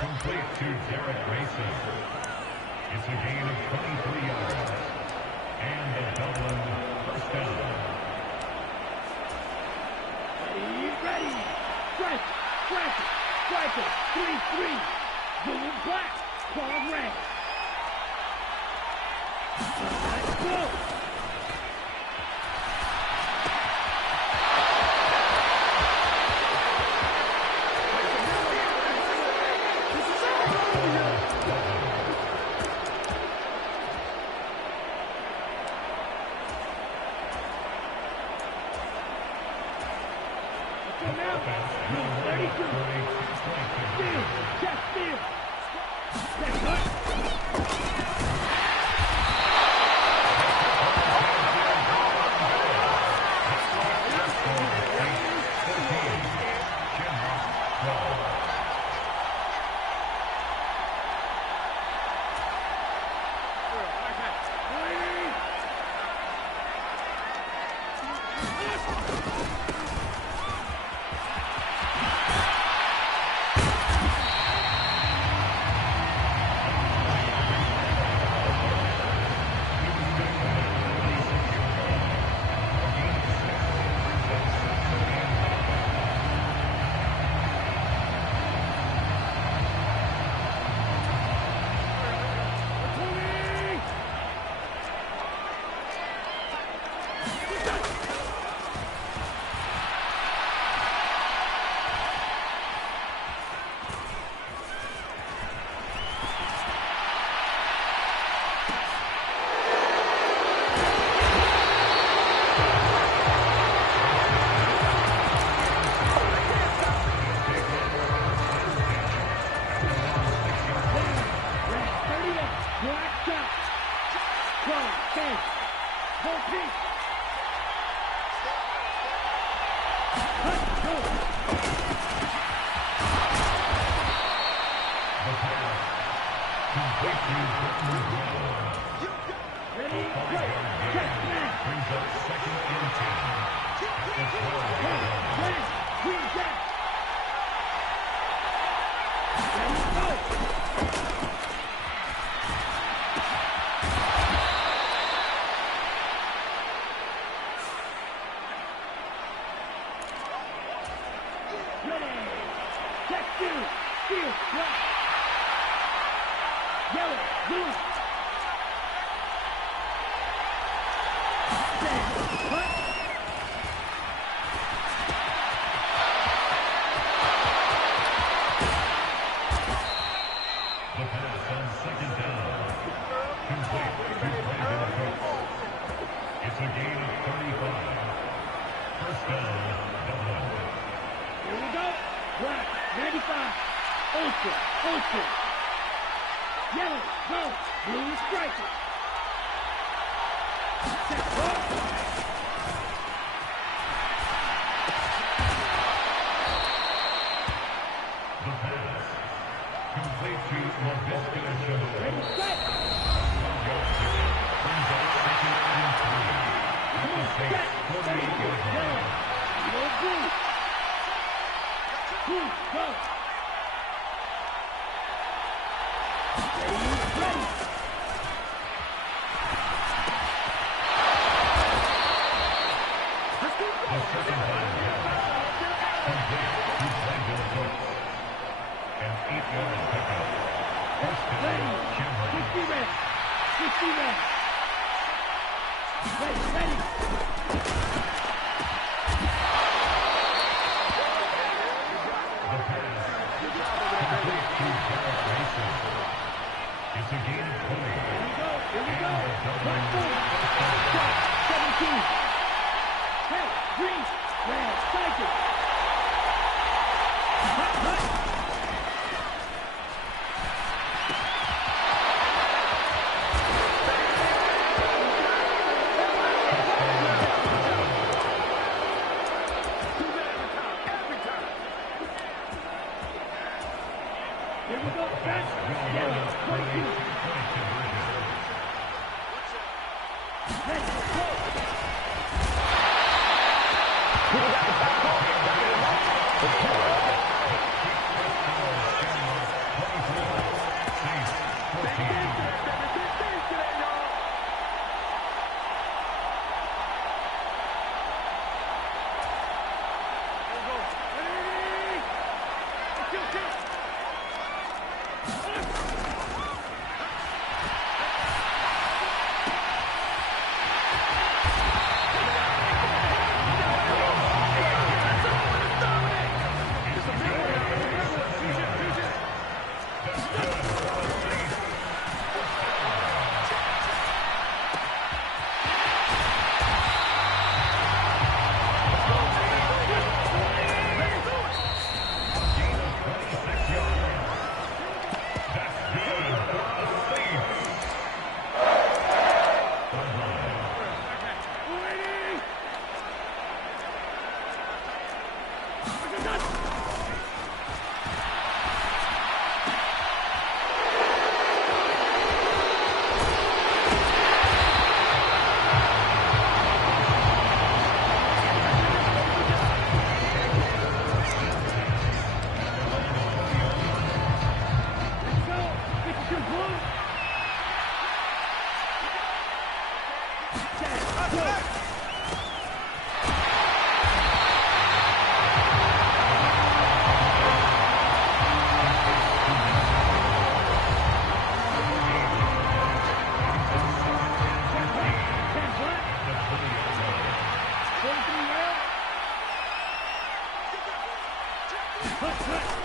Complete to Derek Mason. It's a gain of 23 yards. And the Dublin first down. Ready. Strike. Striker. 3-3. Blue black. Ball red. Let's go. Green. Red. Strike it. Here we go. That's yellow. 22. Let's go.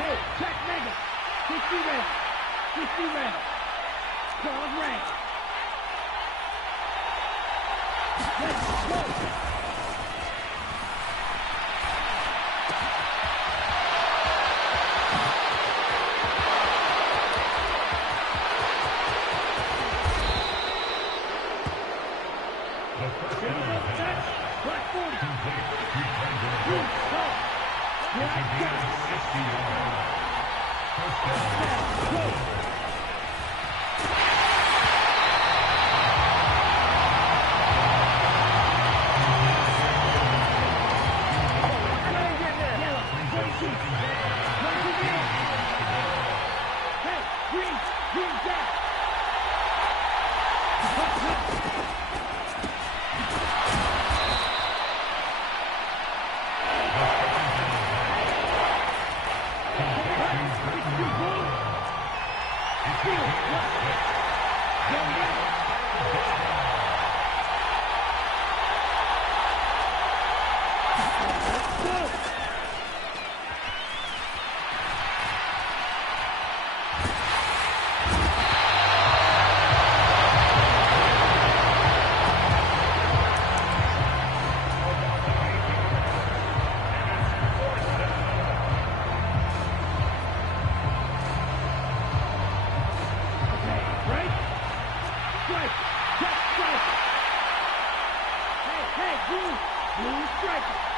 Hey, check Mega. 60 rounds. 60 rounds. 12 rounds. Let's go. Black 40. Hey, green down. Blue striker.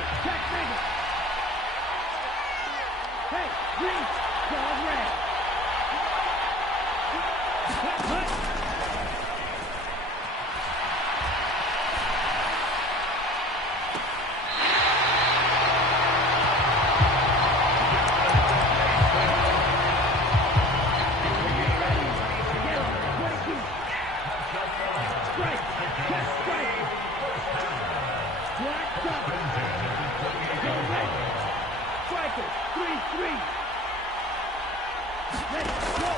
Hey, check finger. Hey, green, cross red. Cut. Striker, 3-3. Let's go.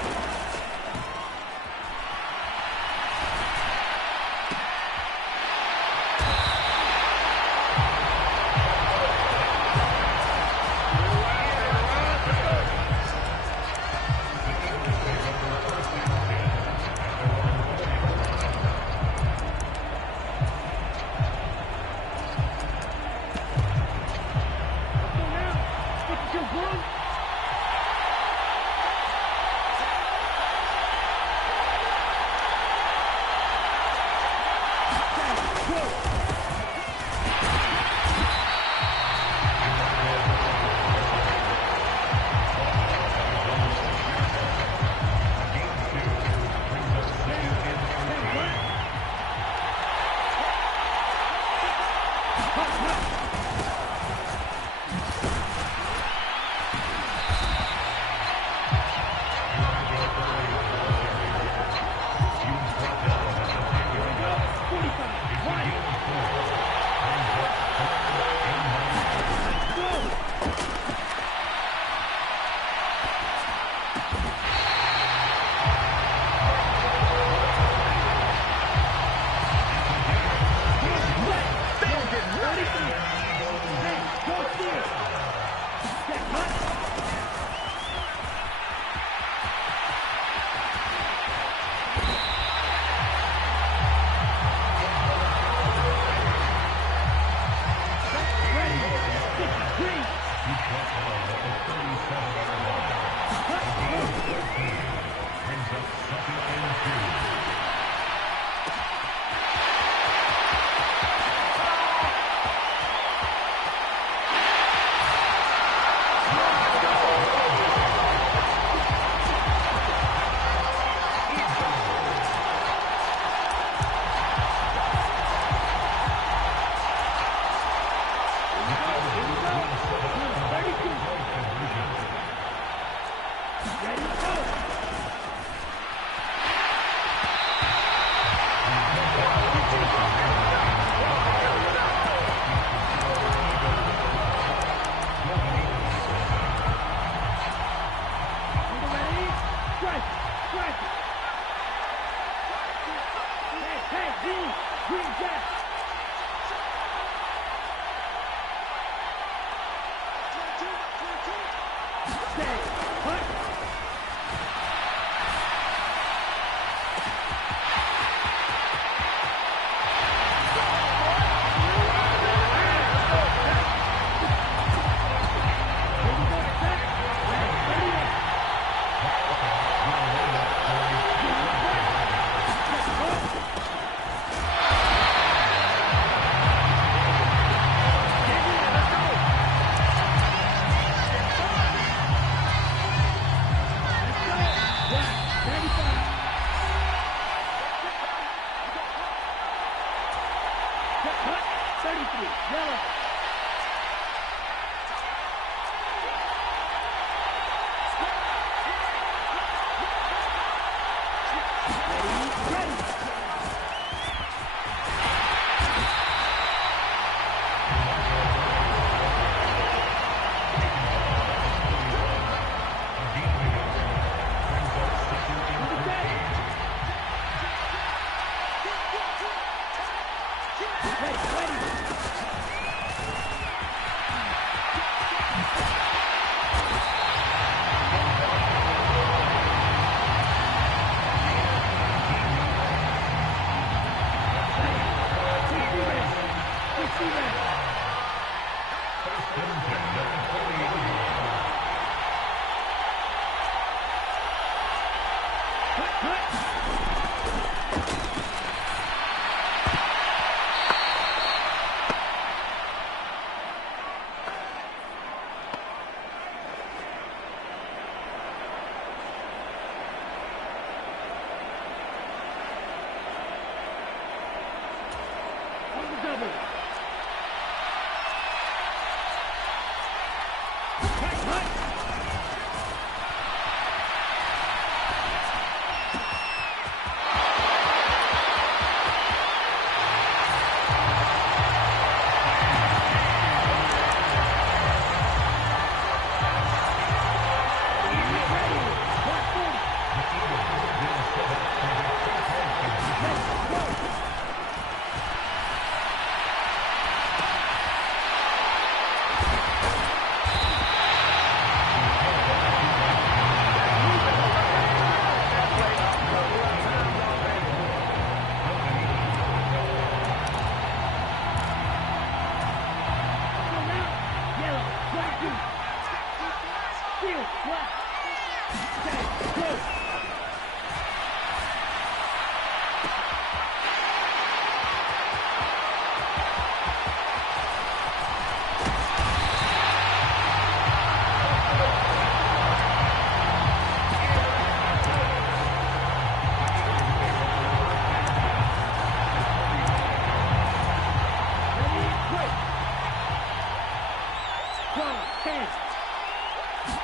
Stand.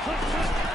Cut, cut.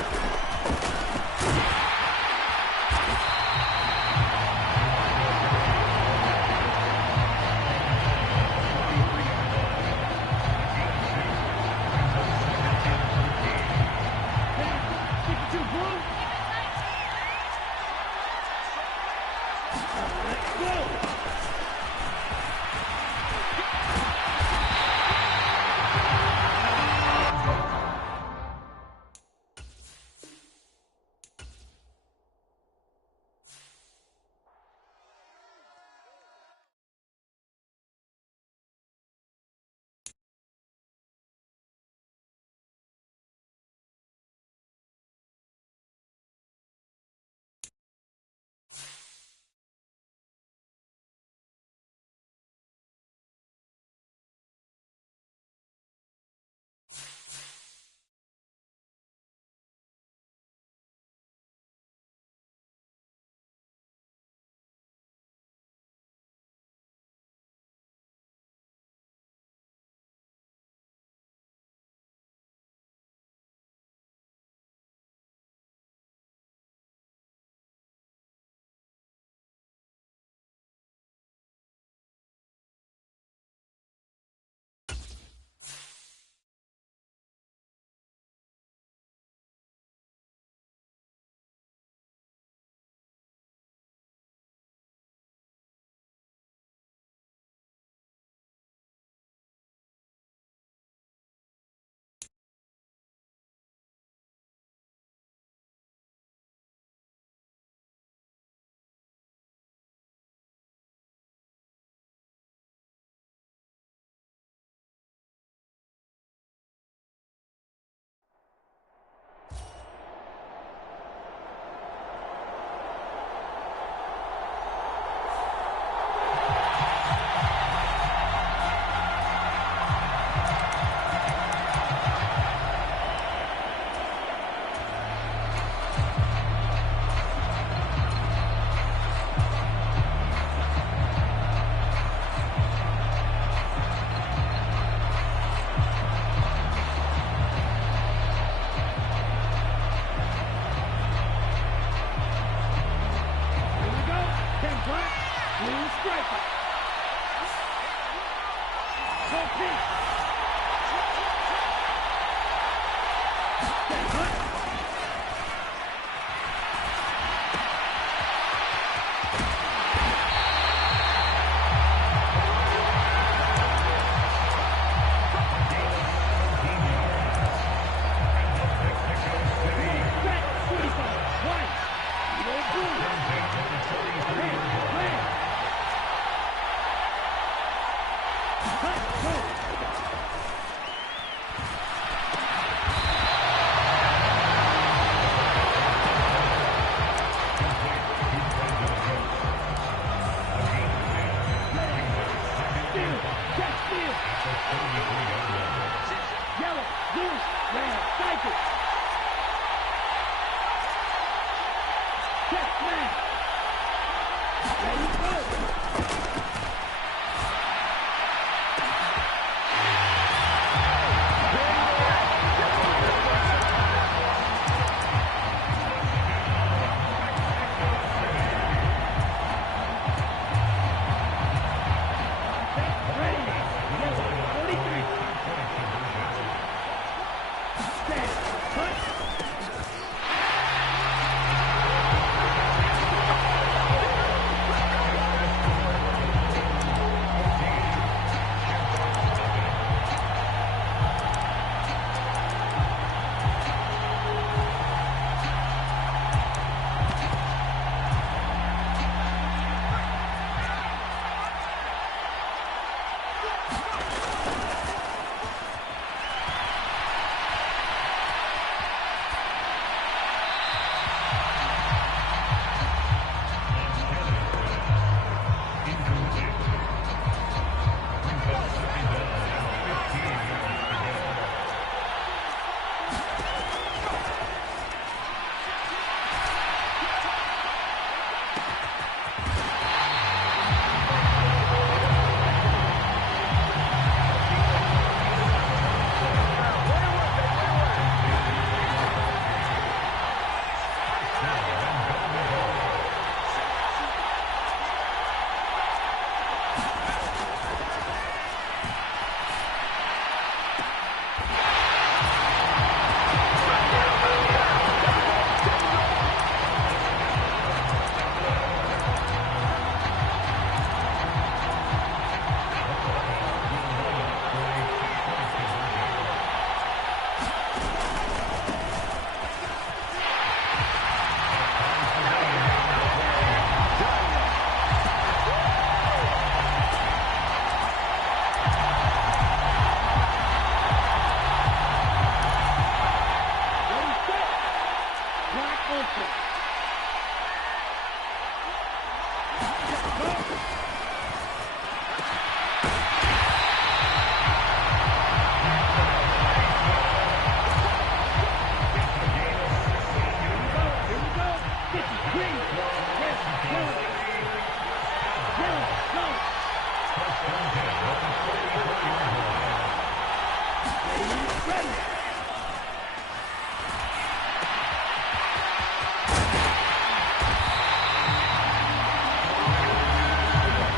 Ready.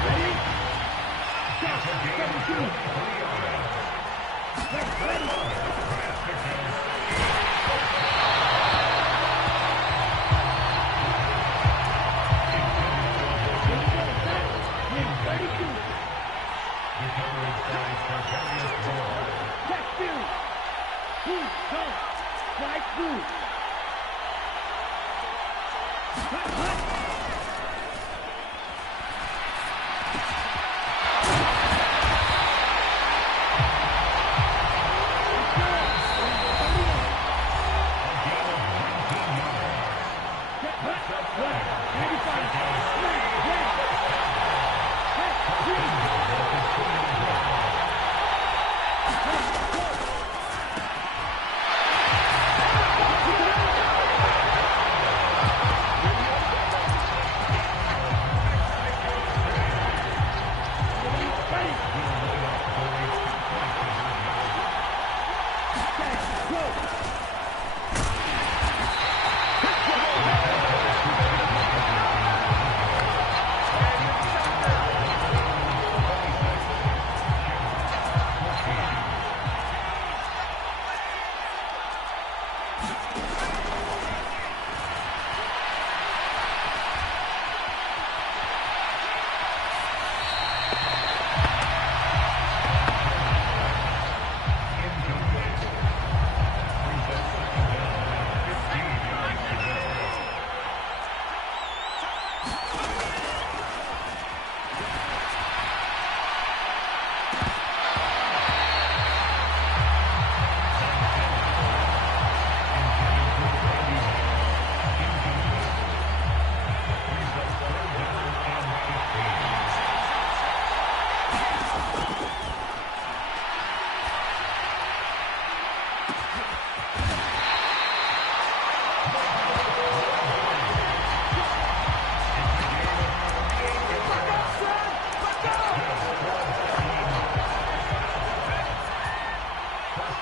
Ready? Stop.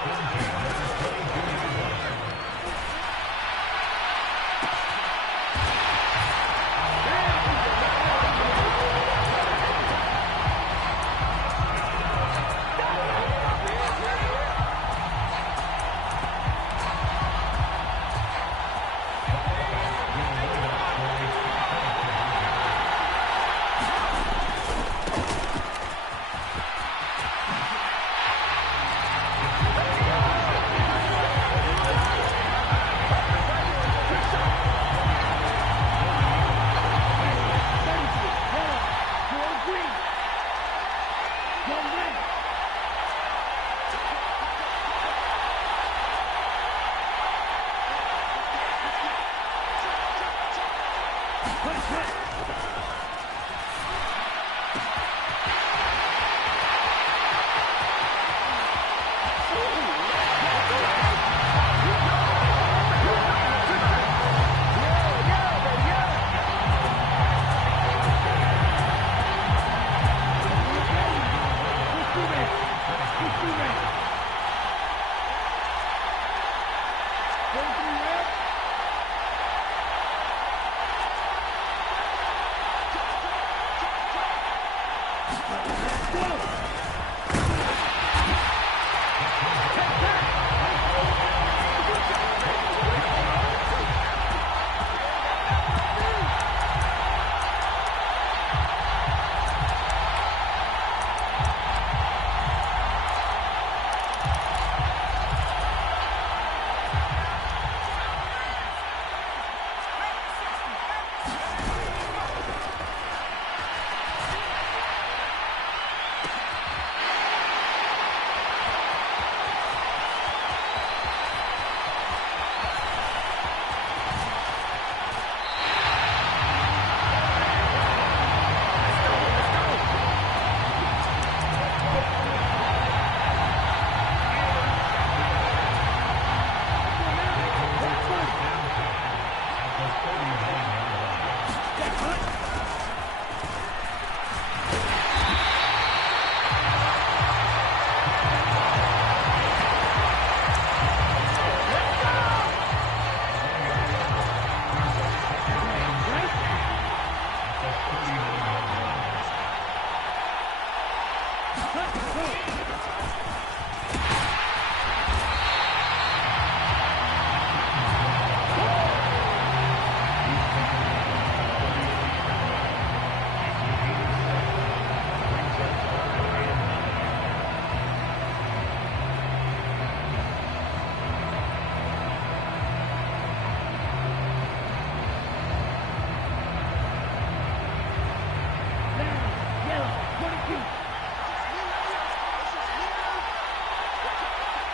17. Ready.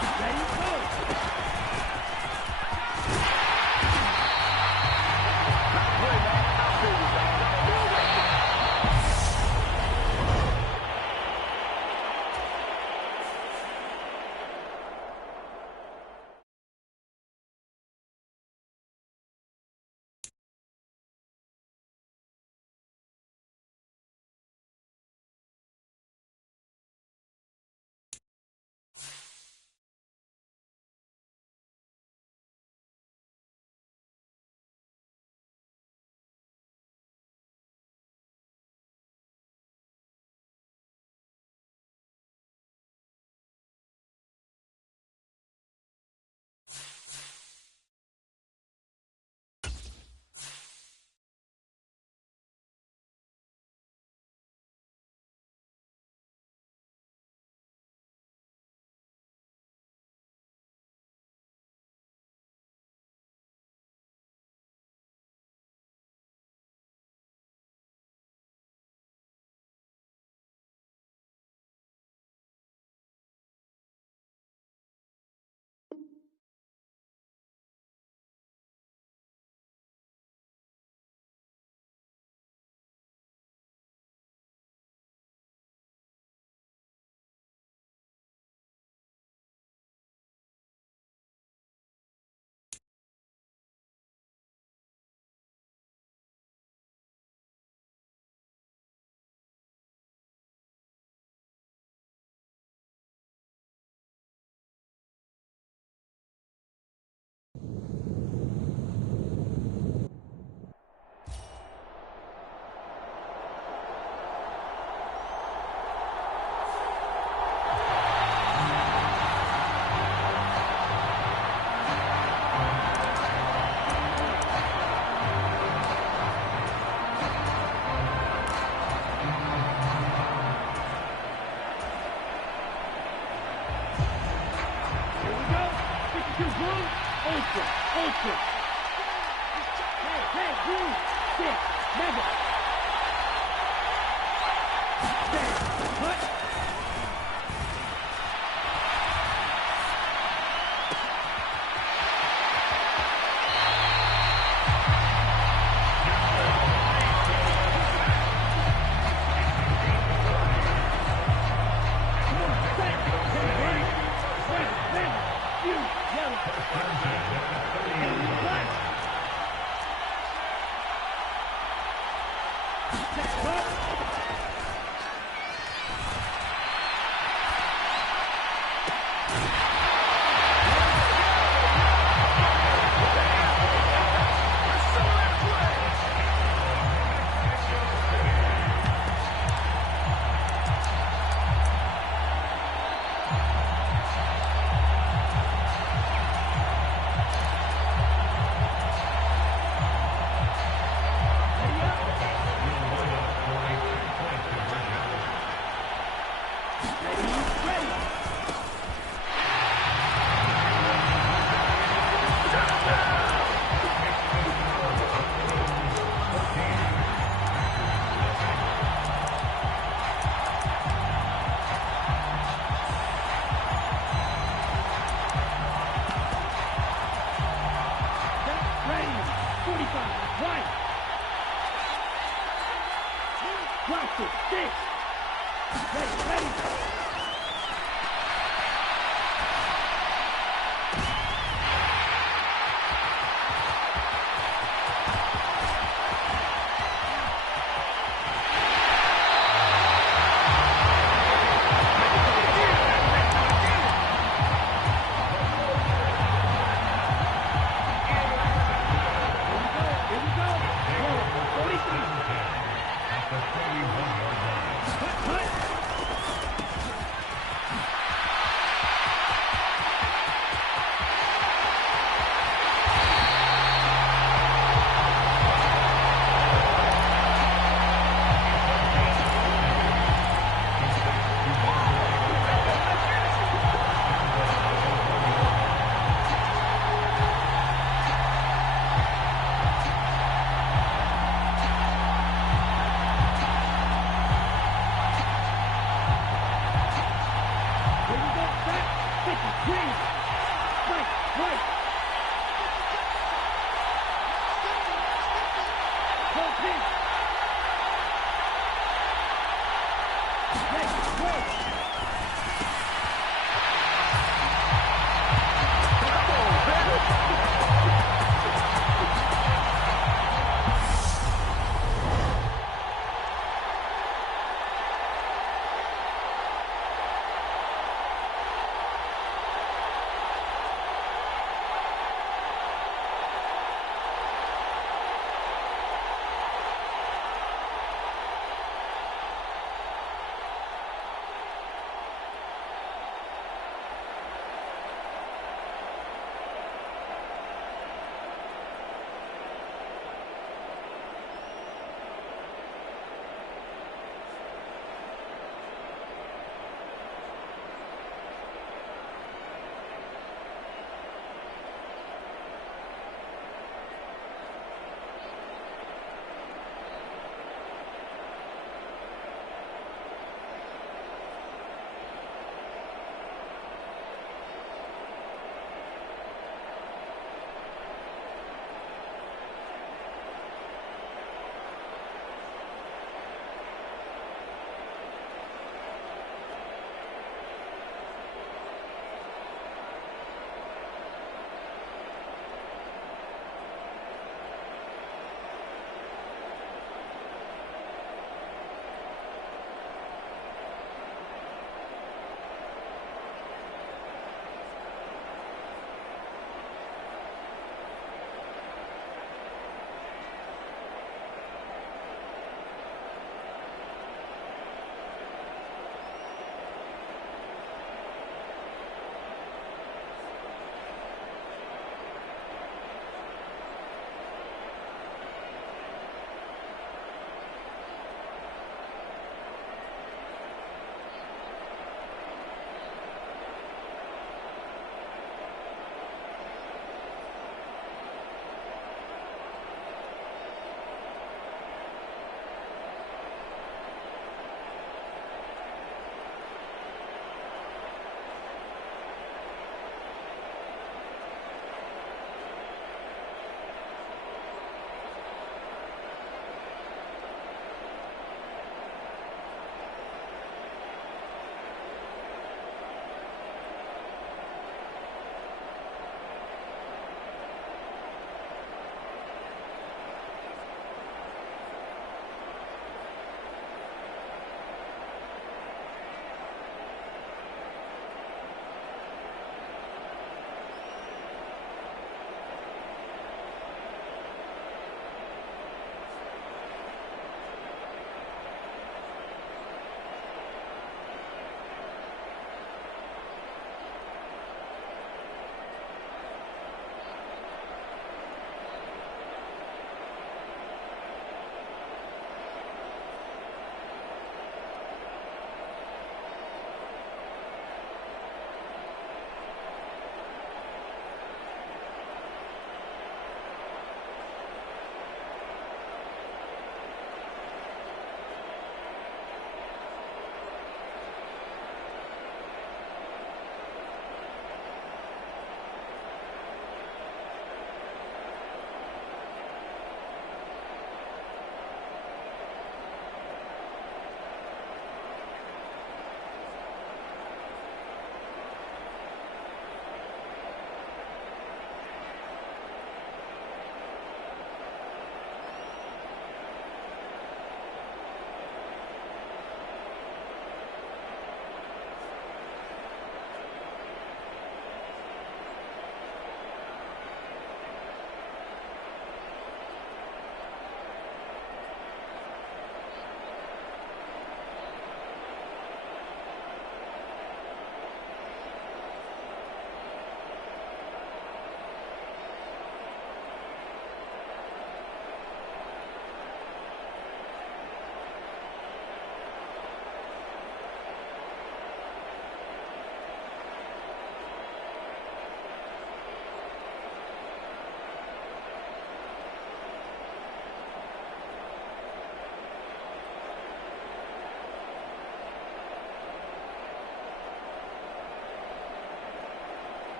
Ready, go. Ultra. Hey, blue, six, never. Cut. Green.